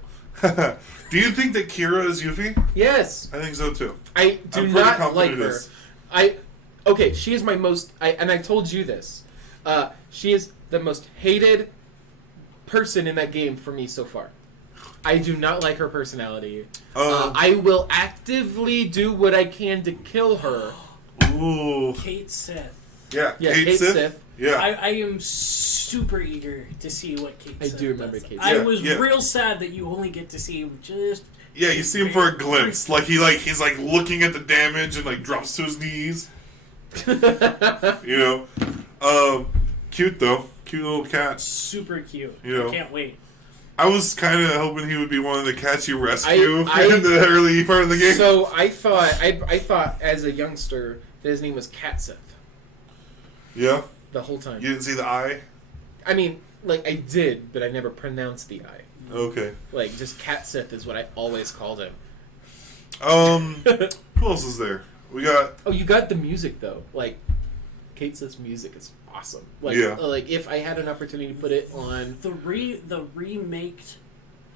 Do you think that Kira is Yuffie? Yes. I think so too. I do not like her. Okay, she is my most... and I told you this. She is the most hated person in that game for me so far. I do not like her personality. I will actively do what I can to kill her. Ooh. Kate Sith. Yeah, Kate Sith. Yeah. I am super eager to see what Kate Sith I do remember does. Kate Sith. I was real sad that you only get to see him just... Yeah, you see him for a glimpse. He's looking at the damage and drops to his knees. Cute though. Cute little cat. Super cute. I can't wait. I was kind of hoping he would be one of the cats you rescue in the early part of the game. So I thought as a youngster that his name was Catsith. Yeah. The whole time. You didn't see the eye? I mean, I did, but I never pronounced the I. Okay. Just Catsith is what I always called him. Who else is there? We got... Oh, you got the music, though. Kate Sith's music is awesome. Like, Yeah. like if I had an opportunity to put it on... The remake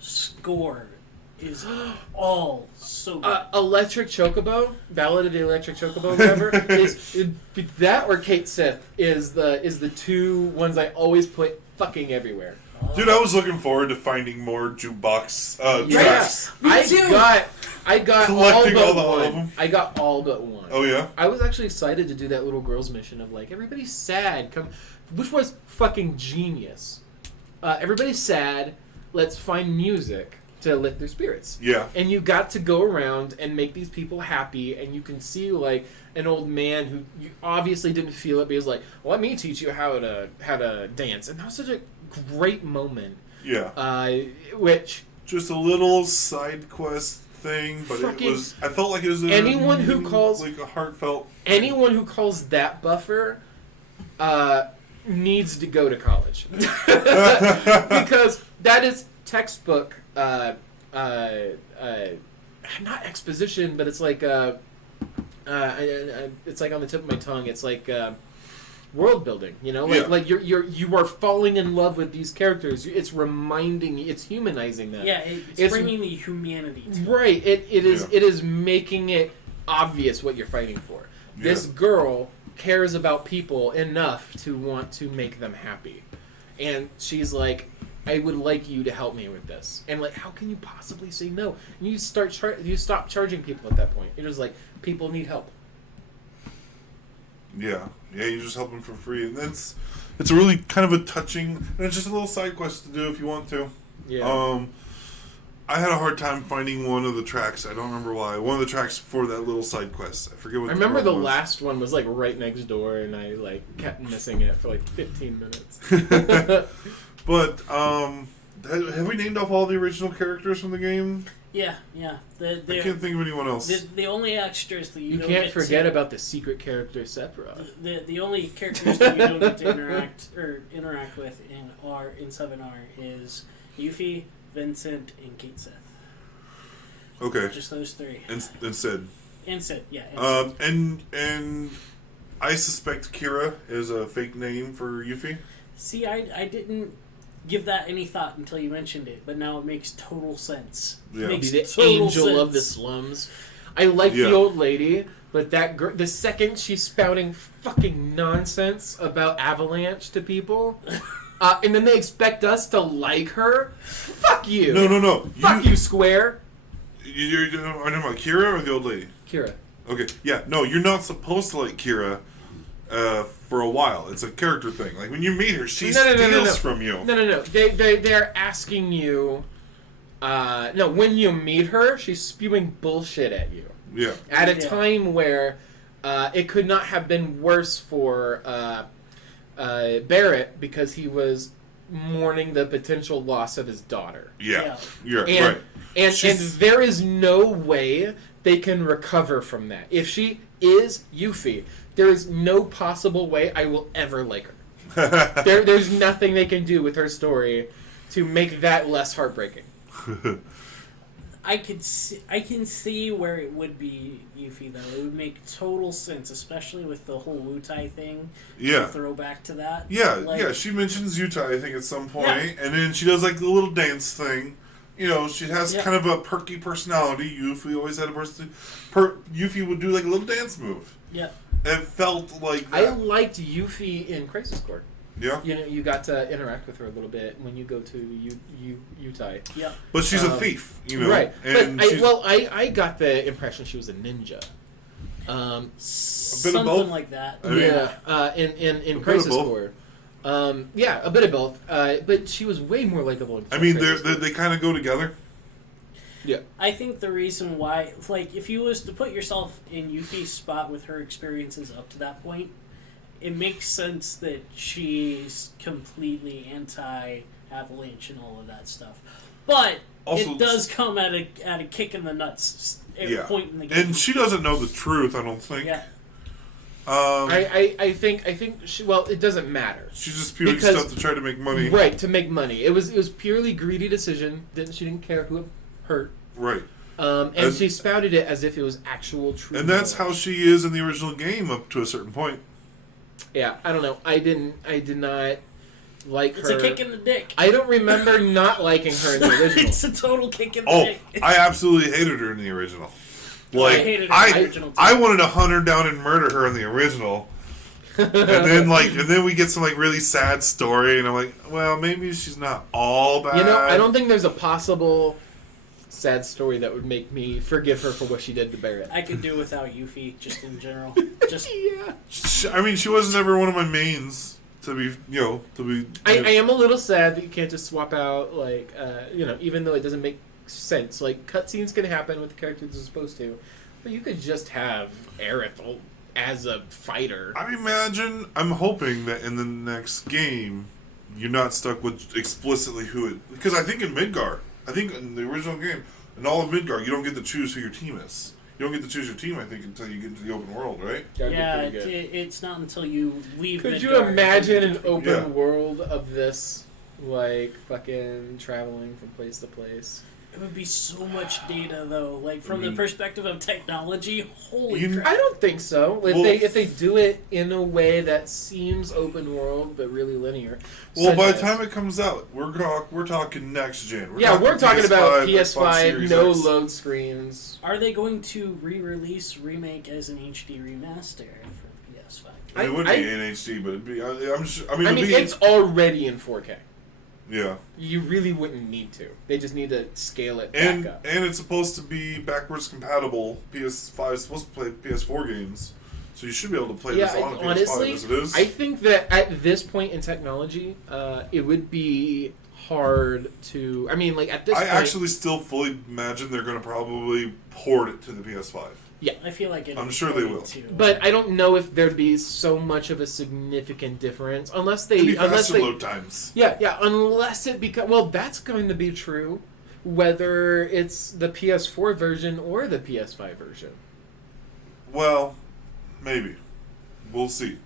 score is all so good. Electric Chocobo, Ballad of the Electric Chocobo, whatever, is that or Kate Sith is the two ones I always put fucking everywhere. Dude, I was looking forward to finding more jukebox Yeah, tracks. Me too. I got Collecting all all but of one. them. I got all but one. Oh, yeah? I was actually excited to do that little girl's mission of like, everybody's sad, come, which was fucking genius. Everybody's sad, let's find music to lift their spirits. Yeah. And you got to go around and make these people happy, and you can see like an old man who you obviously didn't feel it, but he was like, well, let me teach you how to dance. And that was such a great moment. Yeah. Which Just a little side quest thing, but Fucking- I felt like it was anyone who calls- like a heartfelt... anyone who calls that buffer needs to go to college. Because that is textbook not exposition, but it's like it's like on the tip of my tongue. It's like world building, you know, like Yeah. like you are falling in love with these characters. It's reminding, it's humanizing them. Yeah, it's bringing the humanity to it. Right. It is Yeah. it is making it obvious what you're fighting for. This Yeah. girl cares about people enough to want to make them happy, and she's like, I would like you to help me with this. And like, how can you possibly say no? And you stop charging people at that point. You're just like, people need help. Yeah. Yeah, you just help them for free. And it's a really kind of a touching... And it's just a little side quest to do if you want to. Yeah. I had a hard time finding one of the tracks. I don't remember why. One of the tracks for that little side quest. I forget what I remember the one was. last one was like right next door, and I like kept missing it for like 15 minutes. But, have we named off all the original characters from the game? Yeah. I can't think of anyone else. The only extras that You don't can't get forget to, about the secret character Sephiroth. the only characters that you don't get to interact with in 7R is Yuffie, Vincent, and Kate Sith. Okay. Just those three. Instead. And Sid, yeah. And Sid. And I suspect Kira is a fake name for Yuffie. See, I didn't give that any thought until you mentioned it, but now it makes total sense. Yeah. It makes Be the total angel sense. of the slums. I like Yeah. the old lady, but that the second she's spouting fucking nonsense about Avalanche to people, and then they expect us to like her, fuck you. No. Fuck you, Square. You're talking about Kira or the old lady? Kira. Okay, yeah, no, you're not supposed to like Kira for a while. It's a character thing. Like, when you meet her, she steals from you. No. They're asking you. No, when you meet her, she's spewing bullshit at you. Yeah. At a Yeah. time where it could not have been worse for Barrett because he was mourning the potential loss of his daughter. Yeah. You're And, right. and She's- there is no way they can recover from that. If she is Yuffie, there is no possible way I will ever like her. There's nothing they can do with her story to make that less heartbreaking. I can see where it would be Yuffie, though. It would make total sense, especially with the whole Wutai thing. Yeah. Throwback to that. Yeah, Like, yeah, she mentions Utah, I think, at some point, Yeah. and then she does, like, the little dance thing. You know, she has Yeah. kind of a perky personality. Yuffie always had a person... Yuffie would do, like, a little dance move. Yeah. It felt like I that. liked Yuffie in Crisis Core. Yeah. You know, you got to interact with her a little bit when you go to Utah. Yeah. But she's a thief, you know? Right. And But she's, I got the impression she was a ninja. Something both. like that. I mean, in bit Crisis of both. Core. Yeah, a bit of both. But she was way more likable in I mean, Crisis Core. they kind of go together. Yeah. I think the reason why, like, if you was to put yourself in Yuffie's spot with her experiences up to that point, it makes sense that she's completely anti-Avalanche and all of that stuff. But Also, it does come at a kick in the nuts every Yeah. point in the game. And she doesn't know the truth, I don't think. Yeah. I think she, well, it doesn't matter. She's just spewing Because- stuff to try to make money. Right, to make money. It was purely greedy decision. She didn't care who it hurt. Right. And she spouted it as if it was actual truth. And that's how she is in the original game up to a certain point. Yeah, I don't know. I did not like her. It's a kick in the dick. I don't remember not liking her in the original. It's a total kick in the Oh, dick. I absolutely hated her in the original. Like, I hated her in the original, too. I wanted to hunt her down and murder her in the original. And then we get some like really sad story, and I'm like, well, maybe she's not all bad. You know, I don't think there's a possible sad story that would make me forgive her for what she did to Barrett. I could do without Yuffie, just in general. Just Yeah. I mean, she wasn't ever one of my mains. To be, I am a little sad that you can't just swap out, like, even though it doesn't make sense. Like, cutscenes can happen with the characters they're supposed to, but you could just have Aerith as a fighter. I'm hoping that in the next game, you're not stuck with explicitly who it... Because I think in the original game, in all of Midgar, you don't get to choose who your team is. You don't get to choose your team, I think, until you get into the open world, right? yeah, it's not until you leave. Could Midgar you imagine an until open world of this, like, fucking traveling from place to place? It would be so much data, though. Like, from the perspective of technology, holy crap. I don't think so. If they do it in a way that seems open world but really linear. Well, by the time it comes out, we're talking next gen. We're talking about Xbox PS5, Series no X. load screens. Are they going to re-release Remake as an HD remaster for PS5? It would be in HD, but it'd be. It's already in 4K. Yeah. You really wouldn't need to. They just need to scale it And back up. and it's supposed to be backwards compatible. PS5 is supposed to play PS4 games, so you should be able to play this on a PS5 honestly, as it is. I think that at this point in technology, it would be hard to. I mean, like at this I point, actually still fully imagine they're going to probably port it to the PS5. yeah. I feel like I'm sure they will. Too. But I don't know if there'd be so much of a significant difference unless they It'd be faster load times. Yeah, unless it becomes... Well, that's going to be true whether it's the PS4 version or the PS5 version. Well, maybe. We'll see.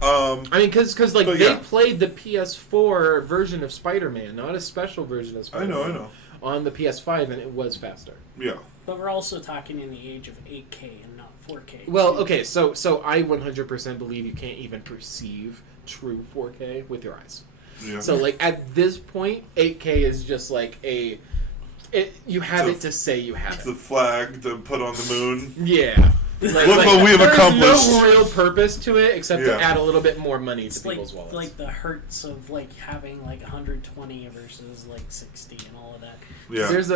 Because but they yeah. played the PS4 version of Spider-Man, not a special version of Spider-Man. I know. On the PS5, and it was faster. Yeah. But we're also talking in the age of 8K and not 4K. Well, okay, so I 100% believe you can't even perceive true 4K with your eyes. Yeah. So, like, at this point, 8K is just like you have it to say you have It's it. the flag to put on the moon. Yeah. Like, Look what we have accomplished. There's no real purpose to it except Yeah. to add a little bit more money It's to people's wallets. like the hertz of like having like 120 versus like 60 and all of that. Yeah. There's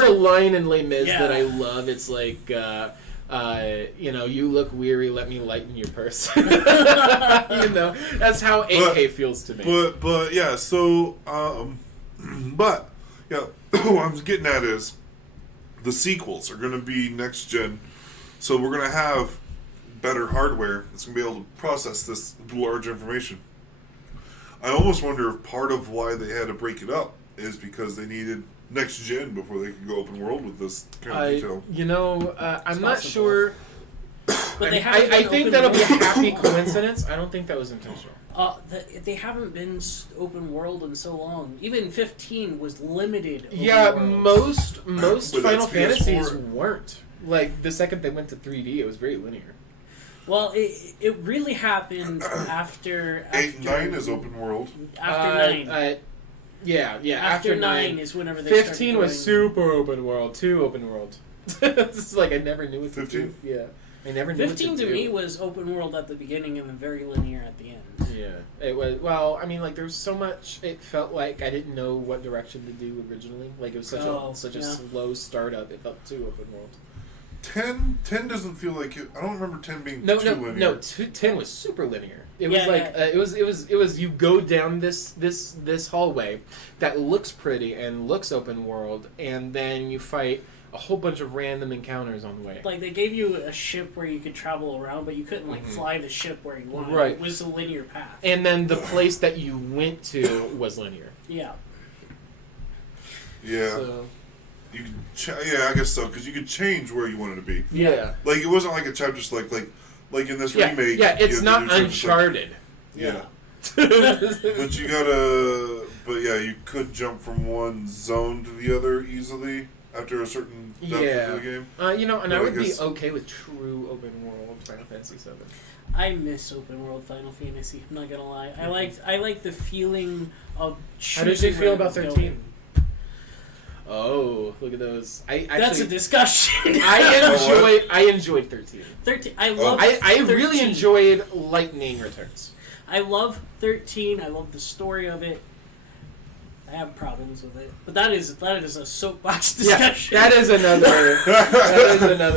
a line in Les Mis that I love. It's like, you look weary, let me lighten your purse. That's how 8K feels to me. But yeah, so but yeah, what I'm getting at is the sequels are going to be next gen, so we're going to have better hardware that's going to be able to process this large information. I almost wonder if part of why they had to break it up is because they needed next gen before they could go open world with this kind of detail. I'm not sure. But I think that'll be a happy coincidence. I don't think that was intentional. They haven't been open world in so long. Even 15 was limited. Yeah, worlds. most But Final that's Fantasies PS4. weren't. Like the second they went to 3D, it was very linear. Well, it really happened after 8 and 9 is open world. After 9. Yeah. After 9 is whenever they 15 was started super open world, 2 open world. It's like I never knew what to 15? do. Yeah. I never knew 15 what to to do. me was open world at the beginning and then very linear at the end. Yeah, it was. Well, I mean, like there was so much. It felt like I didn't know what direction to do originally. Like it was such a slow startup. It felt too open world. 10 doesn't feel like it. I don't remember 10 being No, too linear. no. 10 was super linear. It was Yeah, like yeah. it was. You go down this hallway that looks pretty and looks open world, and then you fight a whole bunch of random encounters on the way. Like they gave you a ship where you could travel around, but you couldn't like fly the ship where you wanted. Right. It was a linear path. And then the place that you went to was linear. Yeah. Yeah. So, You could I guess so, because you could change where you wanted to be. yeah. Like, it wasn't like a chapter just like in this Yeah, remake. yeah, you it's have to not do something just like- Uncharted. yeah. But you gotta... But yeah, you could jump from one zone to the other easily. after a certain depth of the game. And But I I would be guess- okay with true open world Final Fantasy VII. I miss open world Final Fantasy. I'm not gonna lie. I like the feeling of. How did you choosing feel where about it was 13? going. Oh, look at those! That's a discussion. I enjoyed 13. 13. I love. I really 13. enjoyed Lightning Returns. I love 13. I love the story of it. I have problems with it, but that is a soapbox discussion. Yeah, that is another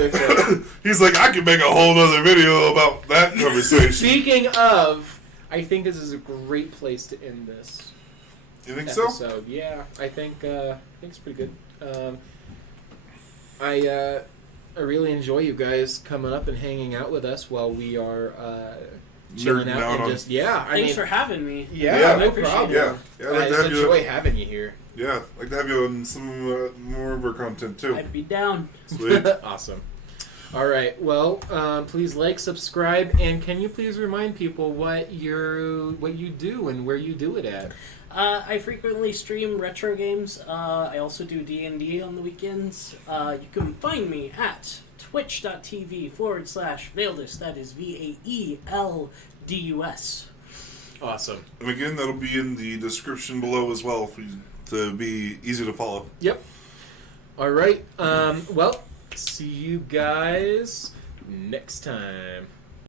thing. He's like, I can make a whole other video about that conversation. Speaking of, I think this is a great place to end this. You think episode. so? Yeah, I think it's pretty good. I really enjoy you guys coming up and hanging out with us while we are chilling Nerding out on- and just Thanks for having me. yeah, Yeah. no I appreciate problem. Yeah, yeah. I'd I like to just have you. enjoy having you here. Yeah, I'd like to have you on some more of our content too. I'd be down. Sweet. Awesome. All right. Well, please like, subscribe, and can you please remind people what you do and where you do it at? I frequently stream retro games. I also do D&D on the weekends. You can find me at twitch.tv/Vaeldus. That is VAELDUS. Awesome. And again, that'll be in the description below as well for you to be easy to follow. Yep. All right. Well, see you guys next time.